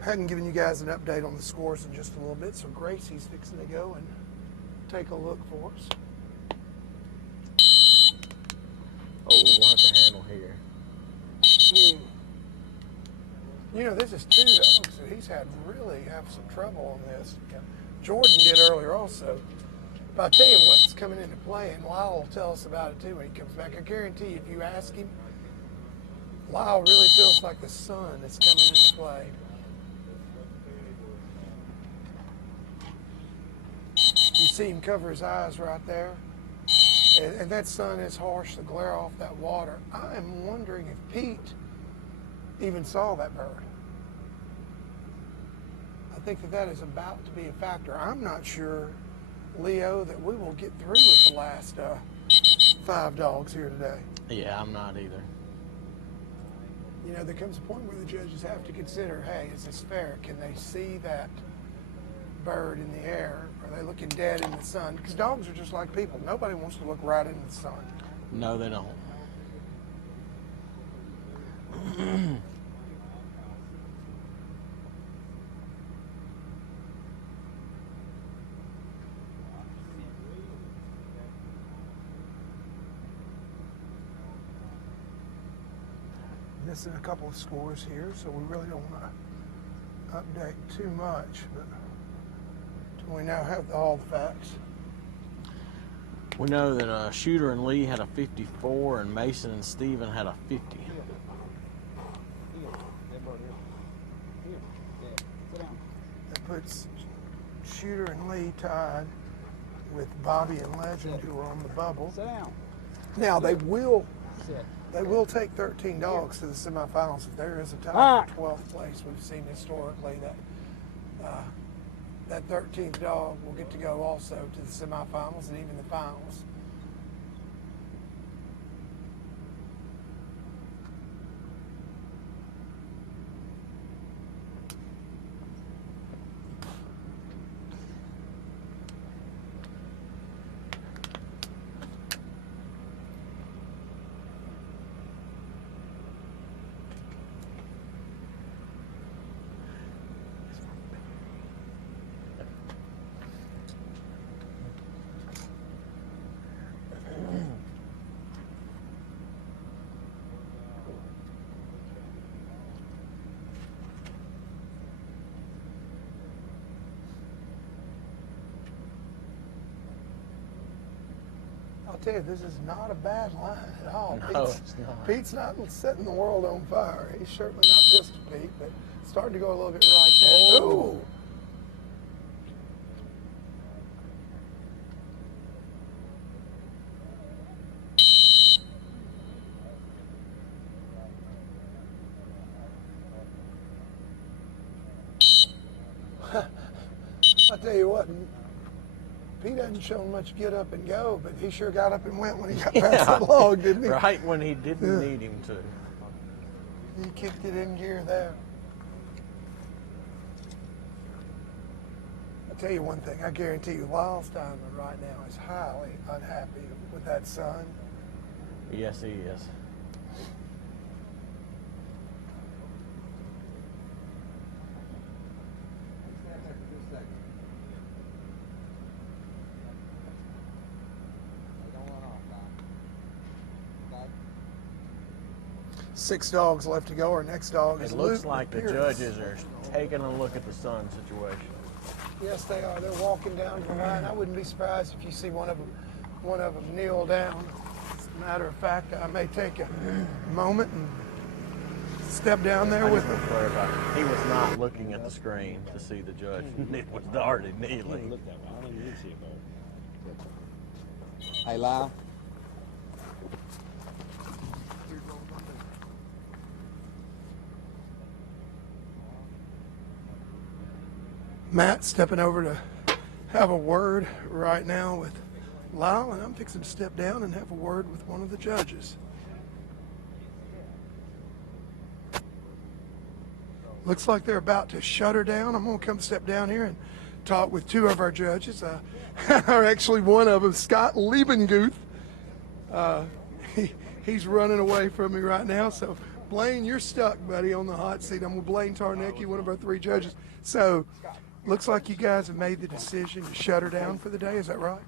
I hadn't given you guys an update on the scores in just a little bit, so Gracie's fixing to go and take a look for us. Oh, we'll have to handle here. You know, this is 2 dogs that he's had really have some trouble on this. Jordan did earlier also. But I'll tell you what's coming into play, and Lyle will tell us about it too when he comes back. I guarantee you, if you ask him, Lyle really feels like the sun is coming into play. You see him cover his eyes right there. And that sun is harsh, the glare off that water. I am wondering if Pete even saw that bird. I think that is about to be a factor. I'm not sure, Leo, that we will get through with the last 5 dogs here today. Yeah, I'm not either. You know, there comes a point where the judges have to consider, hey, is this fair? Can they see that bird in the air? Are they looking dead in the sun? Because dogs are just like people. Nobody wants to look right in the sun. No, they don't. Missing a couple of scores here, so we really don't want to update too much, but we now have all the facts. We know that Shooter and Lee had a 54, and Mason and Steven had a 50. That puts Shooter and Lee tied with Bobby and Legend, who are on the bubble. Now they will take 13 dogs to the semifinals if there is a tie for 12th place. We've seen historically that that 13th dog will get to go also to the semifinals and even the finals. I'll tell you, this is not a bad line at all. No, it's not. Pete's not setting the world on fire. He's certainly not pistol Pete, but starting to go a little bit right there. Ooh. I'll tell you what, Pete hasn't shown much get up and go, but he sure got up and went when he got past the log, didn't he? Right when he didn't need him to. He kicked it in gear there. I'll tell you one thing, I guarantee you, Lyle's Diamond right now is highly unhappy with that sun. Yes, he is. Stand there for just a second. Hey, don't run off, Doc. Okay? 6 dogs left to go. Our next dog is It looks Luke like the Pierce. judges are taking a look at the sun situation. Yes, they are. They're walking down the line. I wouldn't be surprised if you see one of them kneel down. As a matter of fact, I may take a moment and step down there with them. He was not looking at the screen to see the judge. It was already kneeling. Hey, Lyle. Matt stepping over to have a word right now with Lyle, and I'm fixing to step down and have a word with one of the judges. Looks like they're about to shut her down. I'm going to come step down here and talk with 2 of our judges. Or actually one of them, Scott Liebenguth. He's running away from me right now. So, Blaine, you're stuck, buddy, on the hot seat. I'm with Blaine Tarnecki, one of our 3 judges. So, looks like you guys have made the decision to shut her down for the day. Is that right?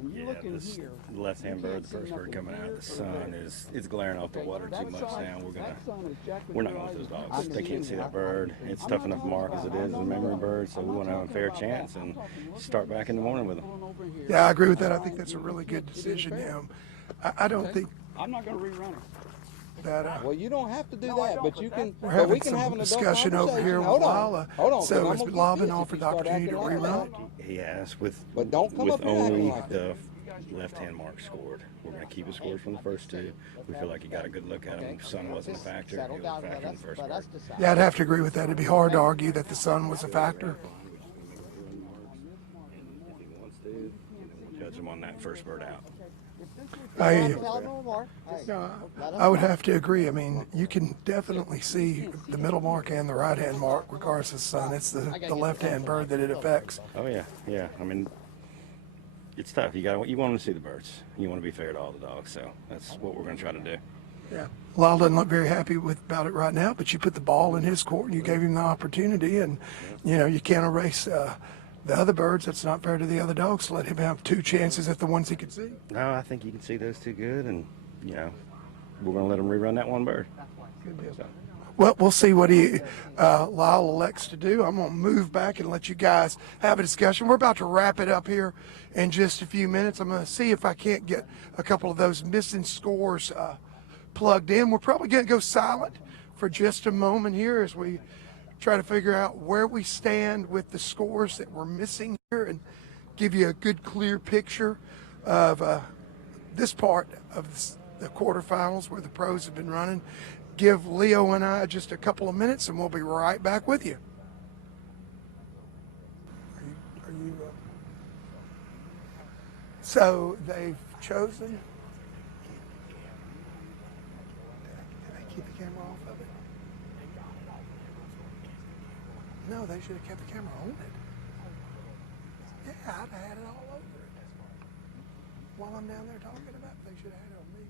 When you Yeah, look in this here, left-hand you bird, can't the see first bird nothing coming out here of the or sun there. is glaring off the Okay, water that too much side- now. that sun is Jack We're not going to those Horizon. dogs. They can't see that bird. It's I'm tough not enough to talking mark as it about- is as a memory bird, so we want to have a fair chance and start back in the morning with them. Yeah, I agree with that. I think that's a really good decision, I don't think I'm not going to rerun it. that. Well, you don't have to do that, but you can. We're But having we can some have an adult discussion over conversation. here with Hold on. Lala. Hold on. So I'm is gonna get Lala been pissed if offered you the start opportunity to acting like rerun? that. He has with But don't come with up here acting only like the left-hand mark scored. We're going to keep his scores from the first two. We feel like he got a good look at him. Sun wasn't a factor. He was a factor in the first bird. Yeah, I'd have to agree with that. It'd be hard to argue that the sun was a factor. If he wants to, and then we'll judge him on that first bird out. I would have to agree. I mean, you can definitely see the middle mark and the right-hand mark, regardless of sun. It's the left-hand bird that it affects. Oh yeah, yeah. I mean, it's tough. You want them to see the birds. You want to be fair to all the dogs. So that's what we're going to try to do. Yeah. Lyle doesn't look very happy about it right now, but you put the ball in his court and you gave him the opportunity, and you can't erase the other birds. That's not fair to the other dogs to let him have two chances at the ones he could see. No, I think you can see those two good, and we're going to let him rerun that one bird. Good deal. Well, we'll see what Lyle elects to do. I'm going to move back and let you guys have a discussion. We're about to wrap it up here in just a few minutes. I'm going to see if I can't get a couple of those missing scores plugged in. We're probably going to go silent for just a moment here as we try to figure out where we stand with the scores that we're missing here and give you a good, clear picture of this part of the quarterfinals where the pros have been running. Give Leo and I just a couple of minutes and we'll be right back with you. Are you so they've chosen. Did they keep the camera off of it? No, they should have kept the camera on it. Yeah, I'd have had it all over it. While I'm down there talking about it, they should have had it on me.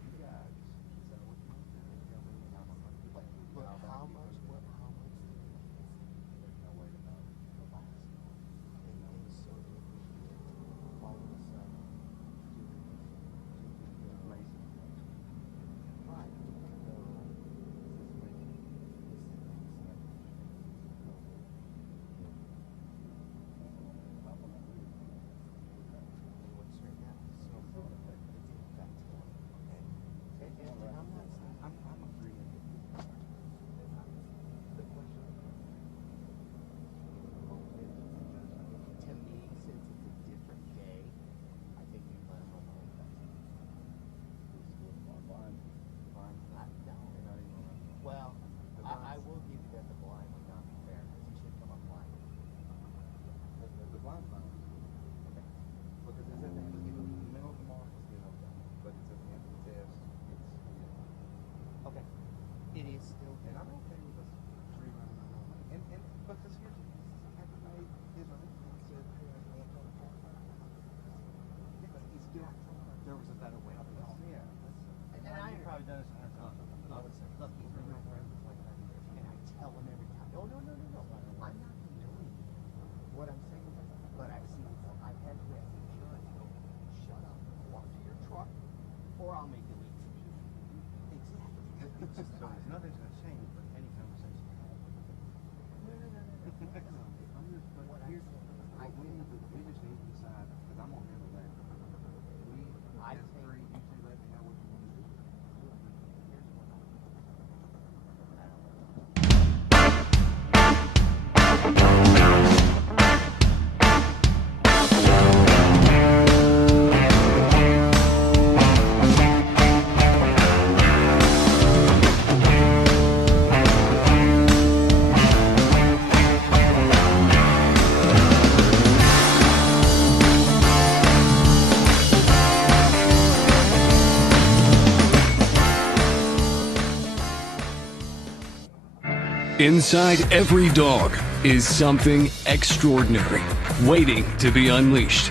Inside every dog is something extraordinary, waiting to be unleashed.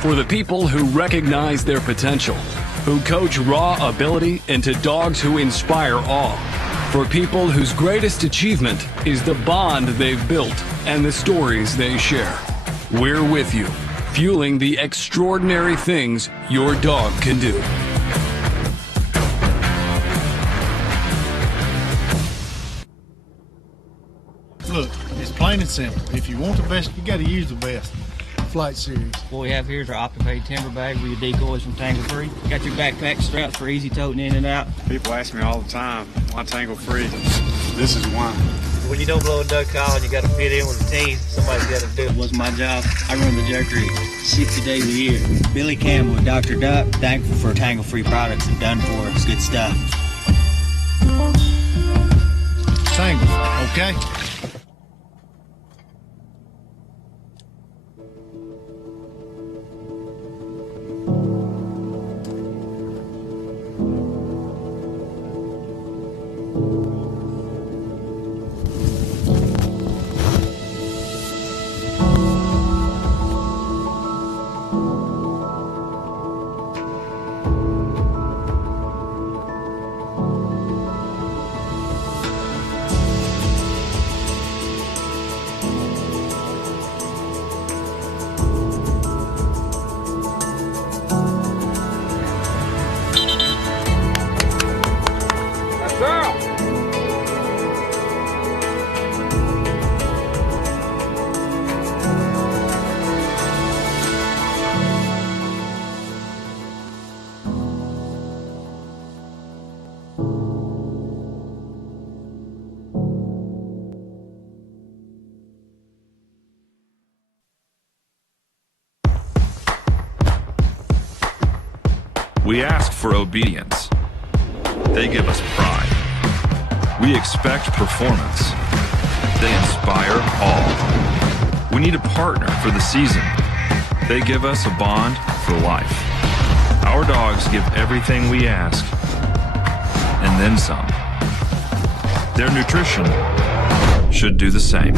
For the people who recognize their potential, who coach raw ability into dogs who inspire awe. For people whose greatest achievement is the bond they've built and the stories they share. We're with you. fueling the extraordinary things your dog can do. Look, it's plain and simple. If you want the best, you got to use the best. Flight Series. What we have here is our Optifade timber bag with your decoys from Tangle Free. Got your backpack straps for easy toting in and out. People ask me all the time, why Tangle Free? This is why. When you don't blow a duck call and you got to fit in with the team, somebody's got to do it. What's my job? I run the jerkery 60 days a year. Billy Campbell with Dr. Duck, thankful for Tangle Free products and done for us. Good stuff. Tangle, okay? We ask for obedience. They give us pride. We expect performance. They inspire all. We need a partner for the season. They give us a bond for life. Our dogs give everything we ask, and then some. Their nutrition should do the same.